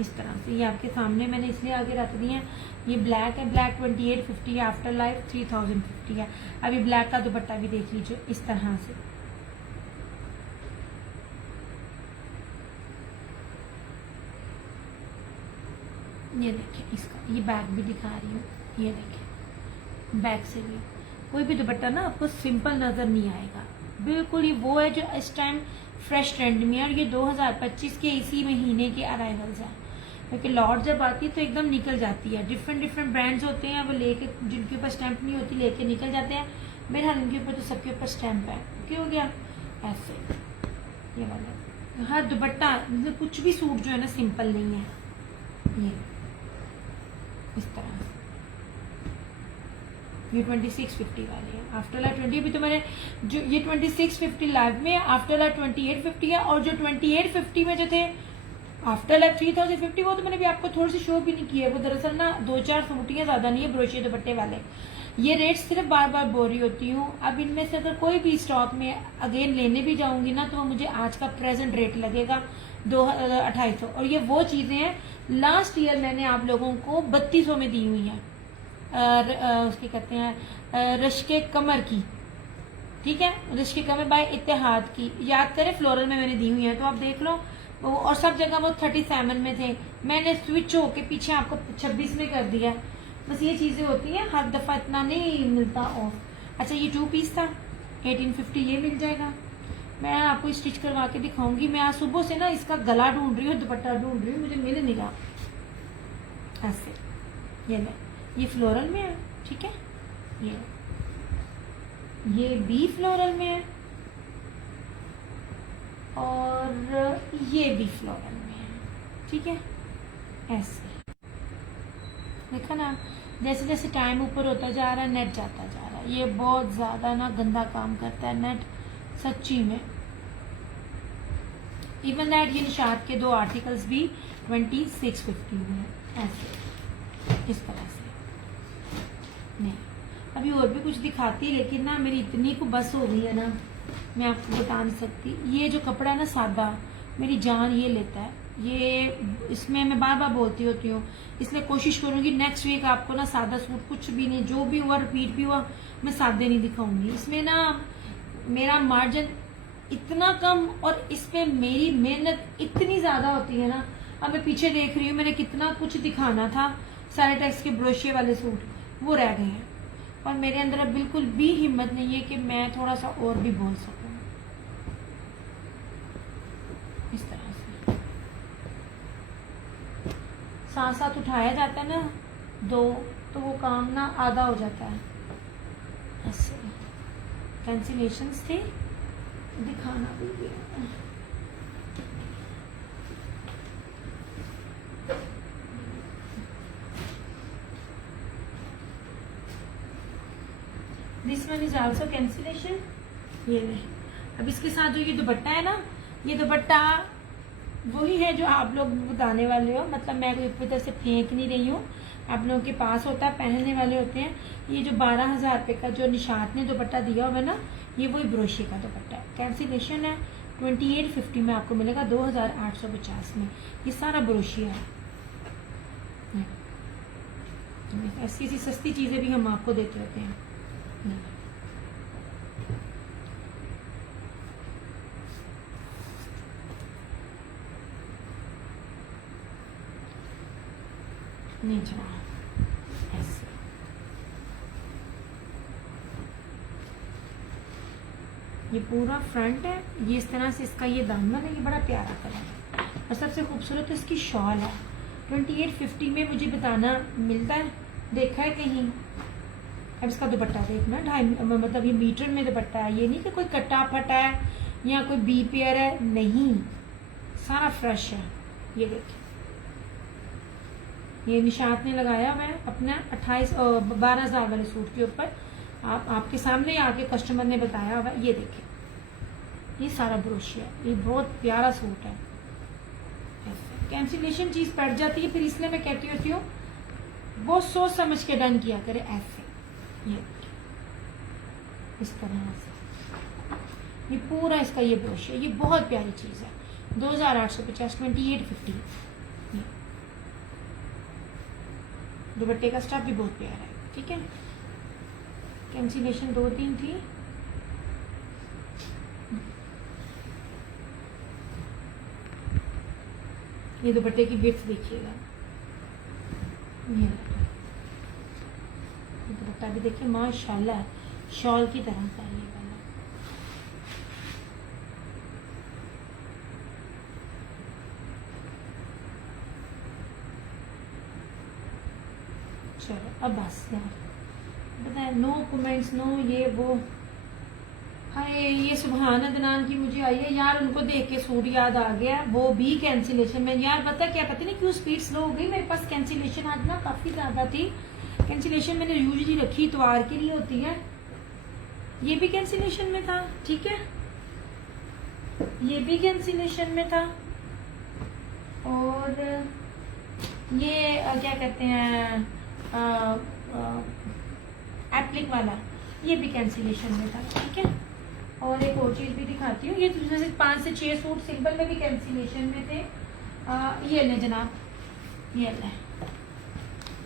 इस तरह से ये आपके सामने मैंने इसलिए आगे रख दिए हैं। ये ब्लैक है, ब्लैक 2850 है, आफ्टर लाइफ 3050 है। अभी ब्लैक का दुपट्टा भी देख लीजिए इस तरह से। ये देखिए, इसका ये बैक भी दिखा रही हूँ। ये देखिए, बैक से भी कोई भी दुपट्टा ना आपको सिंपल नजर नहीं आएगा, बिल्कुल ही वो है जो इस टाइम फ्रेश ट्रेंड में है। और ये 2025 के इसी महीने के अराइवल्स हैं, क्योंकि लॉट जब आती है तो एकदम निकल जाती है। डिफरेंट ब्रांड्स होते हैं, वो लेके जिनके ऊपर स्टैंप नहीं होती लेके निकल जाते हैं। मेरे हाल इनके ऊपर तो सबके ऊपर स्टैंप है, क्यों हो गया ऐसे। ये वाला हर दुपट्टा, मतलब कुछ भी सूट जो है ना सिंपल नहीं है। ये इस तरह से ये 2650 वाले हैं। आफ्टर लाइफ 20 भी तो मैंने जो ये 2650 लाइव में, आफ्टर लाइफ 2850 है। और जो 2850 में जो थे आफ्टर लाइफ 3050, वो तो मैंने भी आपको थोड़ी सी शो भी नहीं किया। वो दरअसल ना 2-4 सूटियाँ ज्यादा नहीं है, ब्रोशिया दुपट्टे वाले। ये रेट सिर्फ बार बार बोल रही होती हूँ। अब इनमें से अगर कोई भी स्टॉक में अगेन लेने भी जाऊंगी ना तो मुझे आज का प्रेजेंट रेट लगेगा 2800। और ये वो चीजें हैं लास्ट ईयर मैंने आप लोगों को 3200 में दी हुई हैं। उसकी कहते हैं रश्के कमर की, ठीक है। रिश्क कम है बाय इत्तेहाद की, याद करें फ्लोरल में मैंने दी हुई है तो आप देख लो। और सब जगह वो 37 में थे, मैंने स्विच होके पीछे आपको 26 में कर दिया। बस ये चीजें होती हैं, हर दफा इतना नहीं मिलता ऑफ। अच्छा ये 2 पीस था 1850, ये मिल जाएगा। मैं आपको स्टिच करवा के दिखाऊंगी। मैं आज सुबह से ना इसका गला ढूंढ रही हूँ, दुपट्टा ढूंढ रही हूँ, मुझे मिल नहीं रहा। ऐसे ये ले, ये फ्लोरल में है, ठीक है। ये भी फ्लोरल में है और ये भी फ्लोरल में है, ठीक है। ऐसे देखा ना, जैसे जैसे टाइम ऊपर होता जा रहा है नेट जाता जा रहा है। ये बहुत ज्यादा ना गंदा काम करता है नेट, सच्ची में। इवन दैट ये निशात के 2 आर्टिकल्स भी 2650 में है, ऐसे इस तरह से। नहीं अभी और भी कुछ दिखाती, लेकिन ना मेरी इतनी को बस हो गई है ना, मैं आपको बता नहीं सकती। ये जो कपड़ा है ना सादा, मेरी जान ये लेता है। ये इसमें मैं बार बार बोलती होती हूँ, इसलिए कोशिश करूंगी नेक्स्ट वीक आपको ना सादा सूट, कुछ भी नहीं, जो भी हुआ रिपीट भी हुआ, मैं सादे नहीं दिखाऊंगी। इसमें ना मेरा मार्जिन इतना कम और इसमें मेरी मेहनत इतनी ज्यादा होती है ना। अब मैं पीछे देख रही हूँ, मैंने कितना कुछ दिखाना था, सारे टैक्स के ब्रोशिया वाले सूट वो रह गए हैं, और मेरे अंदर अब बिल्कुल भी हिम्मत नहीं है कि मैं थोड़ा सा और भी बोल सकूं। इस तरह से साथ साथ उठाया जाता है ना 2, तो वो काम ना आधा हो जाता है। ऐसे कैंसिलेशंस थे, दिखाना भी गया। This one is also cancellation. ये ले, अब इसके साथ जो ये दुपट्टा है ना, ये दुपट्टा वही है जो आप लोग बताने वाले हो, मतलब मैं कोई तरह से फेंक नहीं रही हूँ, आप लोगों के पास होता है, पहनने वाले होते हैं। ये जो 12,000 रुपये का जो निशात ने दुपट्टा दिया हुआ है ना, ये वही ब्रोशे का दुपट्टा है। कैंसिलेशन है 2850 में आपको मिलेगा 2850 में। ये सारा ब्रोशिया है। ऐसी ऐसी सस्ती चीजें भी हम आपको देते होते हैं। नहीं चला ऐसे। ये पूरा फ्रंट है, ये इस तरह से इसका ये दामन है, ये बड़ा प्यारा कलर है और सबसे खूबसूरत इसकी शॉल है। 2850 में मुझे बताना मिलता है, देखा है कहीं? अब इसका दुपट्टा देखना 2.5 मतलब ये मीटर में दुपट्टा है, ये नहीं कि कोई कट्टा फटा है या कोई बी पेयर है, नहीं, सारा फ्रेश है। ये देखिए, ये निशात ने लगाया हुआ है अपना 12,000 वाले सूट के ऊपर। आपके सामने आके कस्टमर ने बताया हुआ, ये देखें, ये सारा ब्रोशिया, ये बहुत प्यारा सूट है। कैंसिलेशन चीज पड़ जाती है, फिर इसलिए मैं कहती होती हूँ बहुत सोच समझ के डन किया करे। ऐसे ये इस तरह से ये पूरा इसका ये ब्रोशिया, ये बहुत प्यारी चीज है। 2850, 2850। दुपट्टे का स्टफ भी बहुत प्यारा है, ठीक है। कैंसिलेशन 2-3 थी। ये दुपट्टे की विड्थ देखिएगा, ये दुपट्टा भी देखिए माशाल्लाह शॉल की तरह का ये वाला। चलो अब बस यार, बताए नो कमेंट्स, नो ये वो। हाय ये सुबहान अदनान की मुझे आई है यार, उनको देख के सूट याद आ गया, वो भी कैंसिलेशन में। यार पता क्या, पता नहीं क्यों स्पीड स्लो हो गई, मेरे पास कैंसिलेशन आज ना काफी ज्यादा थी। कैंसिलेशन मैंने यूजुअली रखी इतवार के लिए होती है, ये भी कैंसिलेशन में था, ठीक है, ये भी कैंसिलेशन में था, और ये क्या कहते हैं एप्लिक वाला, ये भी कैंसिलेशन में था, ठीक है। और एक और चीज भी दिखाती हूँ, ये जैसे 5 से 6 सूट सिंपल में भी कैंसिलेशन में थे। ये ले जनाब, ये ले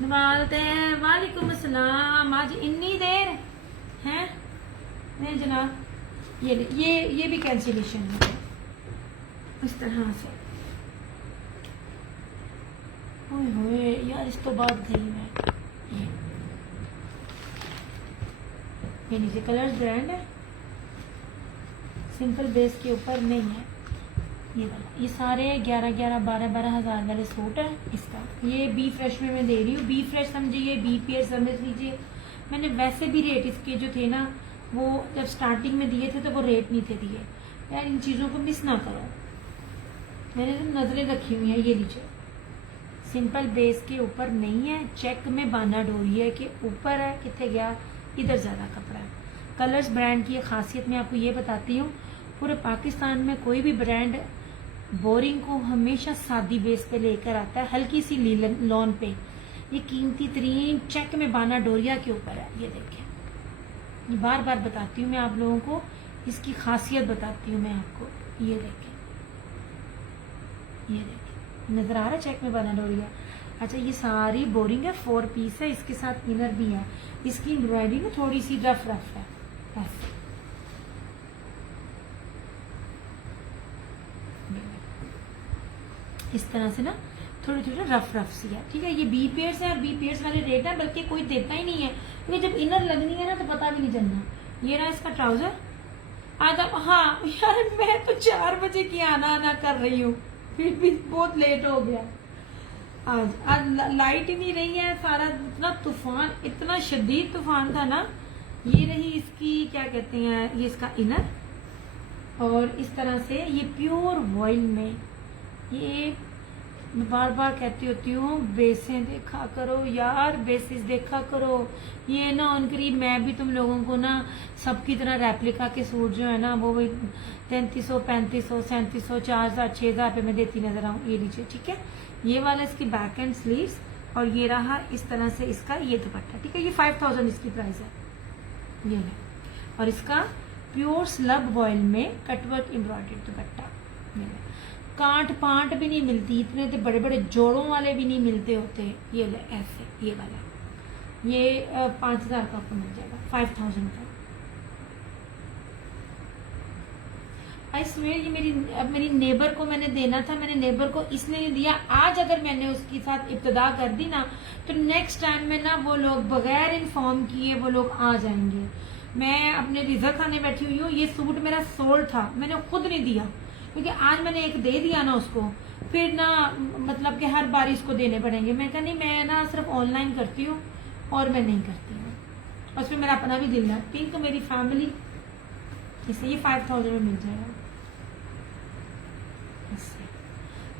नवालते हैं, वालेकुम अस्सलाम। आज इतनी देर है नहीं जनाब, ये भी कैंसिलेशन है इस तरह से। ओए होए यार, इस तो बात गई मैं। ये नीचे कलर्स ब्रांड है, सिंपल बेस के ऊपर नहीं है ये वाला। ये सारे 11-11, 12-12 हज़ार वाले सूट है इसका। ये बी फ्रेश में मैं दे रही हूँ, बी फ्रेश समझिए, बी पियर समझ लीजिए। मैंने वैसे भी रेट इसके जो थे ना, वो जब स्टार्टिंग में दिए थे तो वो रेट नहीं थे दिए। यार इन चीज़ों को मिस ना करो, मैंने तो नज़रें रखी हुई हैं। ये लीजिए, सिंपल बेस के ऊपर नहीं है, चेक में बाना डोरी है कि ऊपर है, कितने गया इधर ज़्यादा कपड़ा है। कलर्स ब्रांड की खासियत मैं आपको ये बताती हूँ, पूरे पाकिस्तान में कोई भी ब्रांड बोरिंग को हमेशा सादी बेस पे लेकर आता है, हल्की सी लॉन पे। ये कीमती तरीन चेक में बाना डोरिया के ऊपर है। ये देखें, ये बार बार बताती हूँ मैं आप लोगों को, इसकी खासियत बताती हूँ मैं आपको। ये देखें, ये देखें, नजर आ रहा है चेक में बाना डोरिया। अच्छा, ये सारी बोरिंग है, 4 पीस है, इसके साथ इनर भी है। इसकी एम्ब्रॉयडरी ना थोड़ी सी रफ रफ है ऐसे। इस तरह से ना थोड़ी थोड़ी रफ रफ सी है, ठीक है। ये बी पेयर्स है और बी पेयर्स वाले रेट है, बल्कि कोई देता ही नहीं है, क्योंकि जब इनर लगनी है ना तो पता भी नहीं चलना। ये रहा इसका ट्राउजर। आज अब हाँ यार, मैं तो 4 बजे की आना कर रही हूँ, फिर भी बहुत लेट हो गया। आज लाइट ही नहीं रही है, सारा इतना तूफान, इतना शदीद तूफान था ना। ये रही इसकी क्या कहते हैं, ये इसका इनर, और इस तरह से ये प्योर वॉइल में। ये मैं बार बार कहती होती हूँ, बेसें देखा करो यार, बेसिस देखा करो। ये ना उन करीब मैं भी तुम लोगों को ना सबकी तरह रेप्लिका के सूट जो है ना वो 3300, 3500, 3700, 4000, 6000 पे मैं देती नजर आऊँ। ये लीजिए, ठीक है। ये वाला इसकी बैक एंड स्लीव्स, और ये रहा इस तरह से इसका ये दुपट्टा, ठीक है। ये 5000 इसकी प्राइस है, ये है। और इसका प्योर स्लब वॉइल में कटवर्क एम्ब्रॉयडर्ड दुपट्टा। ये है, कांट पांट भी नहीं मिलती, इतने तो बड़े बड़े जोड़ों वाले भी नहीं मिलते होते। ये ले ऐसे, ये वाला, ये 5000 का आपको मिल जाएगा, 5000 का। आई स्वेयर, ये अब मेरी नेबर को मैंने देना था, मैंने नेबर को इसलिए नहीं दिया। आज अगर मैंने उसके साथ इब्तदा कर दी ना, तो नेक्स्ट टाइम में ना वो लोग बगैर इन्फॉर्म किए वो लोग आ जाएंगे। मैं अपने रिजल्ट खाने बैठी हुई हूँ, ये सूट मेरा सोल्ड था, मैंने खुद नहीं दिया, क्योंकि आज मैंने एक दे दिया ना उसको, फिर ना मतलब कि हर बार इसको देने पड़ेंगे। मैं कहा नहीं, मैं ना सिर्फ ऑनलाइन करती हूँ और मैं नहीं करती हूँ, और उसमें मेरा अपना भी दिल है। पिंक मेरी फैमिली, इसलिए ये 5000 में मिल जाएगा इससे।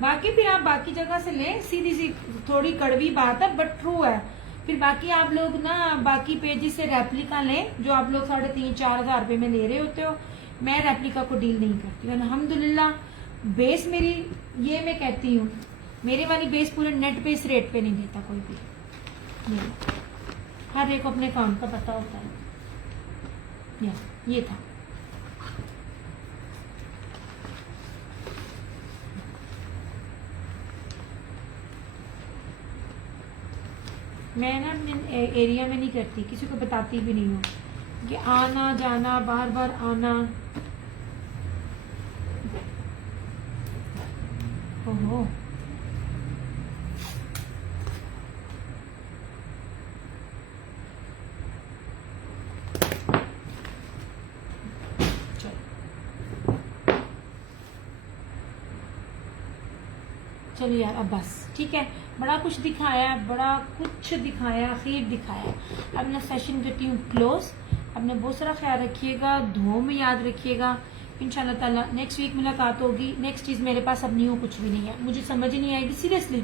बाकी फिर आप बाकी जगह से लें, सीधी सी थोड़ी कड़वी बात है बट ट्रू है। फिर बाकी आप लोग ना बाकी पेजेस से रेप्लिका लें, जो आप लोग 3500-4 हजार रुपये में ले रहे होते हो। मैं रेप्लिका को डील नहीं करती हूँ, अल्हम्दुलिल्लाह। बेस मेरी, ये मैं कहती हूँ, मेरे वाली बेस पूरे नेट पे इस रेट पे नहीं देता कोई भी। हर एक को अपने काम का पता होता है। ये था, मैं ना अपने एरिया में नहीं करती, किसी को बताती भी नहीं हूँ कि आना जाना, बार बार आना। ओहो, चलो यार, अब बस ठीक है। बड़ा कुछ दिखाया, बड़ा कुछ दिखाया, आखिर दिखाया। अब मैं सेशन करती हूँ क्लोज। अपने बहुत सारा ख्याल रखिएगा, दुआओं में याद रखिएगा। इंशाल्लाह ताला नेक्स्ट वीक मुलाकात होगी। नेक्स्ट चीज़ मेरे पास अब न्यू कुछ भी नहीं है, मुझे समझ ही नहीं आएगी सीरियसली,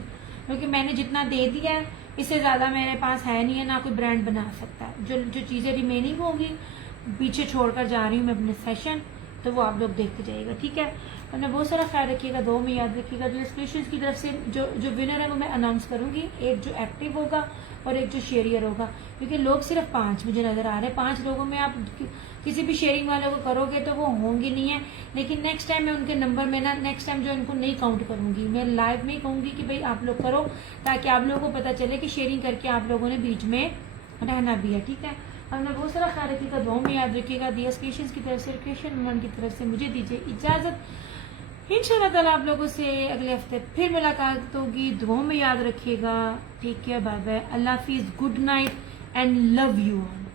क्योंकि मैंने जितना दे दिया है इससे ज़्यादा मेरे पास है नहीं है, ना कोई ब्रांड बना सकता है। जो चीज़ें रिमेनिंग होगी पीछे छोड़कर जा रही हूँ मैं अपने सेशन, तो वो आप लोग देखते जाइएगा, ठीक है। अपना बहुत सारा ख्याल रखिएगा, दो में याद रखिएगा। जो एक्सक्लूसिव की तरफ से जो विनर है वो मैं अनाउंस करूंगी, एक जो एक्टिव होगा और एक जो शेयरियर होगा, क्योंकि लोग सिर्फ 5 मुझे नजर आ रहे हैं। 5 लोगों में आप किसी भी शेयरिंग वाले को करोगे तो वो होंगे नहीं है, लेकिन नेक्स्ट टाइम मैं उनके नंबर में ना, नेक्स्ट टाइम जो इनको नहीं काउंट करूंगी, मैं लाइव में ही कहूंगी कि भाई आप लोग करो, ताकि आप लोगों को पता चले कि शेयरिंग करके आप लोगों ने बीच में रहना भी है, ठीक है। अपना बहुत सारा ख्याल रखिएगा, दुआओं में याद रखिएगा। दियास क्रिएशंस की तरफ से, क्रिएशन वुमन की तरफ से मुझे दीजिए इजाज़त। इंशाल्लाह ताला आप लोगों से अगले हफ्ते फिर मुलाकात होगी। दुआओं में याद रखिएगा। टेक केयर, बाय बाय, अल्लाह हाफिज़, good night and love you all.